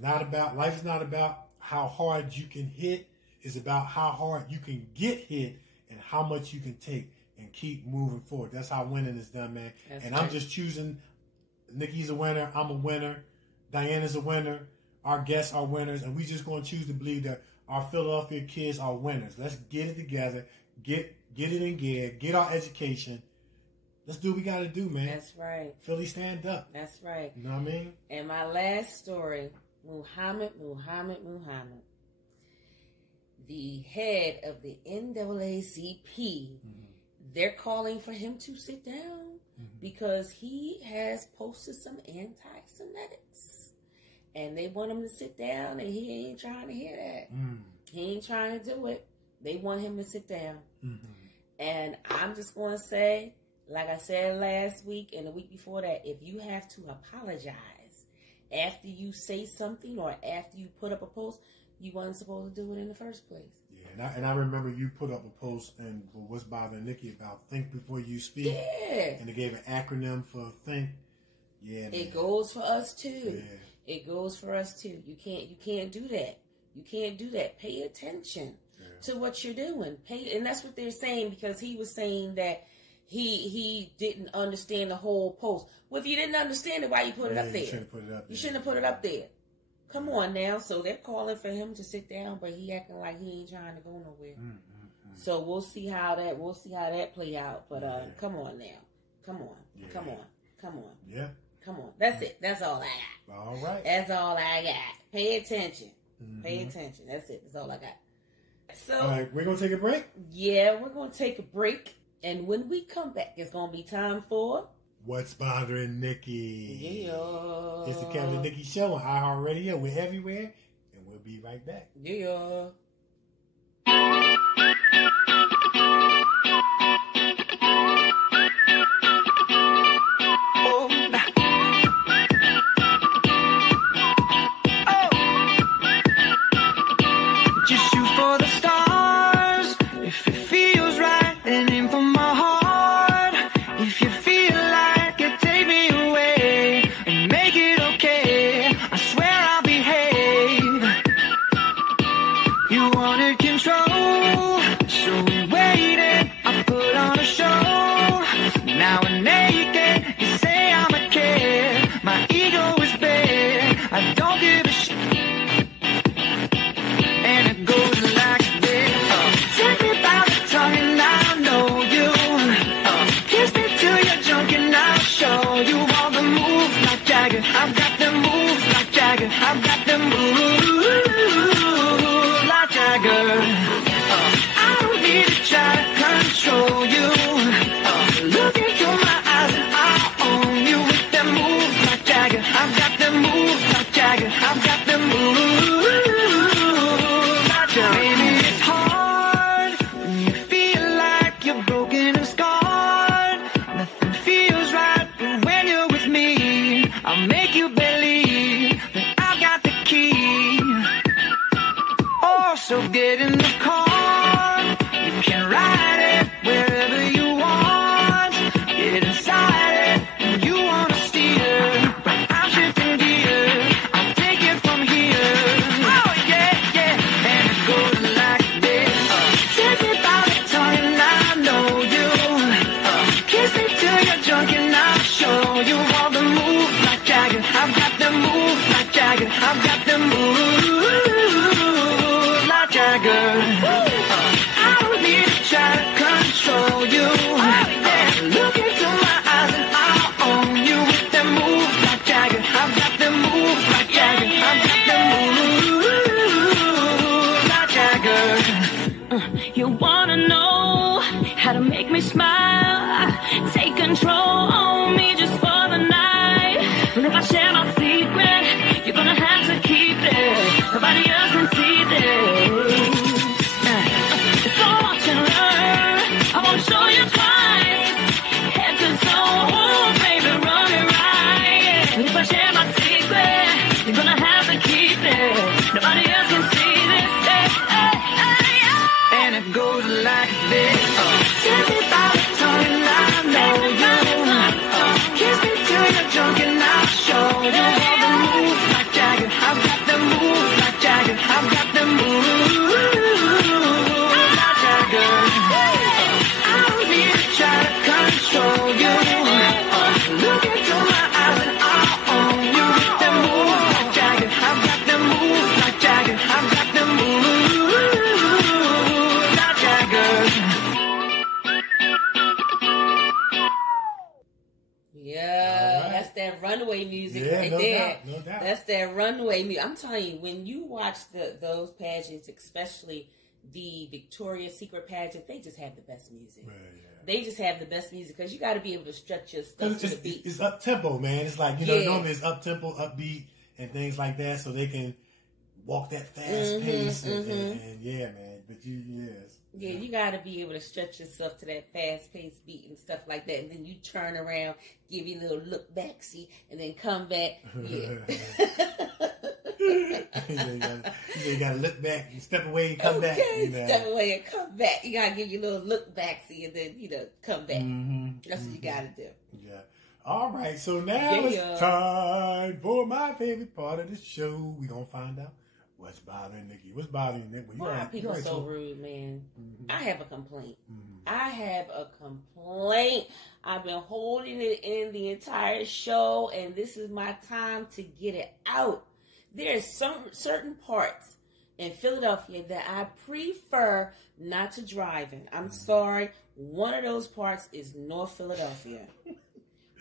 life is not about how hard you can hit. It's about how hard you can get hit and how much you can take and keep moving forward. That's how winning is done, man. That's and right. I'm just choosing. Nikee's a winner. I'm a winner. Diana's a winner. Our guests are winners. And we just going to choose to believe that our Philadelphia kids are winners. Let's get it together. Get it in gear. Get our education. Let's do what we got to do, man. That's right. Philly, stand up. That's right. You know what I mean? And my last story, Muhammad. The head of the NAACP, they're calling for him to sit down because he has posted some anti-Semitics. And they want him to sit down, and he ain't trying to hear that. He ain't trying to do it. They want him to sit down. And I'm just going to say, like I said last week and the week before that, if you have to apologize after you say something or after you put up a post, you wasn't supposed to do it in the first place. Yeah, and I remember you put up a post and what's bothering Nikee about think before you speak. Yeah. And they gave an acronym for think. Yeah, man. It goes for us too. Yeah. It goes for us too. You can't do that. You can't do that. Pay attention to what you're doing. And that's what they're saying, because he was saying that he didn't understand the whole post. Well, if you didn't understand it, why you put it up there? You shouldn't have put it up there. Come on now. So they're calling for him to sit down, but he acting like he ain't trying to go nowhere. So we'll see how that play out. But come on now. Come on. Yeah. Come on. Yeah. Come on. That's it. That's all I got. All right. That's all I got. Pay attention. Pay attention. That's it. That's all I got. So all right, we're gonna take a break? Yeah, we're gonna take a break. And when we come back, it's gonna be time for What's Bothering Nikee? Yeah. It's the Kevin and Nikee Show on iHeartRadio. We're everywhere, and we'll be right back. Yeah. You You wanna know how to make me smile, take control on me just for the night. But if I share my secret, you're gonna have to keep it. Nobody else can see this. So watch and learn, I won't show you twice. Head to toe, oh baby, run it right. But if I share my secret, you're gonna have to keep it. Nobody else can see this. And it goes like this. Kiss me by the tongue and I know you. Kiss me till you're drunk and I'll show you all the moves like Jagger. I've got the moves like Jagger. I've got the moves like Jagger. I don't need to try to control you. Look into my eyes and I'll own you. Get the moves like Jagger. I've got the moves like Jagger. I've got the moves like Jagger. Yeah, right. That's that runway music right there. No doubt. That's that runway music. I'm telling you, when you watch those pageants, especially the Victoria's Secret pageant, they just have the best music. Yeah. They just have the best music because you got to be able to stretch your stuff to the beat. It's up tempo, man. It's like, you know, normally it's up tempo, upbeat, and things like that, so they can walk that fast pace. And yeah, man. But you got to be able to stretch yourself to that fast paced beat and stuff like that, and then you turn around, give you a little look back, see, and then come back. Yeah. You got to look back, you step away and come back. You know. Step away and come back. You got to give you a little look back, see, and then, come back. That's what you got to do. Yeah. All right, so now it's time for my favorite part of the show. We're going to find out what's bothering Nikee. What's bothering you? Why are people so rude, man? I have a complaint. I have a complaint. I've been holding it in the entire show, and this is my time to get it out. There's some certain parts in Philadelphia that I prefer not to drive in. I'm sorry. One of those parts is North Philadelphia.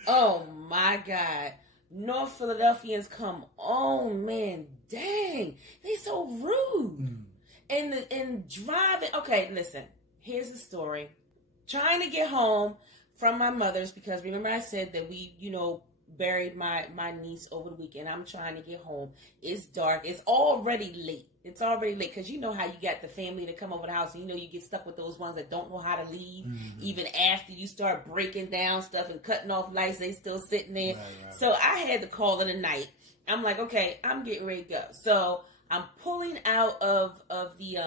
Oh, my God. North Philadelphians, come on, man. Dang. They so rude. And driving. Okay, listen. Here's the story. Trying to get home from my mother's, because remember I said that we, buried my niece over the weekend. I'm trying to get home. It's dark. It's already late. Because you know how you got the family to come over the house, and you get stuck with those ones that don't know how to leave. Even after you start breaking down stuff and cutting off lights, they still sitting there. Right. So I had to call it a night. I'm like, okay, I'm getting ready to go. So I'm pulling out of the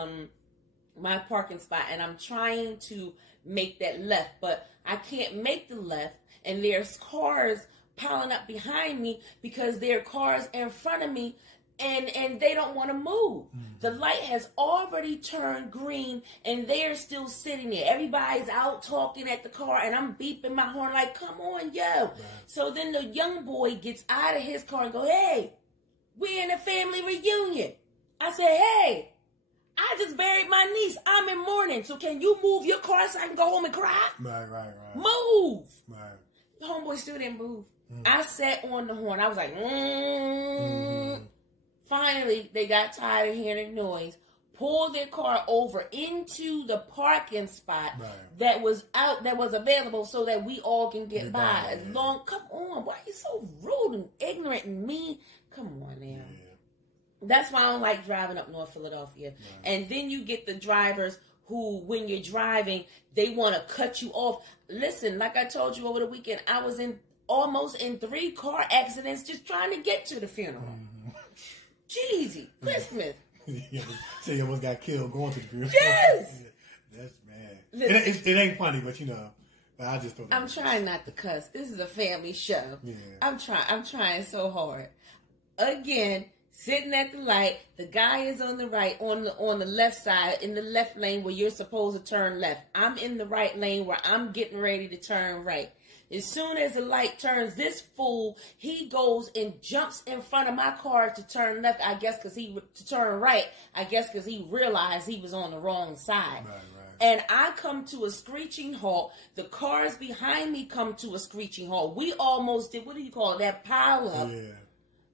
my parking spot, and I'm trying to make that left, but I can't make the left, and there's cars piling up behind me because there are cars in front of me, and they don't want to move. The light has already turned green, and they're still sitting there. Everybody's out talking at the car, and I'm beeping my horn like, come on, yo. Right. So then the young boy gets out of his car and go, hey, we're in a family reunion. I said, hey, I just buried my niece. I'm in mourning, so can you move your car so I can go home and cry? Right. Move. Right. The homeboy still didn't move. I sat on the horn. I was like, Finally, they got tired of hearing the noise, pulled their car over into the parking spot that was available so that we all can get by. Come on, why are you so rude and ignorant and mean? Come on now. Yeah. That's why I don't like driving up North Philadelphia. Right. And then you get the drivers who, when you're driving, they want to cut you off. Listen, like I told you over the weekend, I was almost in 3 car accidents just trying to get to the funeral. Jeezy, Christmas. So you almost got killed going to the funeral. Yes. That's bad. It ain't funny, but I just thought. I'm trying not to cuss. This is a family show. Yeah. I'm trying so hard. Again, sitting at the light, the guy is on the right, on the left side, in the left lane where you're supposed to turn left. I'm in the right lane where I'm getting ready to turn right. As soon as the light turns, this fool, he goes and jumps in front of my car to turn left, to turn right, because he realized he was on the wrong side. Right. And I come to a screeching halt. The cars behind me come to a screeching halt. We almost did, what do you call it, that pile up. Yeah.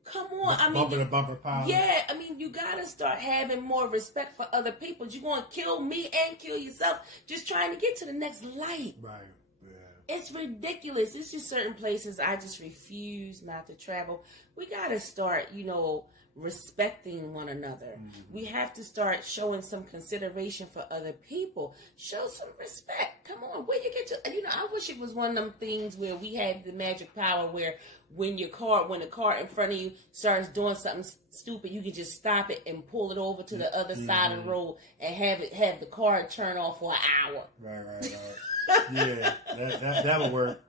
Come on, I mean, bumper to bumper power. Yeah, I mean, you gotta start having more respect for other people. You're gonna kill me and kill yourself just trying to get to the next light. Right. Yeah. It's ridiculous. It's just certain places I just refuse not to travel. We gotta start, respecting one another. We have to start showing some consideration for other people. Show some respect. Come on, where you get your, I wish it was one of them things where we had the magic power where when the car in front of you starts doing something stupid, you can just stop it and pull it over to the other side of the road and have the car turn off for an hour. Right. Yeah, that would work.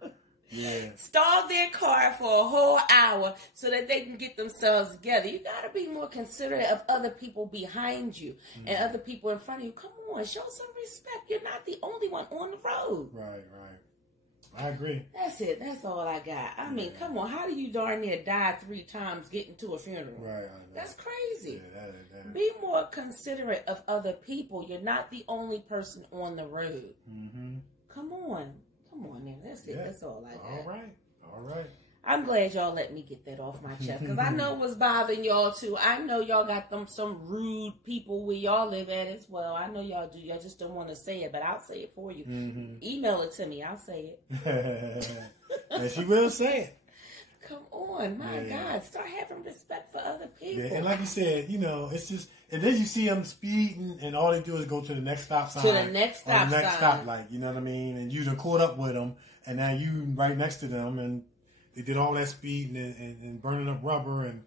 Yeah. Stall their car for a whole hour so that they can get themselves together. You got to be more considerate of other people behind you and other people in front of you. Come on, show some respect. You're not the only one on the road. Right. I agree. That's it. That's all I got. I mean, come on. How do you darn near die 3 times getting to a funeral? Right. That's crazy. Yeah, that. Be more considerate of other people. You're not the only person on the road. Mm-hmm. Come on now. That's it. Yeah. That's all I got. All right. I'm glad y'all let me get that off my chest because I know what's bothering y'all too. I know y'all got some rude people where y'all live at as well. I know y'all do. Y'all just don't want to say it, but I'll say it for you. Mm-hmm. Email it to me. I'll say it. And she will say it. Come on, my God. Start having respect for other people. Yeah, and like you said, it's just, and then you see them speeding, and all they do is go to the next stop sign. To the next stop sign. Or the next stoplight, you know what I mean? And you done caught up with them, and now you right next to them, and they did all that speeding and burning up rubber and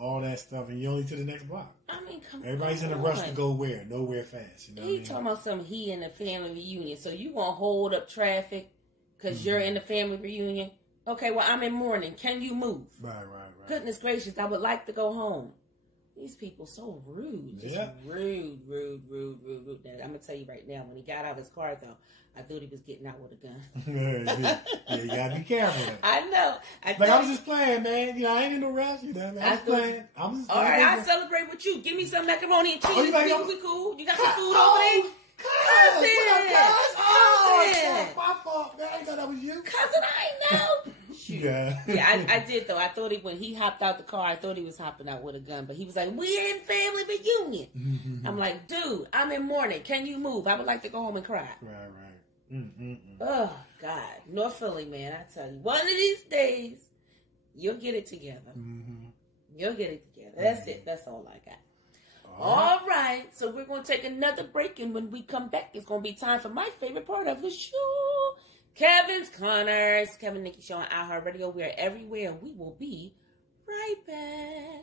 all that stuff, and you're only to the next block. I mean, Everybody's in a rush to go where? Nowhere fast. You know he talking about something he in a family reunion, so you gonna hold up traffic because you're in the family reunion? Okay, well, I'm in mourning. Can you move? Right. Goodness gracious, I would like to go home. These people so rude. Just rude. I'm going to tell you right now, when he got out of his car, though, I thought he was getting out with a gun. Yeah, you got to be careful. I know. I was just playing, man. I ain't in no rush. I was playing. All right, I'll celebrate with you. Give me some macaroni and cheese. We cool. You got some food over there? Cousin! My fault. I ain't thought that was you. Cousin, I know. Yeah, I did though. I thought when he hopped out the car, I thought he was hopping out with a gun, but he was like, "We're in family reunion." Mm-hmm. I'm like, "Dude, I'm in mourning. Can you move? I would like to go home and cry." Right. Oh God, North Philly, man. I tell you, one of these days, you'll get it together. Mm-hmm. You'll get it together. That's it. That's all I got. All right, so we're going to take another break, and when we come back, it's going to be time for my favorite part of the show, Kevin's Corners. Kevin and Nikee Show on iHeartRadio. We are everywhere, and we will be right back.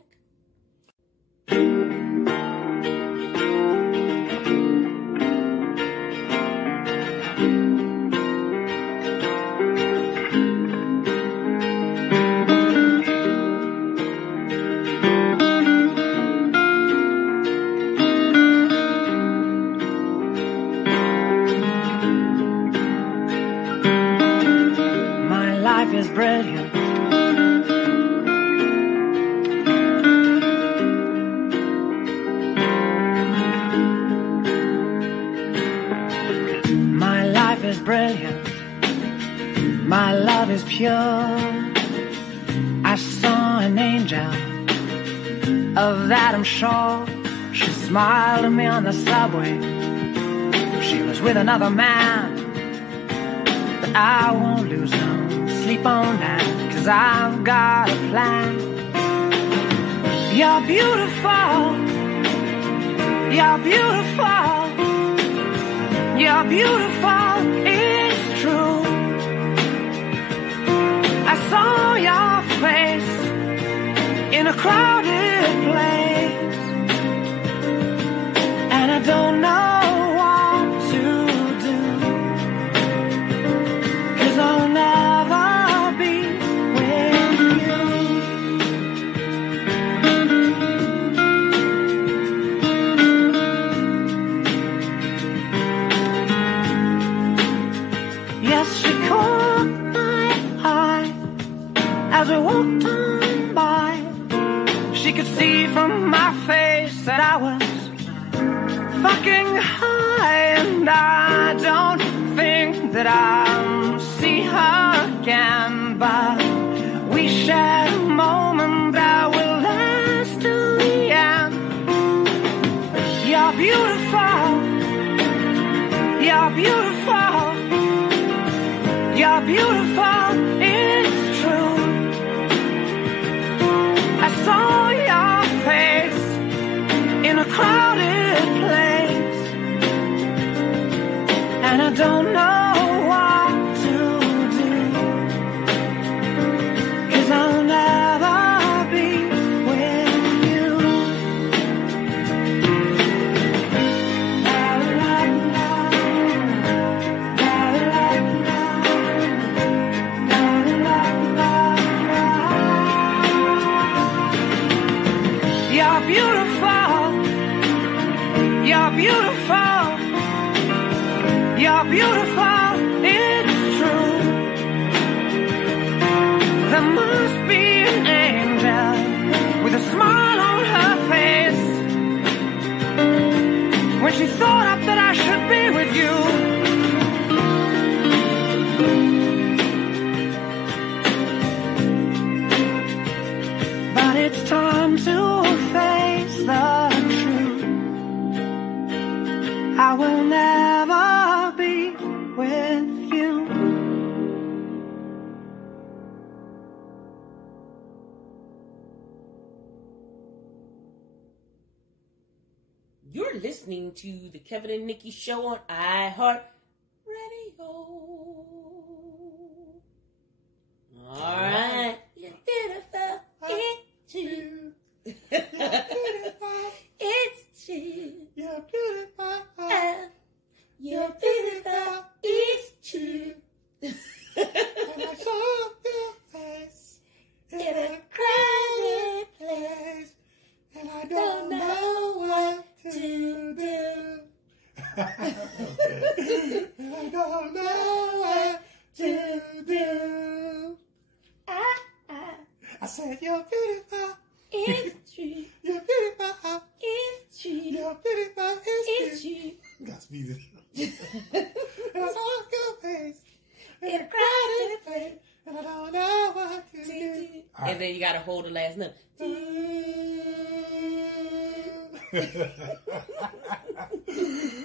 Is brilliant. My life is brilliant. My love is pure. I saw an angel, of that I'm sure. She smiled at me on the subway. She was with another man, but I won't lose no sleep on that, 'cause I've got a plan. You're beautiful. You're beautiful. You're beautiful. It's true. I saw your face in a crowded place, and I don't know what to do, 'cause I'll never as we walked on by. You're beautiful. You're beautiful. It's true. I saw your face in a crowded place, and I don't know what to do, 'cause I'll never be with you. You're beautiful. You're beautiful. You're beautiful. It's true. There must be an angel with a smile on her face when she thought up that I should be with you. But it's time to face the truth. I will never be with you. You're listening to the Kevin and Nikki Show on iHeart Radio. All right. You're beautiful. It's true. It's true. You're beautiful. You're beautiful. It's true. And I saw your face In a crowded place, and I don't know what to do. And I don't know what to do. I said, you're beautiful. It's true. You're beautiful. It's true. You're beautiful. It's true. You got to speed it up. And I saw your face In a crowded place. and I don't know what to do. And then you gotta hold the last note.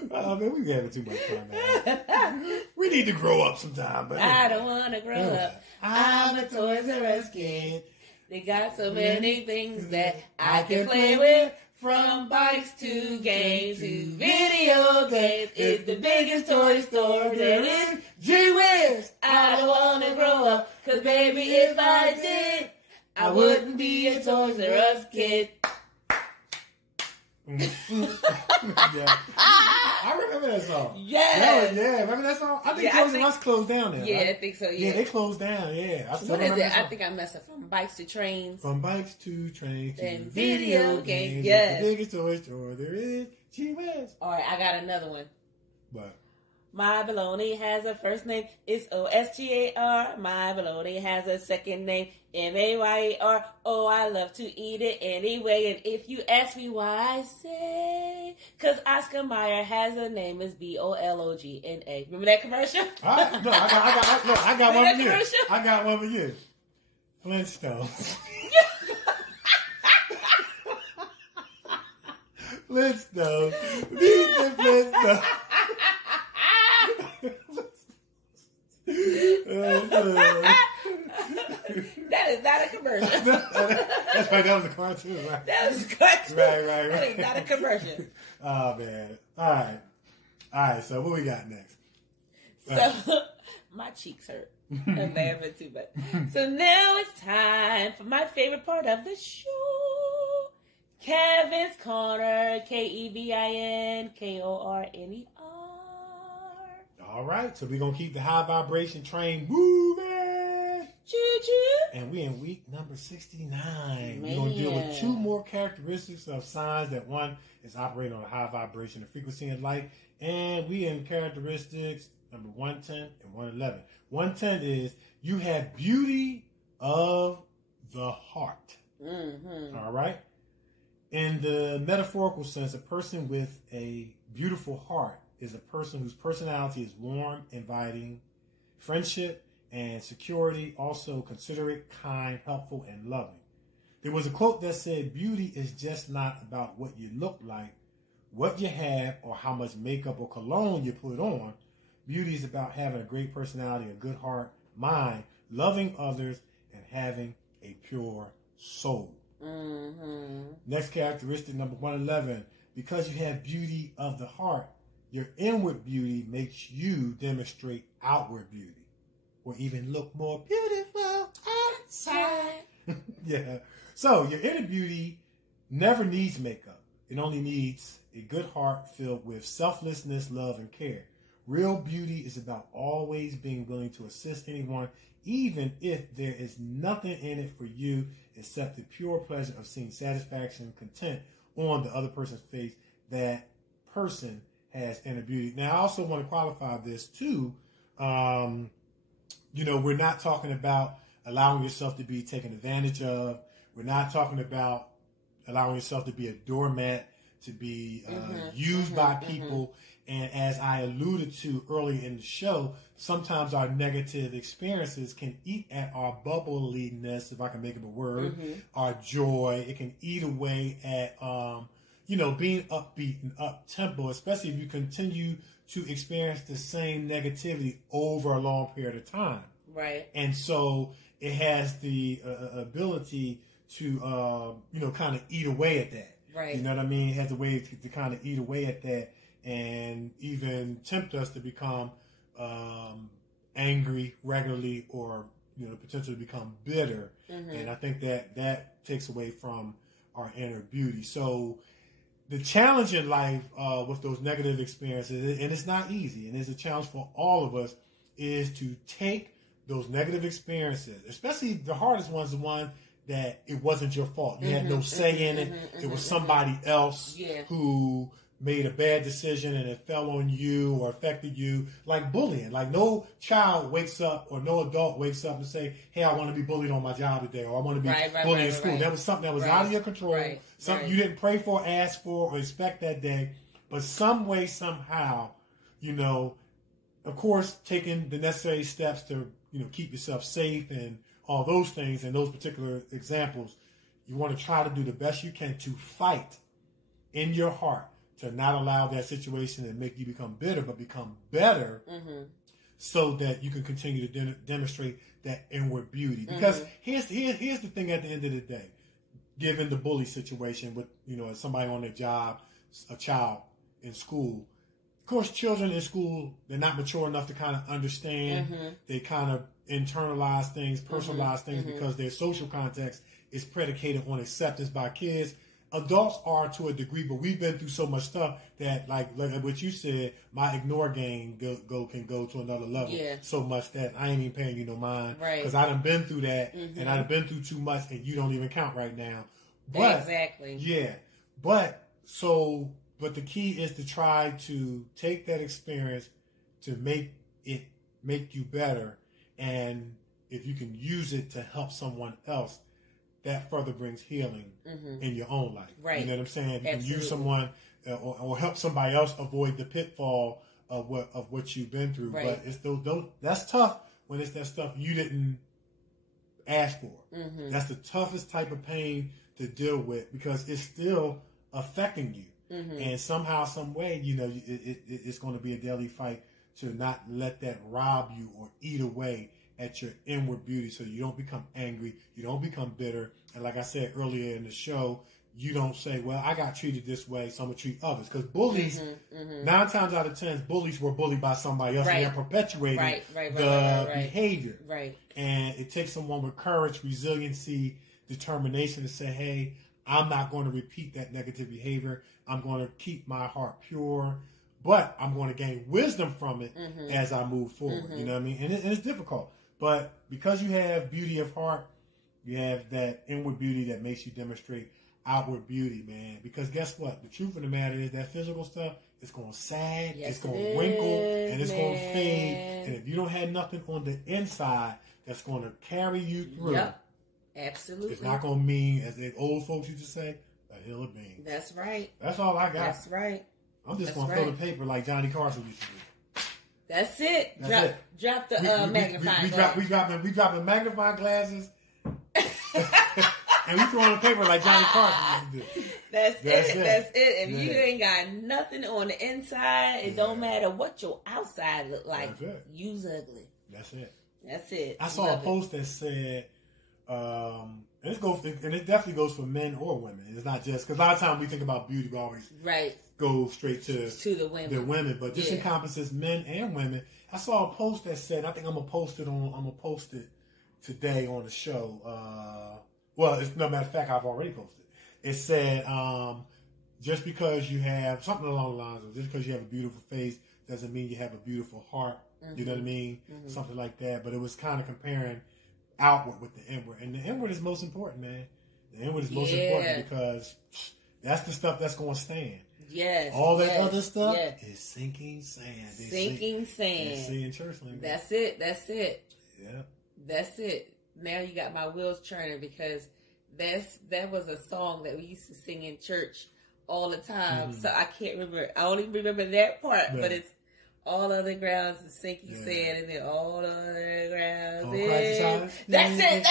Oh man, we having too much fun, man. We need to grow up sometime, but I don't wanna grow up. I'm a Toys R Us kid. They got so many things that I can play with. From bikes to games to video games. It's the biggest toy store there is. Gee whiz! I don't wanna grow up. 'Cause baby, if I did, I wouldn't be a Toys R Us kid. Yeah. I remember that song. Yes. Yeah, remember that song? I think Yeah, Toys R Us closed down there. Yeah, right? I think so, Yeah, yeah. they closed down, yeah. I still What is remember it? that I song. think I messed up. From bikes to trains. From bikes to trains to And video video games. games, yes. The biggest toy store there is. Gee whiz. All right, I got another one. But My bologna has a first name, it's Osgar. My bologna has a second name, Mayer. Oh, I love to eat it anyway. And if you ask me why, I say, 'cause Oscar Mayer has a name, is Bologna. Remember that commercial? I got one that for you. commercial? I got one for you. Flintstones. Flintstones. Meet the Flintstones. That is not a commercial. That's right. That was a cartoon, right? That was a cartoon. Right. That is not a commercial. Oh man. All right. So what we got next? So my cheeks hurt. I'm laughing too much. So now it's time for my favorite part of the show. Kevin's Corner. KevinKorner. All right. So we're gonna keep the high vibration train moving. Choo-choo. And we're in week number 69. We're going to deal with two more characteristics of signs that one is operating on a high vibration and frequency in light. And we in characteristics number 110 and 111. 110 is you have beauty of the heart. Mm-hmm. All right? In the metaphorical sense, a person with a beautiful heart is a person whose personality is warm, inviting, friendship, and security, also considerate, kind, helpful, and loving. There was a quote that said, beauty is just not about what you look like, what you have or how much makeup or cologne you put on. Beauty is about having a great personality, a good heart, mind, loving others, and having a pure soul. Next characteristic, number 111. Because you have beauty of the heart, your inward beauty makes you demonstrate outward beauty, or even look more beautiful outside. Yeah. So your inner beauty never needs makeup. It only needs a good heart filled with selflessness, love, and care. Real beauty is about always being willing to assist anyone, even if there is nothing in it for you except the pure pleasure of seeing satisfaction and content on the other person's face. That person has inner beauty. Now, I also want to qualify this too. We're not talking about allowing yourself to be taken advantage of. We're not talking about allowing yourself to be a doormat, to be used by people. And as I alluded to earlier in the show, sometimes our negative experiences can eat at our bubbliness, if I can make it a word, our joy. It can eat away at, being upbeat and up-tempo, especially if you continue to experience the same negativity over a long period of time. Right. And so it has the ability to, kind of eat away at that. Right. You know what I mean? It has a way to kind of eat away at that and even tempt us to become angry regularly or, potentially become bitter. And I think that takes away from our inner beauty. So the challenge in life with those negative experiences, and it's not easy, and it's a challenge for all of us, is to take those negative experiences, especially the hardest ones, the one that it wasn't your fault. You had no say in it. It was somebody else who made a bad decision and it fell on you or affected you, like bullying. Like no child wakes up or no adult wakes up and say, hey, I want to be bullied on my job today, or I want to be bullied in school. That was something that was out of your control, something you didn't pray for, ask for, or expect that day. But some way, somehow, of course, taking the necessary steps to, keep yourself safe and all those things and those particular examples, you want to try to do the best you can to fight in your heart to not allow that situation to make you become bitter, but become better so that you can continue to demonstrate that inward beauty. Because here's the thing at the end of the day, given the bully situation with, somebody on their job, a child in school. Of course, children in school, they're not mature enough to kind of understand. They kind of internalize things, personalize things because their social context is predicated on acceptance by kids. Adults are to a degree, but we've been through so much stuff that, like what you said, my ignore game can go to another level. So much that I ain't even paying you no mind because I done been through that and I done been through too much, and you don't even count right now. But, exactly. Yeah, but the key is to try to take that experience to make you better, and if you can use it to help someone else, that further brings healing in your own life. Right. You know what I'm saying? If you can use someone or help somebody else avoid the pitfall of what you've been through. But it's that's tough when it's that stuff you didn't ask for. That's the toughest type of pain to deal with because it's still affecting you. And somehow, some way, it's going to be a daily fight to not let that rob you or eat away at your inward beauty, so you don't become angry, you don't become bitter, and like I said earlier in the show, you don't say, well, I got treated this way, so I'm going to treat others. Because bullies, 9 times out of 10, bullies were bullied by somebody else, and they're perpetuating the behavior. And it takes someone with courage, resiliency, determination to say, hey, I'm not going to repeat that negative behavior. I'm going to keep my heart pure, but I'm going to gain wisdom from it as I move forward. You know what I mean? And it's difficult. But because you have beauty of heart, you have that inward beauty that makes you demonstrate outward beauty, man. Because guess what? The truth of the matter is that physical stuff, it's going to sag, it's going to wrinkle, and it's going to fade. And if you don't have nothing on the inside that's going to carry you through, absolutely, it's not going to mean, as the old folks used to say, a hill of beans. That's right. That's all I got. That's right. I'm just going to fill the paper like Johnny Carson used to do. That's it. Drop the magnifying glass. We dropping magnifying glasses. And we throwing the paper like Johnny Carson used to do. That's it. If you ain't got nothing on the inside, it don't matter what your outside look like. You's ugly. That's it. That's it. I saw a post that said, and it definitely goes for men or women. It's not just because a lot of times we think about beauty, we always go straight to the women. But this encompasses men and women. I saw a post that said, I think I'm gonna post it today on the show. Well, it's no matter of fact, I've already posted. It said, just because you have something along the lines of just because you have a beautiful face doesn't mean you have a beautiful heart. You know what I mean? Something like that. But it was kind of comparing outward with the inward. And the inward is most important, man. The inward is most important because that's the stuff that's going to stand. Yes. All that other stuff is sinking sand. Sinking sand. They say in church language. That's it. That's it. Yeah. That's it. Now you got my wheels turning because that was a song that we used to sing in church all the time. So I can't remember. I only remember that part, but it's all other grounds is sinking sand, and then all other grounds is... That's it.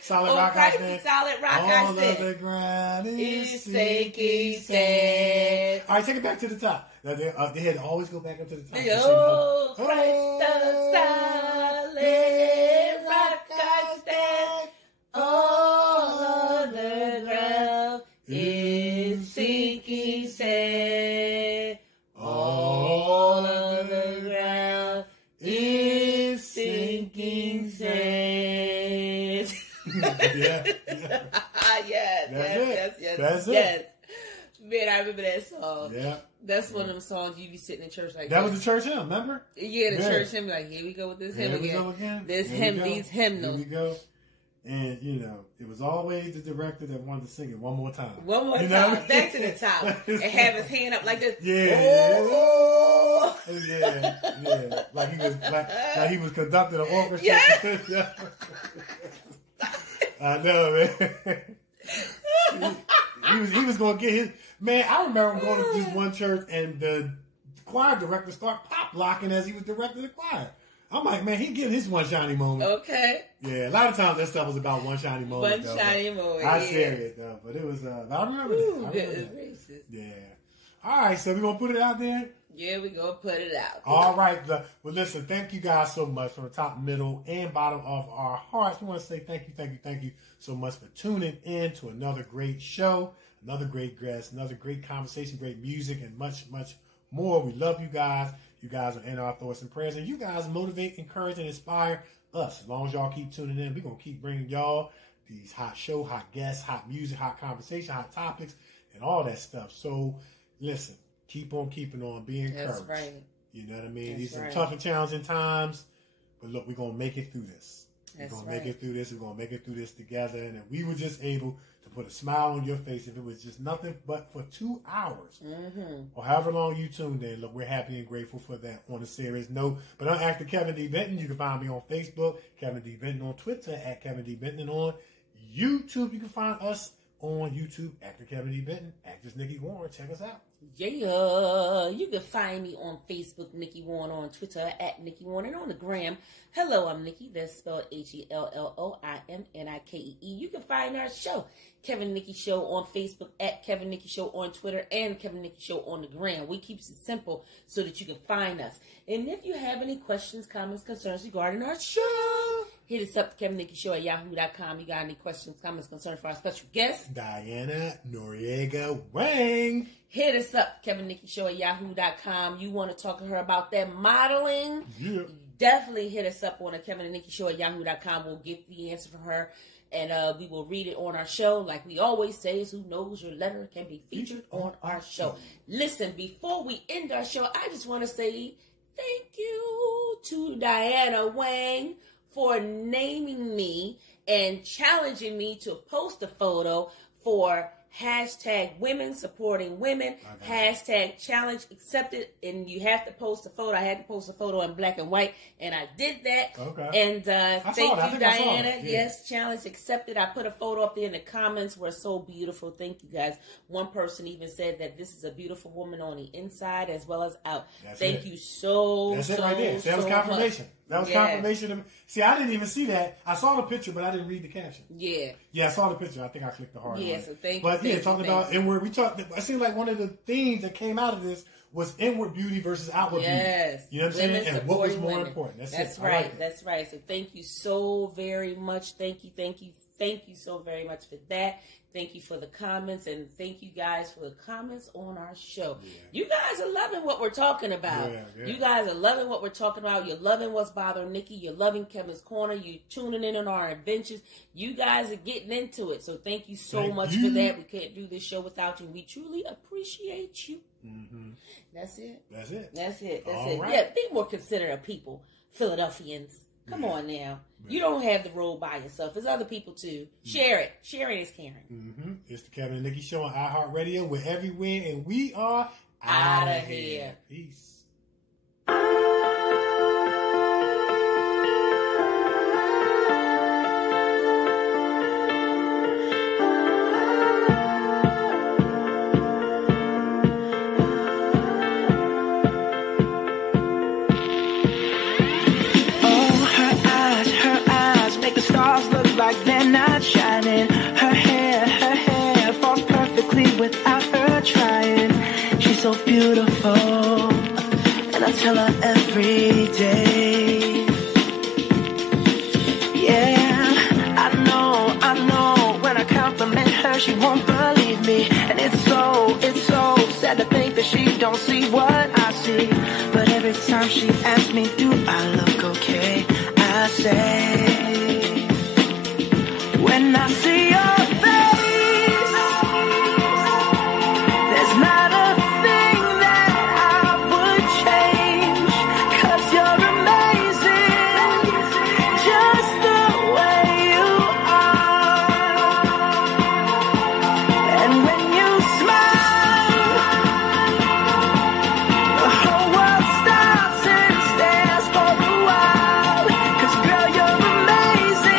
Solid rock I stand. Solid rock I All stand. other ground is sinking sand. All right, take it back to the top. Now, they had to always go back up to the top. Oh, Christ the solid rock I stand. All other ground is sinking sand. All other ground is sinking sand. Yes. Man, I remember that song. Yeah. That's one of them songs you be sitting in church like that. Was the church hymn, remember? Yeah, the church hymn. Like, here we go with this hymn again. This hymn, these hymnals. Here we go. And, it was always the director that wanted to sing it one more time. One more time. Back to the top. And have his hand up like this. Yeah. Like he was conducting an orchestra. Yeah. I know, man. He was going to get his... Man, I remember going to this one church and the choir director started pop locking as he was directing the choir. I'm like, man, he getting his one shiny moment. Okay. Yeah, a lot of times that stuff was about one shiny moment. I shared it, though. But it was, I remember that. Yeah. All right, so we're going to put it out there? Yeah, we're going to put it out. All right. Well, listen, thank you guys so much from the top, middle, and bottom of our hearts. We want to say thank you so much for tuning in to another great show, another great guest, another great conversation, great music, and much, much more. We love you guys. You guys are in our thoughts and prayers, and you guys motivate, encourage, and inspire us. As long as y'all keep tuning in, we're going to keep bringing y'all these hot show, hot guests, hot music, hot conversation, hot topics, and all that stuff. So, listen, keep on keeping on, be encouraged. That's right. You know what I mean? These are tough and challenging times, but look, we're going to make it through this. We're going to make it through this. We're going to make it through this together. And if we were just able to put a smile on your face, if it was just nothing but for 2 hours, or however long you tuned in, look, we're happy and grateful for that on a serious note. But I'm actor Kevin D. Benton. You can find me on Facebook, Kevin D. Benton, on Twitter, at Kevin D. Benton, and on YouTube. You can find us on YouTube, actor Kevin D. Benton, actress Nikee Warren. Check us out. Yeah, you can find me on Facebook, Nikee Warren, on Twitter, at Nikee Warren, and on the gram. Hello, I'm Nikee. That's spelled HELLOIMNIKEE. You can find our show, Kevin Nikee Show, on Facebook, at Kevin Nikee Show on Twitter, and Kevin Nikee Show on the gram. We keep it simple so that you can find us. And if you have any questions, comments, concerns regarding our show, hit us up, Kevin Nikee Show at yahoo.com. You got any questions, comments, concerns for our special guest? Diana Noriega Weng. Hit us up, Kevin Nikee Show at yahoo.com. You want to talk to her about that modeling? Yeah. Definitely hit us up on the Kevin and Nikee Show at yahoo.com. We'll get the answer from her, and we will read it on our show. Like we always say, is who knows your letter can be featured on our show. Listen, before we end our show, I just want to say thank you to Diana Weng for naming me and challenging me to post a photo for hashtag women supporting women, hashtag challenge accepted, and you have to post a photo. I had to post a photo in black and white, and I did that. And thank you, Diana. Yes, challenge accepted. I put a photo up there, and the comments were so beautiful. Thank you, guys. One person even said that this is a beautiful woman on the inside as well as out. Thank you so, That's it right there. That was confirmation. That was confirmation of. See, I didn't even see that. I saw the picture, but I didn't read the caption. Yeah. Yeah, I saw the picture. I think I clicked the hard one. Yeah, so thank you. But yeah, talking about inward, we talked. It seemed like one of the themes that came out of this was inward beauty versus outward beauty. Yes. You know what I'm saying? And what was more important? That's right. That's right. So thank you so very much. Thank you so very much for that. Thank you for the comments, and thank you guys for the comments on our show. Yeah. You guys are loving what we're talking about. Yeah. You guys are loving what we're talking about. You're loving what's bothering Nikki. You're loving Kevin's Corner. You're tuning in on our adventures. You guys are getting into it. So thank you so much for that. We can't do this show without you. We truly appreciate you. Mm-hmm. That's it. Right. Yeah, be more considerate of people, Philadelphians. Come on now. Yeah. You don't have the road by yourself. There's other people too. Share it. Sharing is caring. Mm-hmm. It's the Kevin and Nikki Show on iHeartRadio. We're everywhere, and we are out of here. Peace. Like they're not shining. Her hair falls perfectly without her trying. She's so beautiful, and I tell her every day. Yeah, I know. When I compliment her, she won't believe me, and it's so sad to think that she don't see what I see. But every time she asks me, do I look okay? I say. When I see your face, there's not a thing that I would change, 'cause you're amazing, just the way you are. And when you smile, the whole world stops and stares for a while, 'cause girl, you're amazing.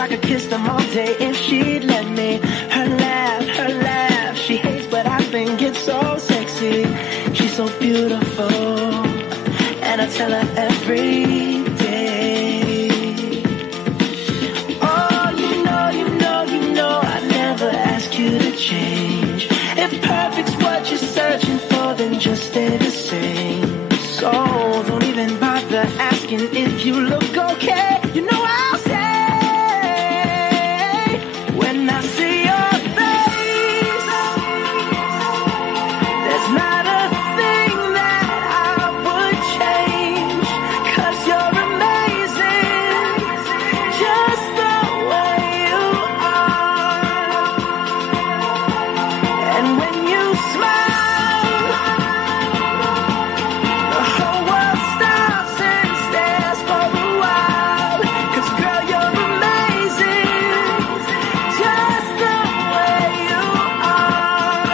I could kiss them all day if she'd let me. Her laugh, she hates, but I think it's so sexy. She's so beautiful, and I tell her every day. Oh, you know, I never ask you to change. If perfect's what you're searching for, then just stay the same. So don't even bother asking if you look okay. You know I'll say. When I see your face, there's not a thing that I would change, 'cause you're amazing, just the way you are. And when you smile, the whole world stops and stares for a while, 'cause girl, you're amazing. Just the way you are,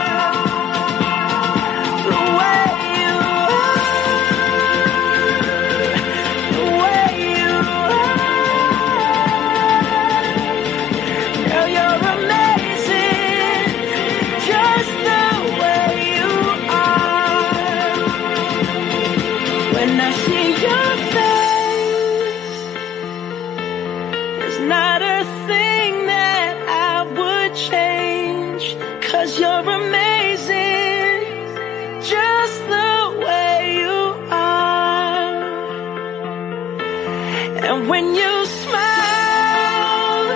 the way you are, girl, you're amazing, just the way you are. When I see your face, there's not a thing that I would change, 'cause you're amazing, just the way you are. And when you smile,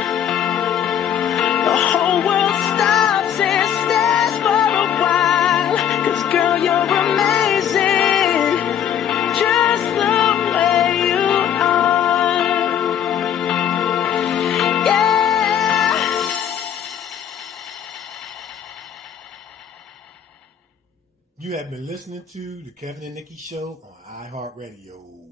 the whole world stops and stares for a while, 'cause girl, you're amazing, just the way you are. Yeah. You have been listening to the Kevin and Nikki Show on iHeartRadio.